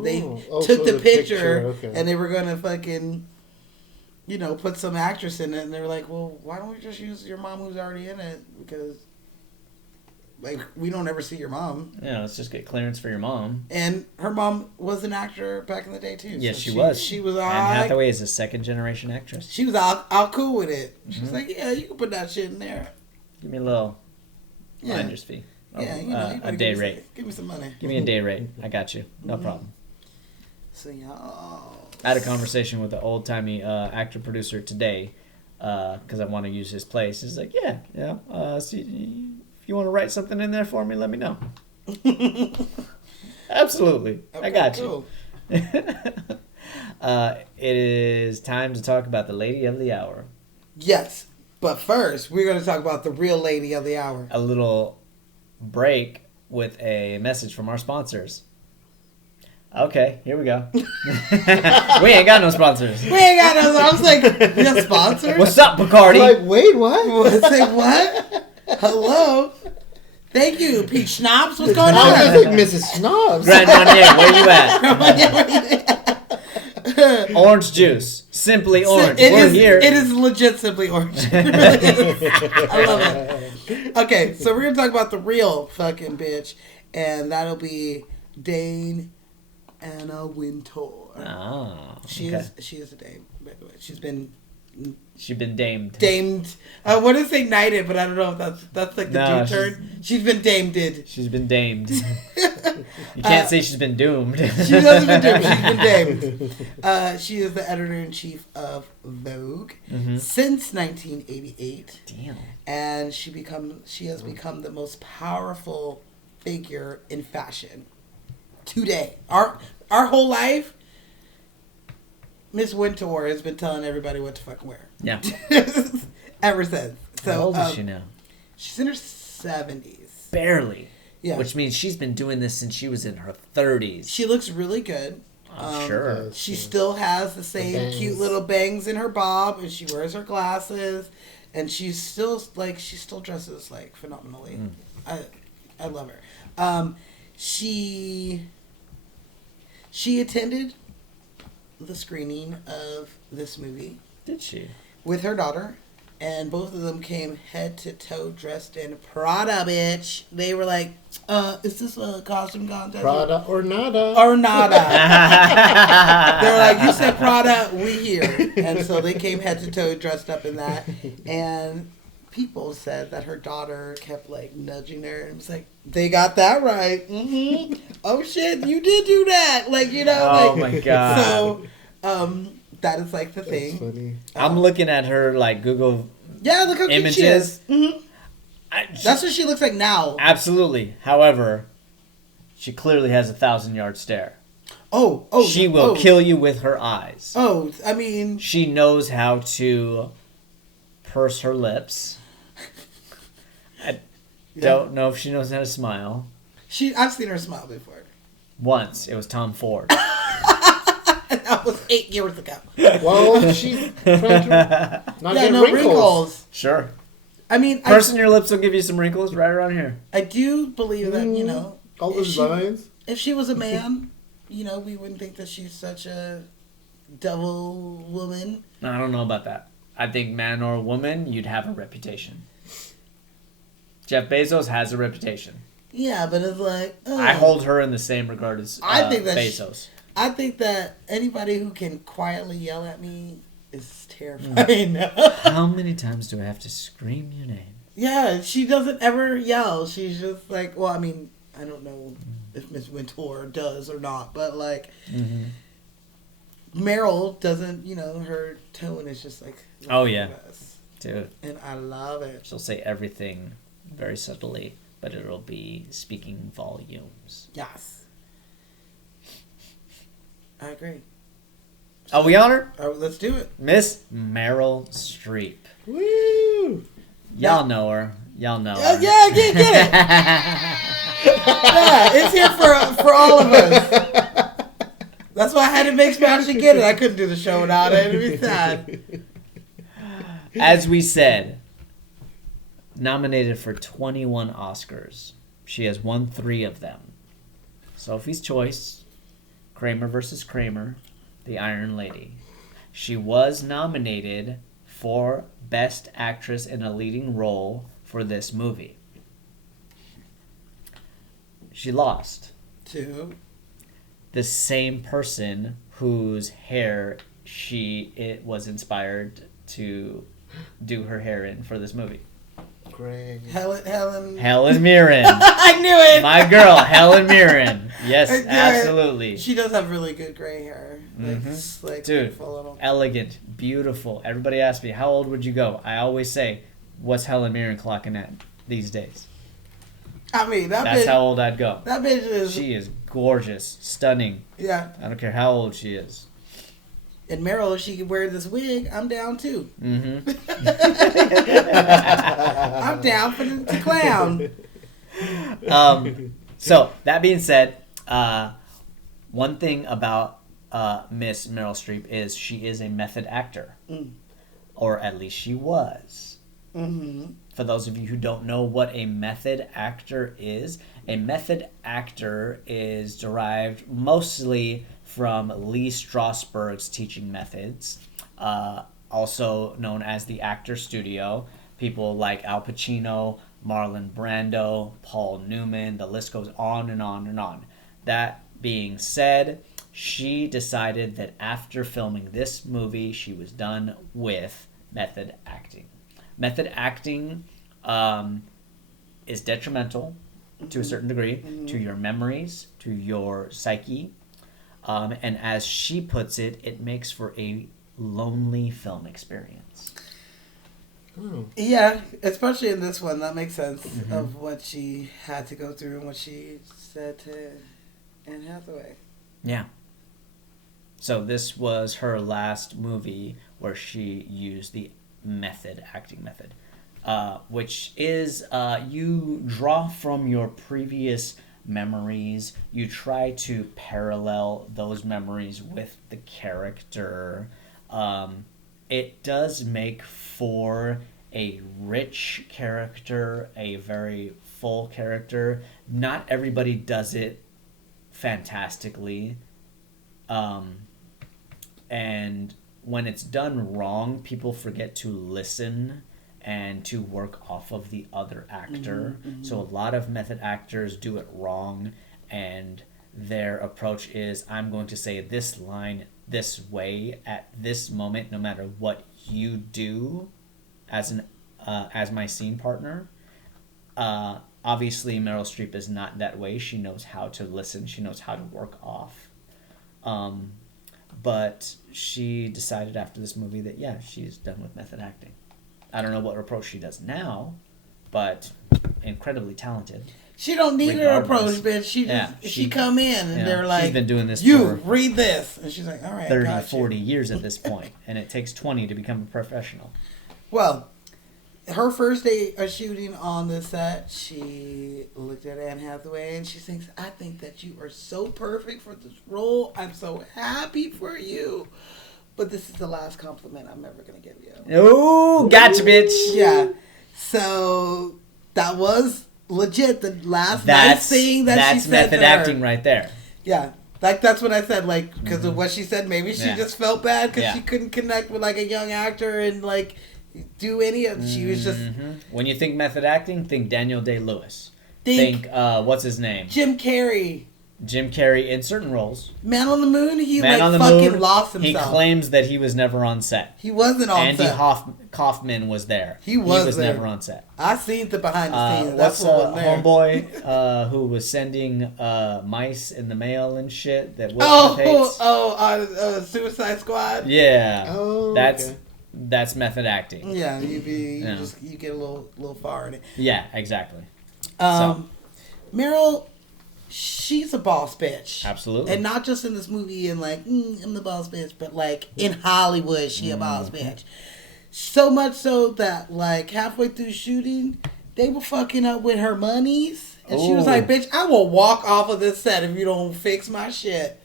They Ooh. took So the picture, okay. and they were going to fucking, put some actress in it. And they were like, well, why don't we just use your mom who's already in it? Because, we don't ever see your mom. Yeah, let's just get clearance for your mom. And her mom was an actor back in the day, too. Yes, So she was. She was all Anne like, Hathaway is a second-generation actress. she was all cool with it. She Mm-hmm. was like, yeah, you can put that shit in there. Give me a little Yeah. finder's fee. Yeah, Oh, you a gotta day give me rate. some- Give me some money. Give me a day rate. I got you. No Mm-hmm. problem. So, y'all. I had a conversation with an old-timey actor-producer today because I want to use his place. He's like, see, if you want to write something in there for me, let me know. Absolutely. I got you. It is time to talk about the lady of the hour. Yes, But first, we're going to talk about the real lady of the hour. A little break with a message from our sponsors. Okay, here we go. We ain't got no sponsors. We ain't got no. I was like, we got sponsors? What's up, Bacardi? Like, wait, what? Say what? Hello? Thank you, Peach Schnapps. What's going I was on? gonna say Mrs. Snobs. Grand Marnier, where you at? Orange juice. Simply orange. We're here. It is legit simply orange. It really is. I love it. Okay, so we're going to talk about the real fucking bitch, and that'll be Dane Anna Wintour. Oh, She okay. is a dame, by the way. She's been damed. I want to say knighted, but I don't know if that's like the No, dude turn. She's been damed. She's been damed. You can't say she's been doomed. She hasn't been doomed. She's been damed. She is the editor-in-chief of Vogue since 1988. Damn. And she has become the most powerful figure in fashion today. Our whole life, Miss Wintour has been telling everybody what to fucking wear. Yeah. Ever since. So, How old is she now? She's in her 70s. Barely. Yeah. Which means she's been doing this since she was in her 30s. She looks really good. Sure. She still has the same cute little bangs in her bob, and she wears her glasses, and she still dresses like phenomenally. I love her. She attended the screening of this movie Did she? with her daughter, and both of them came head to toe dressed in Prada, bitch. They were like, is this a costume contest? Prada or nada. Or nada. They were like, you said Prada, we here. And so they came head to toe dressed up in that. And people said that her daughter kept like nudging her and was like, they got that right. Mm-hmm. Oh shit, you did do that. Like, you know, Oh like, my God. So that is like the That's thing. funny. I'm looking at her like Google Yeah, look how cute she is. images. Mm-hmm. That's what she looks like now. Absolutely. However, she clearly has a 1,000-yard stare. She will kill you with her eyes. Oh, I mean, She knows how to purse her lips. I don't know if she knows how to smile. I've seen her smile before. Once. It was Tom Ford. That was 8 years ago. Well, she's trying to not get wrinkles. Sure. I mean, Pursing your lips will give you some wrinkles right around here. I do believe that, you know, All those lines. if she was a man, you know, we wouldn't think that she's such a devil woman. I don't know about that. I think man or woman, you'd have a reputation. Jeff Bezos has a reputation. Yeah, but it's like... I hold her in the same regard as I think that Bezos. I think that anybody who can quietly yell at me is terrifying. How many times do I have to scream your name? Yeah, she doesn't ever yell. She's just like, well, I mean, I don't know if Miss Wintour does or not, but like, Meryl doesn't, you know, her tone is just like, Oh, yeah. Dude, and I love it. she'll say everything very subtly, but it'll be speaking volumes. Yes. I agree. Are we on her? All right, let's do it. Miss Meryl Streep. Woo! Y'all know her. Y'all know Yeah, her. get it. Yeah, it's here for all of us. That's why I had to make Smash and get it. I couldn't do the show without it. It'd be sad. As we said, nominated for 21 Oscars. She has won 3 of them. Sophie's Choice, Kramer versus Kramer, The Iron Lady. She was nominated for Best Actress in a Leading Role for this movie. She lost. To The same person whose hair it was inspired to do her hair in for this movie. Greg. Helen Mirren. I knew it. My girl, Helen Mirren. Yes, I knew it. absolutely. She does have really good gray hair. Like slick, Dude, full little. elegant, beautiful. Everybody asks me, how old would you go? I always say, what's Helen Mirren clocking at these days? I mean, That's bitch, how old I'd go. that bitch is. She is gorgeous, stunning. Yeah. I don't care how old she is. And Meryl, if she could wear this wig, I'm down too. Mm-hmm. I'm down for the clown. So that being said, one thing about Miss Meryl Streep is she is a method actor, or at least she was. Mm-hmm. For those of you who don't know what a method actor is derived mostly from Lee Strasberg's teaching methods, also known as the Actor Studio. People like Al Pacino, Marlon Brando, Paul Newman, the list goes on and on and on. That being said, she decided that after filming this movie, she was done with method acting. Method acting is detrimental to a certain degree to your memories, to your psyche, and as she puts it, it makes for a lonely film experience. Yeah, especially in this one, that makes sense of what she had to go through and what she said to Anne Hathaway. Yeah. So this was her last movie where she used the acting method, which is you draw from your previous memories. You try to parallel those memories with the character. It does make for a rich character, a very full character. Not everybody does it fantastically. And when it's done wrong, people forget to listen and to work off of the other actor. So a lot of method actors do it wrong, and their approach is, I'm going to say this line this way at this moment, no matter what you do as my scene partner. Obviously, Meryl Streep is not that way. She knows how to listen. She knows how to work off. But she decided after this movie that, yeah, she's done with method acting. I don't know what approach she does now, but incredibly talented. She don't need her approach, bitch. She come in and they're like, she's been doing this you for read this. And she's like, all right, 30, 40 years at this point, and it takes 20 to become a professional. Well, her first day of shooting on the set, she looked at Anne Hathaway and she thinks, I think that you are so perfect for this role. I'm so happy for you. But this is the last compliment I'm ever going to give you. Oh, gotcha, bitch. Yeah. So that was legit the last nice thing that she said. That's method to her. acting right there. Yeah. Like, that's what I said, like, because of what she said. Maybe she just felt bad because she couldn't connect with, like, a young actor and, like, do any of... She was just... When you think method acting, think Daniel Day-Lewis. Think what's his name? Jim Carrey. Jim Carrey in certain roles. Man on the Moon, he lost himself. He claims that he was never on set. He wasn't on set. Andy Kaufman was there. He was there. Never on set. I seen the behind the scenes. What's homeboy who was sending mice in the mail and shit that Will Smith hates? Suicide Squad? Yeah. Oh, That's method acting. Yeah, you get a little far in it. Yeah, exactly. Meryl, she's a boss bitch. Absolutely. And not just in this movie and like, I'm the boss bitch, but like in Hollywood, she a boss bitch. So much so that like halfway through shooting, they were fucking up with her monies. And she was like, bitch, I will walk off of this set if you don't fix my shit.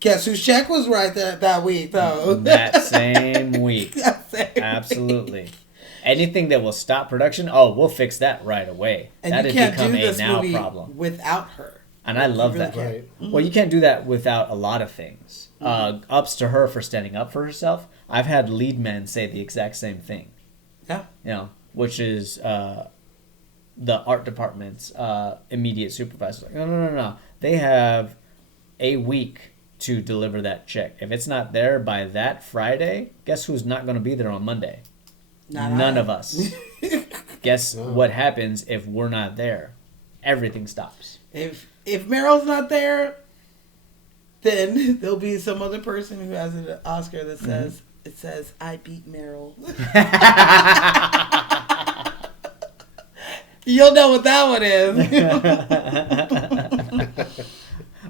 Guess whose check was right that week, though? That same week. Absolutely. Anything that will stop production, we'll fix that right away. And that you has can't become do a this now movie problem. without her. And I love that. Right. Well, you can't do that without a lot of things. Ups to her for standing up for herself. I've had lead men say the exact same thing. Yeah. You know, which is the art department's immediate supervisor. Like, no. They have a week to deliver that check. If it's not there by that Friday, guess who's not going to be there on Monday? None of us. Guess what happens if we're not there? Everything stops. If Meryl's not there, then there'll be some other person who has an Oscar that says it says I beat Meryl. You'll know what that one is.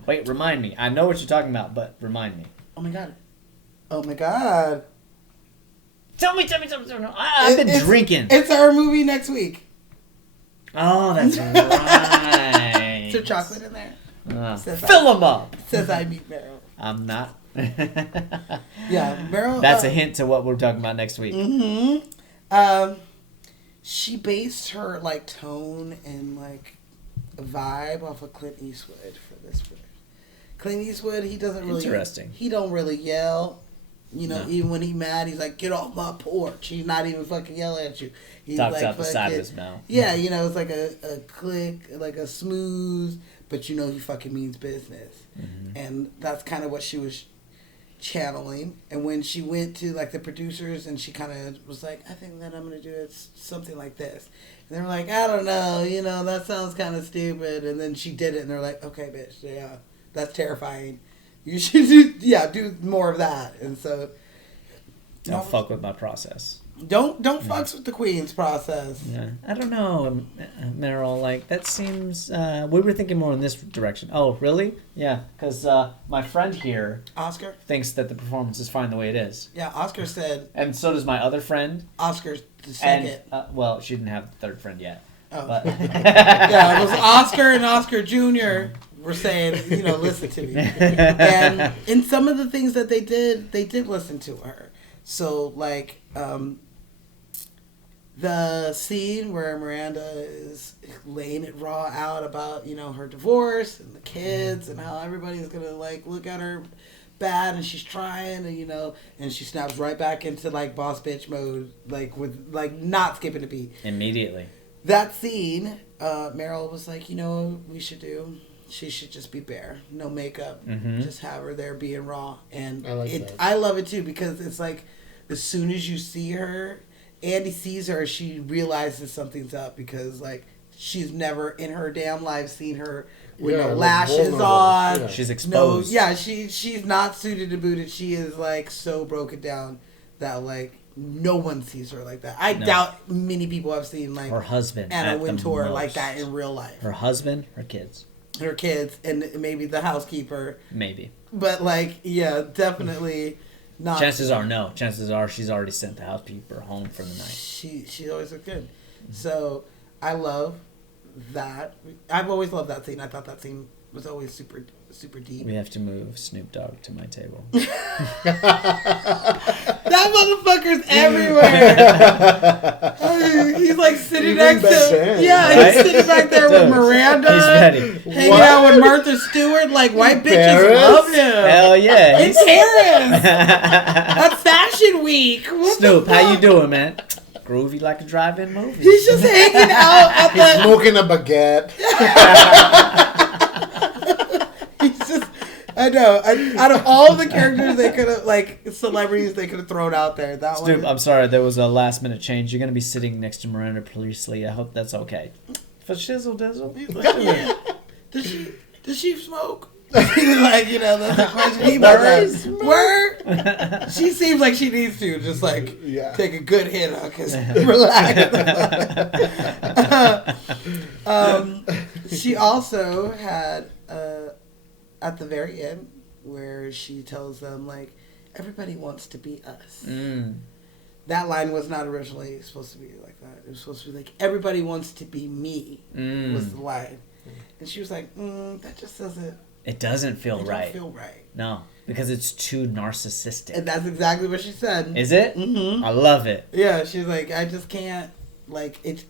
Wait, remind me. I know what you're talking about, but remind me. Oh my god. Oh my god. Tell me. I've been drinking. It's our movie next week. Oh, that's right. Is there chocolate in there? Fill them up. Says I meet Meryl. I'm not. Yeah, Meryl. That's a hint to what we're talking about next week. Mm-hmm. She based her like tone and like vibe off of Clint Eastwood for this film. Clint Eastwood, he doesn't really. Interesting. He don't really yell. You know, No. even when he's mad, he's like, "Get off my porch." He's not even fucking yelling at you. He's Talks like out the side of fucking- his mouth. Yeah, you know, it's like a click, like a smooth, but you know he fucking means business. Mm-hmm. And that's kind of what she was channeling. And when she went to like the producers and she kind of was like, I think that I'm going to do it something like this. And they were like, I don't know, you know, that sounds kind of stupid. And then she did it and they're like, okay, bitch, yeah, that's terrifying. You should do more of that. And so Don't fuck with my process. Don't fucks with the queen's process. Yeah, I don't know, Meryl. Like that seems. We were thinking more in this direction. Oh, really? Yeah, because my friend here Oscar? thinks that the performance is fine the way it is, Yeah, Oscar said and so does my other friend. Oscar's the second. And well, she didn't have the third friend yet. Oh. But Yeah, it was Oscar and Oscar Jr. were saying, you know, listen to me. And in some of the things that they did listen to her. So, like, the scene where Miranda is laying it raw out about, you know, her divorce and the kids and how everybody's going to, like, look at her bad and she's trying and, you know, and she snaps right back into, like, boss bitch mode, like, with, like, not skipping a beat. immediately. That scene, Meryl was like, you know what we should do? She should just be bare. No makeup. Mm-hmm. Just have her there being raw. And I like that. I love it too because it's like as soon as you see her, Andy sees her, she realizes something's up because like she's never in her damn life seen her with Yeah, no like lashes vulnerable. on. Yeah. She's No, exposed. yeah, she's not suited and booted. She is like so broken down that like no one sees her like that. I No. doubt many people have seen like Her husband. Anna at the Wintour like most. that in real life. Her husband, her kids, Her kids, and maybe the housekeeper. maybe. But like, yeah, definitely not. Chances are no. Chances are she's already sent the housekeeper home for the night. She always looked good. So I love that. I've always loved that scene. I thought that scene was always super deep. We have to move Snoop Dogg to my table. That motherfucker's everywhere. He's like sitting Even next back to. then. Yeah, Right? he's sitting back there with Dude, Miranda. He's ready. Hanging What? out with Martha Stewart. Like white bitches Paris? love him. Hell yeah. In He's- Paris. That's Fashion Week. What Snoop, the how you fuck? doing, man? Groovy like a drive-in movie. He's just hanging out at the. Smoking a baguette. He's just. I know. Out of all the characters they could have, like celebrities, they could have thrown out there. That Snoop, one. I'm sorry, there was a last-minute change. You're going to be sitting next to Miranda Priestley. I hope that's okay. For shizzle dizzle. Yeah. Does she smoke? Like, you know, that's the question he must ask. Word? She seems like she needs to just like Yeah. take a good hit on because relax. She also had at the very end where she tells them like everybody wants to be us. That line was not originally supposed to be like that. It was supposed to be like everybody wants to be me was the line. And she was like, that just doesn't. It doesn't feel It right. don't feel right. No, because it's too narcissistic. And that's exactly what she said. Is it? Mm-hmm. I love it. Yeah, she's like, I just can't. Like it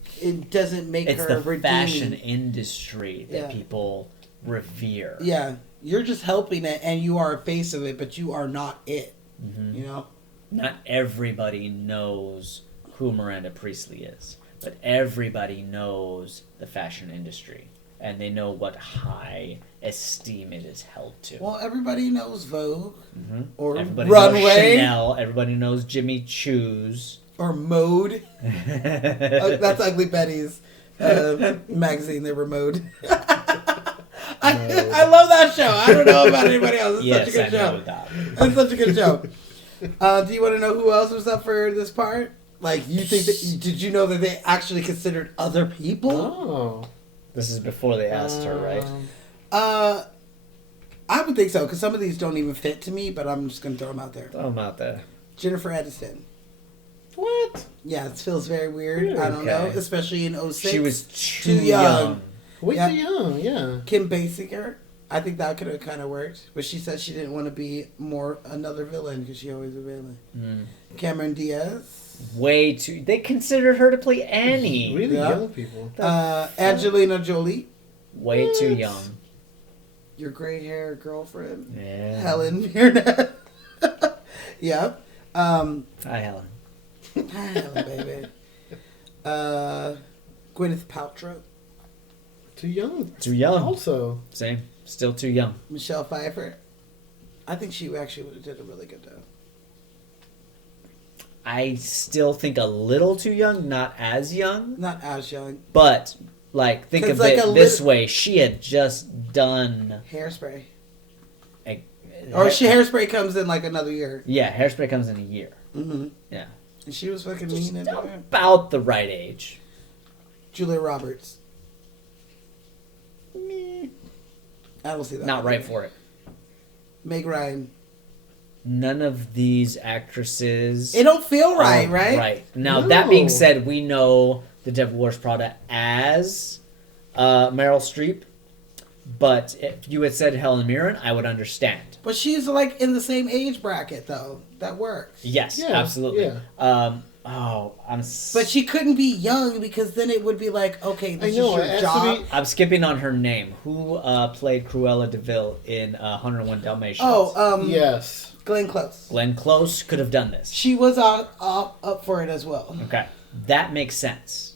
doesn't make It's her the redeeming. fashion industry that Yeah. people revere. Yeah, you're just helping it, and you are a face of it, but you are not it. Mm-hmm. You know. Not everybody knows who Miranda Priestley is, but everybody knows the fashion industry, and they know what high esteem it is held to. Well, everybody knows Vogue or Everybody knows Runway Chanel. Everybody knows Jimmy Choo's. or Mode. That's Ugly Betty's magazine. They were Mode. I love that show. I don't know about anybody else. It's Yes, such a good I show. know that. It's such a good show. Do you want to know who else was up for this part? Like, you think that? Did you know that they actually considered other people? Oh. This is before they asked her, right? I I would think so, because some of these don't even fit to me, but I'm just going to throw them out there. Throw them out there. Jennifer Aniston. What? Yeah, it feels very weird. I don't know, especially in 06. She was too young. Way Yeah. too young, yeah. Kim Basinger. I think that could have kind of worked, but she said she didn't want to be another villain because she always a villain. Cameron Diaz. Way too. They considered her to play Annie. Really Yeah. young people. Angelina Jolie. Way too young. Your gray hair girlfriend. Yeah. Helen Mirren. Yep. Hi, Helen. Hi, Helen, baby. Gwyneth Paltrow. Too young. Too young. Also. Same. Still too young. Michelle Pfeiffer. I think she actually would have did a really good job. I still think a little too young, not as young. Not as young. But, like, think 'Cause, of like, it this way. She had just done... Hairspray. A, Or Hairspray comes in like another year. Yeah, Hairspray comes in a year. Mm-hmm. Yeah. And she was fucking Just mean and about the right age. Julia Roberts. Meh. I don't see that. Not right for it. Meg Ryan. None of these actresses... It don't feel right, are right? Right. Now, No. that being said, we know The Devil Wears Prada as Meryl Streep. But if you had said Helen Mirren, I would understand. But she's like in the same age bracket, though. That works. Yes, Yeah, absolutely. yeah. But she couldn't be young because then it would be like, okay, this I know, is it your has job. to be- I'm skipping on her name. Who played Cruella de Vil in 101 Dalmatians? Yes. Glenn Close. Glenn Close could have done this. She was up for it as well. Okay, that makes sense.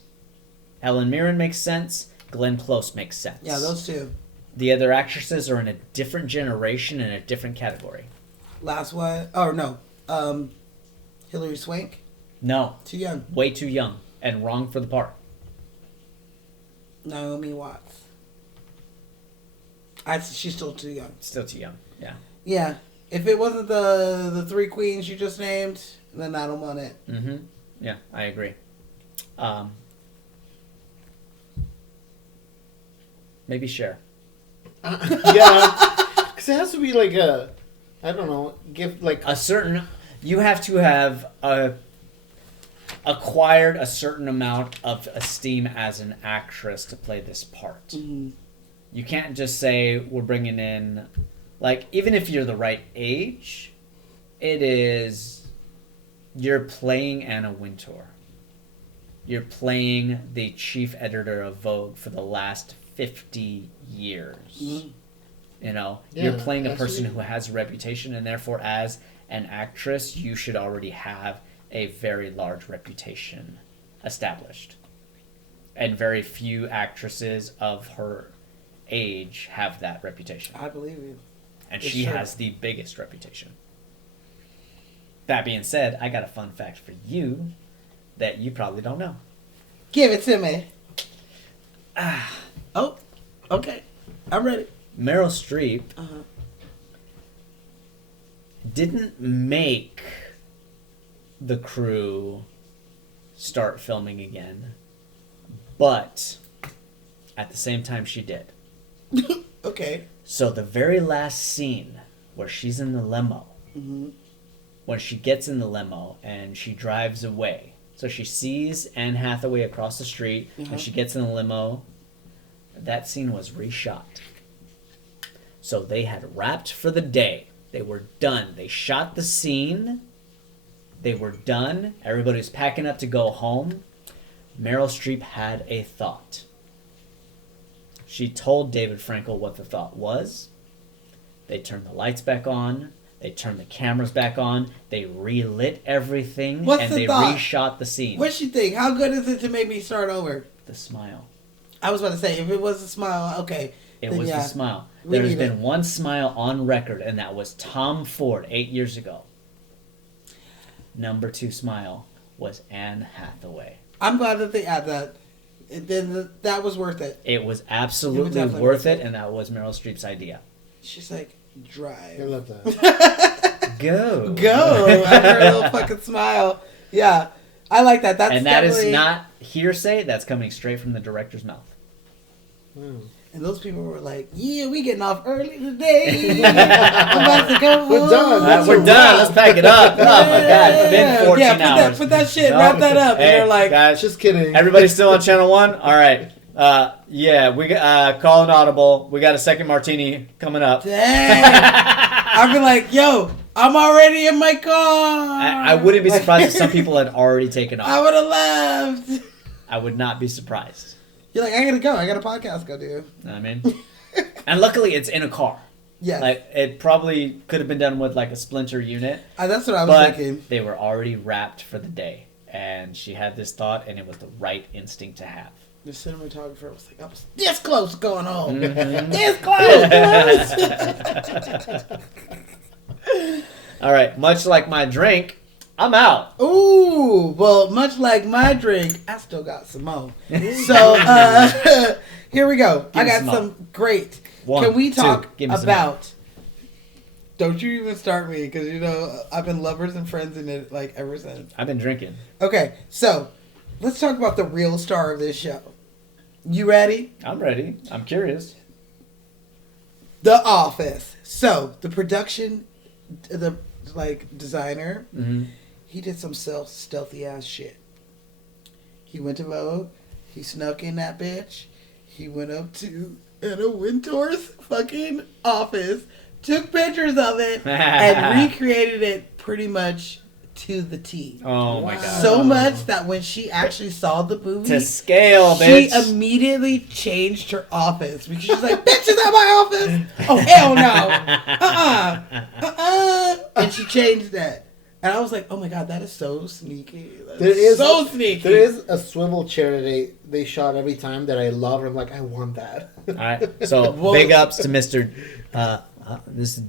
Helen Mirren makes sense. Glenn Close makes sense. Yeah, those two. The other actresses are in a different generation and a different category. Last one. Oh, no. Hilary Swank. No, Too young. way too young and wrong for the part. Naomi Watts. She's still too young. Still too young. Yeah. Yeah. If it wasn't the three queens you just named, then I don't want it. Mm-hmm. Yeah, I agree. Maybe Cher. Yeah. Because it has to be like a, I don't know, give like... A certain... You have to have acquired a certain amount of esteem as an actress to play this part. Mm-hmm. You can't just say, we're bringing in... Like, even if you're the right age, it is... You're playing Anna Wintour. You're playing the chief editor of Vogue for the last 50 years. Mm-hmm. You know, Yeah, you're playing a that's person what who has a reputation, and therefore, as an actress, you should already have a very large reputation established. And very few actresses of her age have that reputation. I believe you. And It's she true. has the biggest reputation. That being said, I got a fun fact for you that you probably don't know. Give it to me. Oh, okay. I'm ready. Meryl Streep Uh-huh. didn't make the crew start filming again, but at the same time she did. Okay. So the very last scene where she's in the limo, Mm-hmm. when she gets in the limo and she drives away, so she sees Anne Hathaway across the street and she gets in the limo, that scene was reshot. So they had wrapped for the day. They were done. They shot the scene. They were done. Everybody was packing up to go home. Meryl Streep had a thought. She told David Frankel what the thought was. They turned the lights back on. They turned the cameras back on. They relit everything. What's and the they thought? reshot the scene. What'd she think? How good is it to make me start over? The smile. I was about to say, if it was a smile, okay. It then was yeah. the smile. We There's need been it. one smile on record, and that was Tom Ford 8 years ago. Number 2 smile was Anne Hathaway. I'm glad that they add that. That was worth it. It was absolutely definitely worth worth it, it. and that was Meryl Streep's idea. She's like, I drive. love that. Go. Go. After her little fucking smile. Yeah. I like that. That's And that is definitely- not hearsay. That's coming straight from the director's mouth. Wow. And those people were like, "Yeah, we getting off early today. I'm about to go home. We're done. We're done. Let's pack it up. Oh my God, it's been 14 hours. Put that shit, No. wrap that up." Hey, And they're like, guys, Just kidding. everybody still on channel 1? All right. Yeah, we call an audible. We got a second martini coming up. "Dang." I'd be like, "Yo, I'm already in my car." I wouldn't be surprised if some people had already taken I off. would have left. I would not be surprised. You're like, "I gotta go. I got a podcast to go do." You know what I mean? And luckily, it's in a car. Yeah, Like, it probably could have been done with like a splinter unit, that's what I was but thinking. they were already wrapped for the day. And she had this thought, and it was the right instinct to have. The cinematographer was like, "I was this close to going home. Mhm. This close." All right, much like my drink, I'm out. Ooh, well, much like my drink, I still got some more. So here we go. Give I me got some more. some great. One, Can we two, talk give me some about? Don't you even start me, because you know I've been lovers and friends in it like ever since. I've been drinking. Okay, so let's talk about the real star of this show. You ready? I'm ready. I'm curious. The Office. So the production, the designer, Mm-hmm. he did some stealthy ass shit. He went to Vogue. He snuck in that bitch. He went up to Anna Wintour's fucking office, took pictures of it, and recreated it pretty much to the T. Oh my Wow. God. So much that when she actually saw the movie, To scale, she bitch. immediately changed her office because she's like, "Bitch, is that my office? Oh hell no! And she changed that, and I was like, "Oh my God, that is so sneaky. That There is is so sneaky." There is a swivel chair they shot every time that I love. I'm like, I want that. All right. So Well- big ups to Mr. This.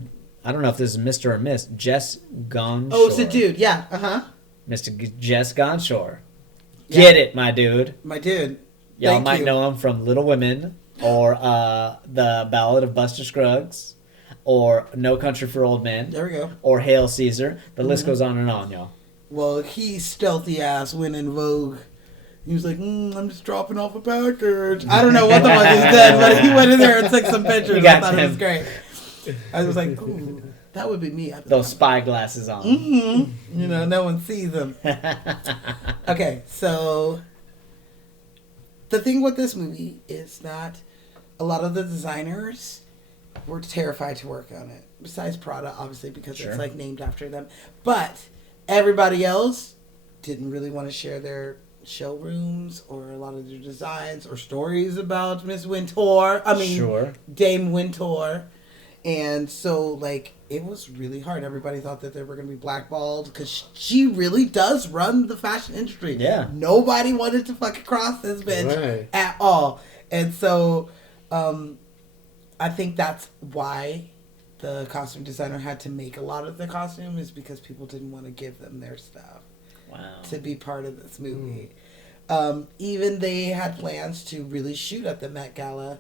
I don't know if this is Mr. or Miss Jess Gonshore. Oh, it's a dude. Yeah. Mr. Jess Gonshore. Yeah. Get it, my dude. My dude. Y'all Thank might you. know him from Little Women, or the Ballad of Buster Scruggs, or No Country for Old Men, There we go. or Hail Caesar. The list Mm-hmm. goes on and on, y'all. Well, he stealthy ass went in Vogue. He was like, "I'm just dropping off a package." I don't know what the fuck he said, but he went in there and took some pictures. You I got thought it was him. great. I was like, "Ooh, that would be me." Those spy glasses on. Mm-hmm. You know, no one sees them. Okay, so the thing with this movie is that a lot of the designers were terrified to work on it. Besides Prada, obviously, because Sure. it's like named after them. But everybody else didn't really want to share their showrooms or a lot of their designs or stories about Miss Wintour. I mean, Sure. Dame Wintour. And so, like, it was really hard. Everybody thought that they were going to be blackballed because she really does run the fashion industry. Yeah. Nobody wanted to fucking cross this bitch Right. at all. And so, I think that's why the costume designer had to make a lot of the costume, is because people didn't want to give them their stuff Wow. to be part of this movie. Even they had plans to really shoot at the Met Gala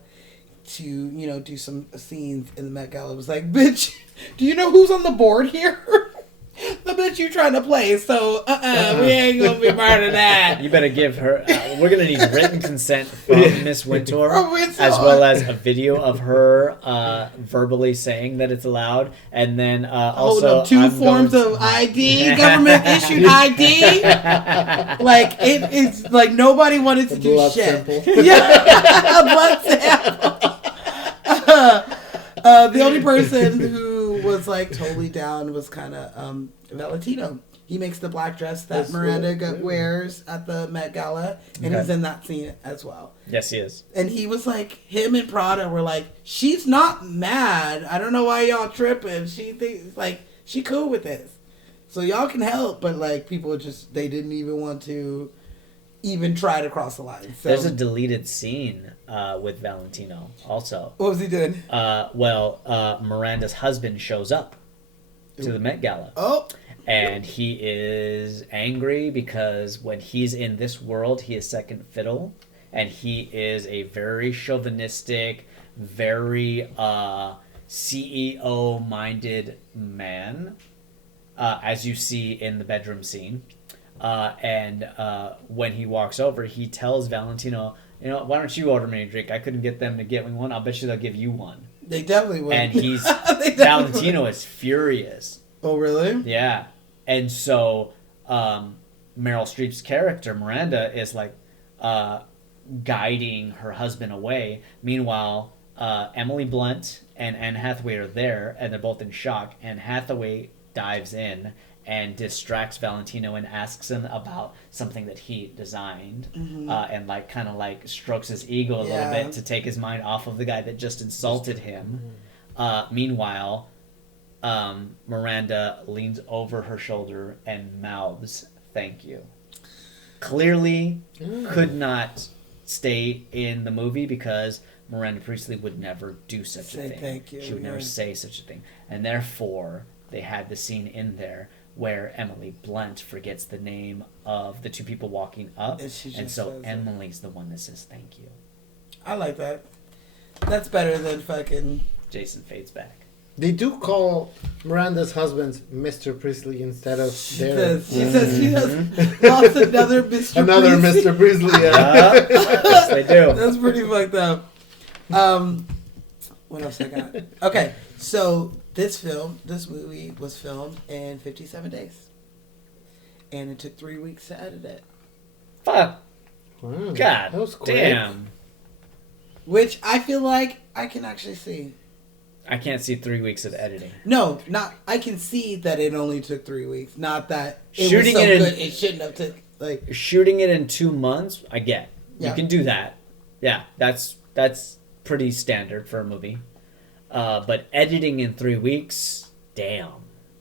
to, you know, do some scenes in the Met Gala. It was like, "Bitch, do you know who's on the board here?" The bitch you trying to play, so we ain't gonna be part of that. You better give her. We're gonna need written consent from Miss Wintour, From Wintour. as well as a video of her verbally saying that it's allowed, and then Hold also up, 2 I'm forms going of ID, government issued ID. Like it's like nobody wanted to The do blood shit. sample. Yeah, blood sample. The only person who was like totally down was kind of Valentino. He makes the black dress that That's Miranda right, yeah. wears at the Met Gala, and Okay. he's in that scene as well. Yes, he is. And he was like, him and Prada were like, "She's not mad. I don't know why y'all tripping. She thinks like she cool with this, so y'all can help." But like people just they didn't even want to even try to cross the line. So There's a deleted scene with Valentino also. what was he doing? Miranda's husband shows up to the Met Gala. Oh, And he is angry because when he's in this world, he is second fiddle. And he is a very chauvinistic, very CEO-minded man, as you see in the bedroom scene. And when he walks over, he tells Valentino, you know, why don't you order me a drink? I couldn't get them to get me one. I'll bet you they'll give you one. They definitely would. And he's They definitely Valentino would. is furious. Oh, really? Yeah. And so Meryl Streep's character, Miranda, is like guiding her husband away. Meanwhile, Emily Blunt and Anne Hathaway are there, and they're both in shock. And Hathaway dives in and distracts Valentino and asks him about something that he designed, and like kind of like strokes his ego a little bit to take his mind off of the guy that just insulted him. Meanwhile, Miranda leans over her shoulder and mouths, "Thank you." Clearly could not stay in the movie because Miranda Priestley would never do such a thing. Thank you. She would never say such a thing. And therefore, they had the scene in there where Emily Blunt forgets the name of the two people walking up. And she just and so says it. Emily's the one that says thank you. I like that. That's better than fucking... Jason fades back. They do call Miranda's husband Mr. Priestley instead of their... She says she has lost another Mr. Another Priestley. Mr. Priestley, yeah. Yes, they do. That's pretty fucked up. What else I got? Okay, so this movie was filmed in 57 days. And it took 3 weeks to edit it. Fuck. Wow, God that was quick. damn. Which I feel like I can actually see. I can't see 3 weeks of editing. No, not. I can see that it only took 3 weeks. Not that it Shooting was so it in- good it shouldn't have took like. Shooting it in 2 months, I get. Yeah. You can do that. Yeah, that's pretty standard for a movie. But editing in 3 weeks, damn.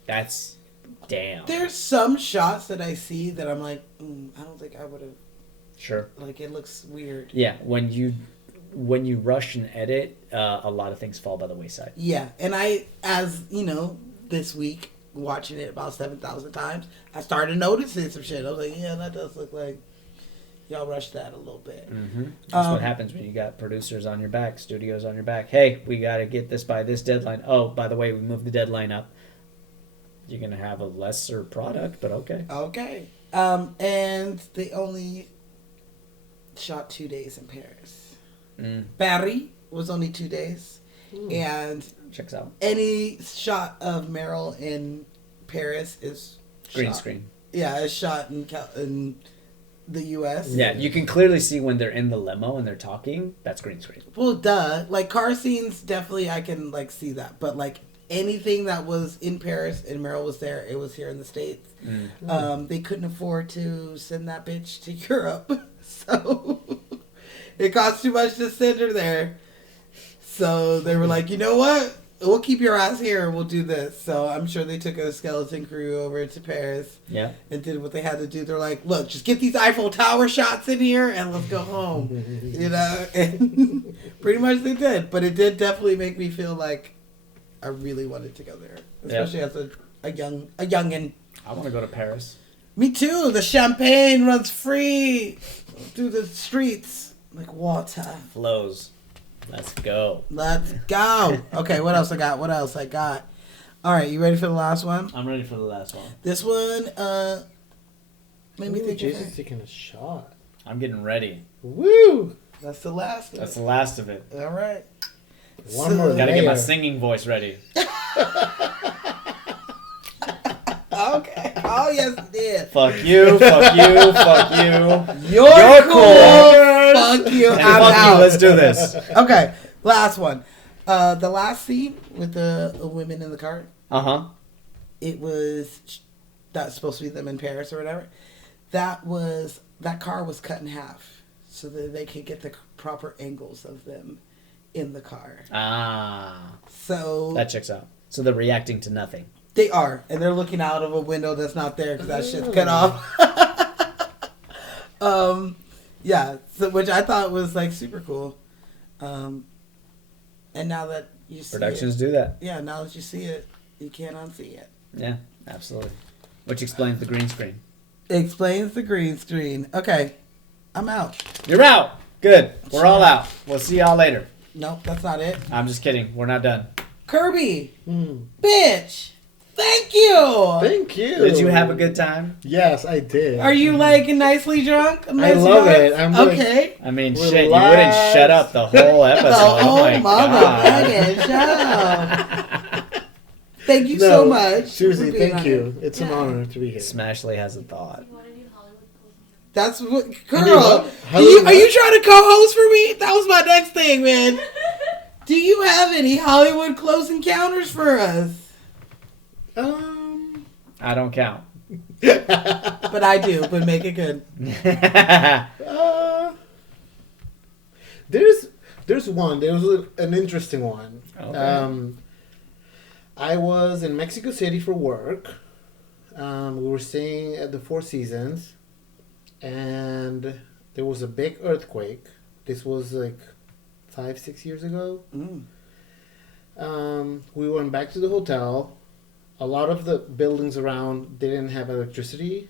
That's damn. There's some shots that I see that I'm like, I don't think I would have. Sure. Like it looks weird. Yeah, when you rush and edit, a lot of things fall by the wayside. Yeah, and I, as you know, this week watching it about 7,000 times, I started noticing some shit. I was like, yeah, that does look like y'all rushed that a little bit. Mm-hmm. That's what happens when you got producers on your back, studios on your back. Hey, we got to get this by this deadline. Oh, by the way, we moved the deadline up. You're going to have a lesser product, but okay. Okay. And they only shot 2 days in Paris. Paris was only 2 days. And checks out. any shot of Meryl in Paris is Green shot. screen. Yeah, it's shot in the U.S. Yeah, you can clearly see when they're in the limo and they're talking. That's green screen. Well, duh. Like, car scenes, definitely I can, like, see that. But, like, anything that was in Paris and Meryl was there, it was here in the States. They couldn't afford to send that bitch to Europe. So, it cost too much to send her there. So, they were like, you know what? We'll keep your ass here and we'll do this. So, I'm sure they took a skeleton crew over to Paris. Yeah. And did what they had to do. They're like, look, just get these Eiffel Tower shots in here and let's go home. You know? And pretty much they did. But it did definitely make me feel like I really wanted to go there. Especially as a youngin'. I want to go to Paris. Me too. The champagne runs free through the streets like water. Flows. Let's go. Let's go. Okay, what else I got? All right, you ready for the last one? I'm ready for the last one. This one made me think Jason's of taking a shot. I'm getting ready. Woo! That's the last of That's it. the last of it. All right. One more Gotta get my layer. singing voice ready. Okay. Oh, yes, it did. Fuck you, fuck you, fuck you. You're cool. Fuck you. And I'm fuck out. you, let's do this. Okay, last one. The last scene with the women in the car. Uh-huh. It was that's supposed to be them in Paris or whatever. That car was cut in half so that they could get the proper angles of them in the car. Ah. So That checks out. So they're reacting to nothing. they are, and they're looking out of a window that's not there because that shit's cut off. Yeah, so which I thought was like super cool. And now that you see Productions it, do that. yeah, now that you see it, you can't unsee it. Yeah, absolutely. Which explains the green screen. Explains the green screen. Okay, I'm out. You're out. Good. We're all out. We'll see y'all later. Nope, that's not it. I'm just kidding. We're not done. Kirby, bitch. Thank you. Thank you. Did you have a good time? Yes, I did. Are you like nicely drunk? I Nicely love drunk? it. I'm like, okay. I mean, Relax. shit, you wouldn't shut up the whole episode. Oh, my motherfucking God. shut up. Thank you no, so much. Seriously, for being thank on you. it. It's an honor to be here. Smashley has a thought. You want to do Hollywood closing? That's what, I mean, girl. what? Are you trying to co-host for me? That was my next thing, man. Do you have any Hollywood close encounters for us? I don't count. But I do. But make it good. There's one. There's an interesting one. Okay. I was in Mexico City for work. We were staying at the Four Seasons, and there was a big earthquake. This was like 5-6 years ago. We went back to the hotel. A lot of the buildings around didn't have electricity.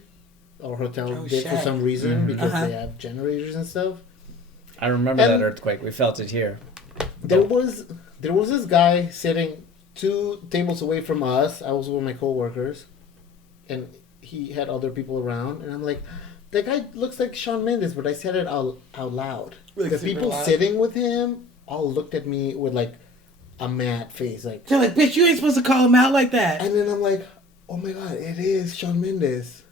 Our hotel did for shit. some reason Mhm. because they have generators and stuff. I remember And- that earthquake. We felt it here. There was this guy sitting 2 tables away from us. I was with my coworkers, and he had other people around. And I'm like, that guy looks like Shawn Mendes, but I said it out loud. Like The super people loud? sitting with him all looked at me with like a mad face, like. They're like, bitch, you ain't supposed to call him out like that. And then I'm like, oh my god, it is Shawn Mendes.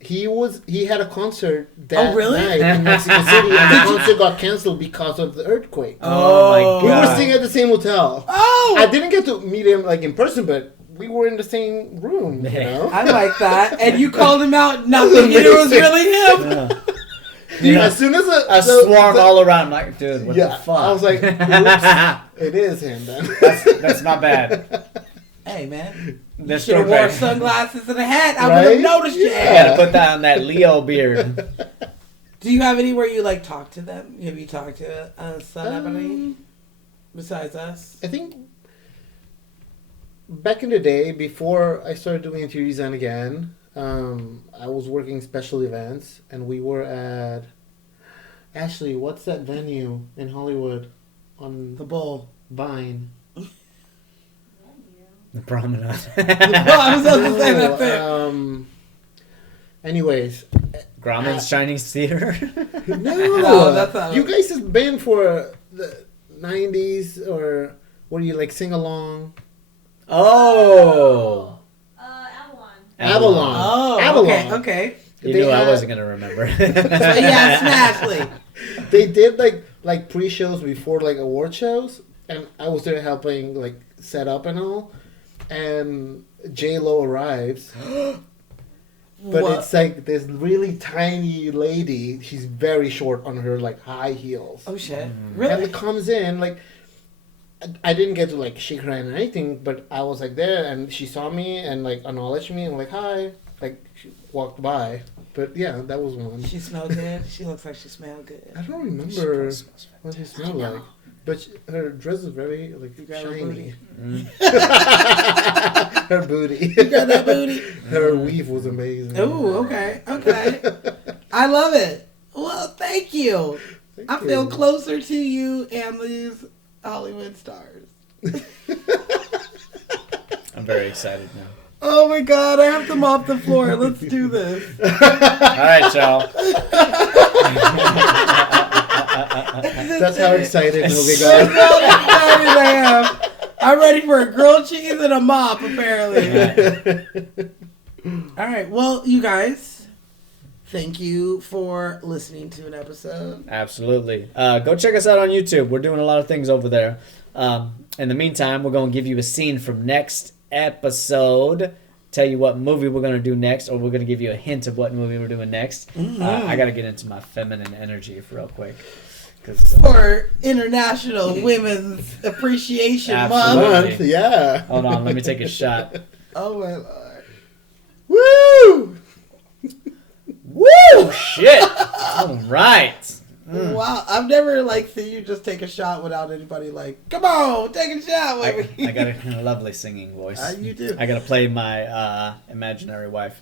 He had a concert that really? night in Mexico City, and the concert got canceled because of the earthquake. Oh my We were God. staying at the same hotel. Oh! I didn't get to meet him like in person, but we were in the same room. You know. I like that. And you called him out, not thinking it was really him. Yeah. Dude, Yeah. as soon as A swarm all around. Like, dude, what the fuck? I was like, oops, it is him then. that's not bad. Hey, man. You This should have story- wore sunglasses and a hat. I would Right? have noticed you. You gotta put that on that Leo beard. Do you have anywhere you like talk to them? Have you talked to a celebrity besides us? I think back in the day, before I started doing interior design again, I was working special events, and we were at Ashley. What's that venue in Hollywood on The Bull. Vine? The promenade. Well, I was about to say that too. Anyways, Grauman's Chinese Theater. no, that's not you guys have been for the 90s, or what do you like sing along? Oh. Avalon. Oh, Avalon. okay. You They knew I had- wasn't gonna remember. So yeah, Smashley. They did like pre-shows before like award shows, and I was there helping like set up and all. And J Lo arrives, but What? it's like this really tiny lady. She's very short on her like high heels, Oh shit! and Really? it comes in like. I didn't get to like shake her hand or anything, but I was like there, and she saw me and like acknowledged me and like hi, like she walked by. But yeah, that was one. She smelled good. She looks like she smelled good. I don't remember what she smelled like, but her dress is very like You got her shiny. Mm. Her booty. You got that booty? Her weave was amazing. Ooh, okay. I love it. Well, thank you. Thank I feel you. closer to you and these Hollywood stars. I'm very excited now. Oh my god, I have to mop the floor. Let's do this. All right, y'all. That's how excited we'll be That's going. how excited I am. I'm ready for a grilled cheese and a mop, apparently. All right. Well, you guys, thank you for listening to an episode. Absolutely. Go check us out on YouTube. We're doing a lot of things over there. In the meantime, we're going to give you a scene from next episode. Tell you what movie we're going to do next, or we're going to give you a hint of what movie we're doing next. I got to get into my feminine energy real quick. For International Women's Appreciation Absolutely. Month. Yeah. Hold on, let me take a shot. Oh my lord. Woo! Woo! Shit! All right. Wow, I've never seen you just take a shot without anybody come on, take a shot with me. I got a lovely singing voice. You do. I got to play my imaginary wife.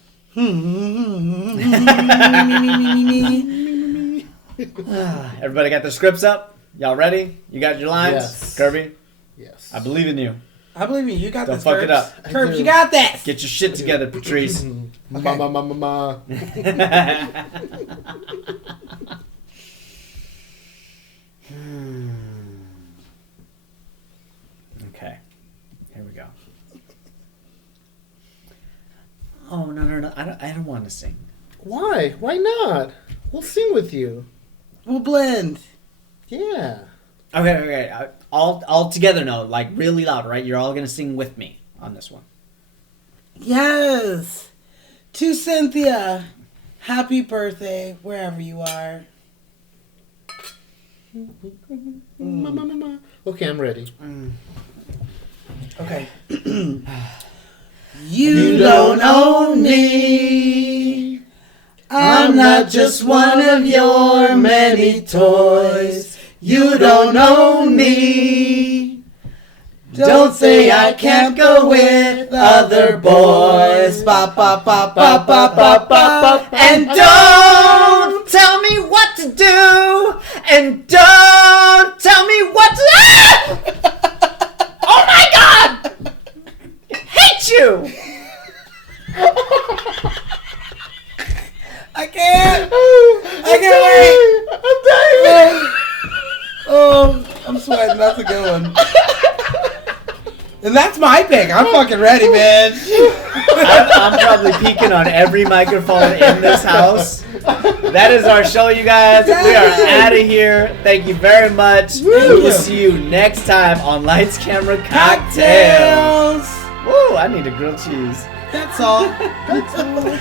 Everybody got their scripts up? Y'all ready? You got your lines? Yes. Kirby, Yes. I believe in you. I believe you. You got Don't this. fuck it Curbs. up. Curbs, you got this. Get your shit together, Patrice. Ma. Okay. Here we go. Oh, no. I don't want to sing. Why? Why not? We'll sing with you. We'll blend. Yeah. Okay. All together, no. Like, really loud, right? You're all going to sing with me on this one. Yes. To Cynthia. Happy birthday, wherever you are. Ma. Okay, I'm ready. Okay. You don't own me. I'm not just one of your many toys. You don't own me. Don't say I can't go with other boys. Ba ba ba ba ba ba ba. And don't tell me what to do. And don't tell me what to... Oh my God! I hate you! I can't wait. I'm dying. Oh, I'm sweating. That's a good one. And that's my pick. I'm fucking ready, man. I'm probably peeking on every microphone in this house. That is our show, you guys. We are out of here. Thank you very much. We will see you next time on Lights, Camera, Cocktails. Woo, I need a grilled cheese. That's all. That's all.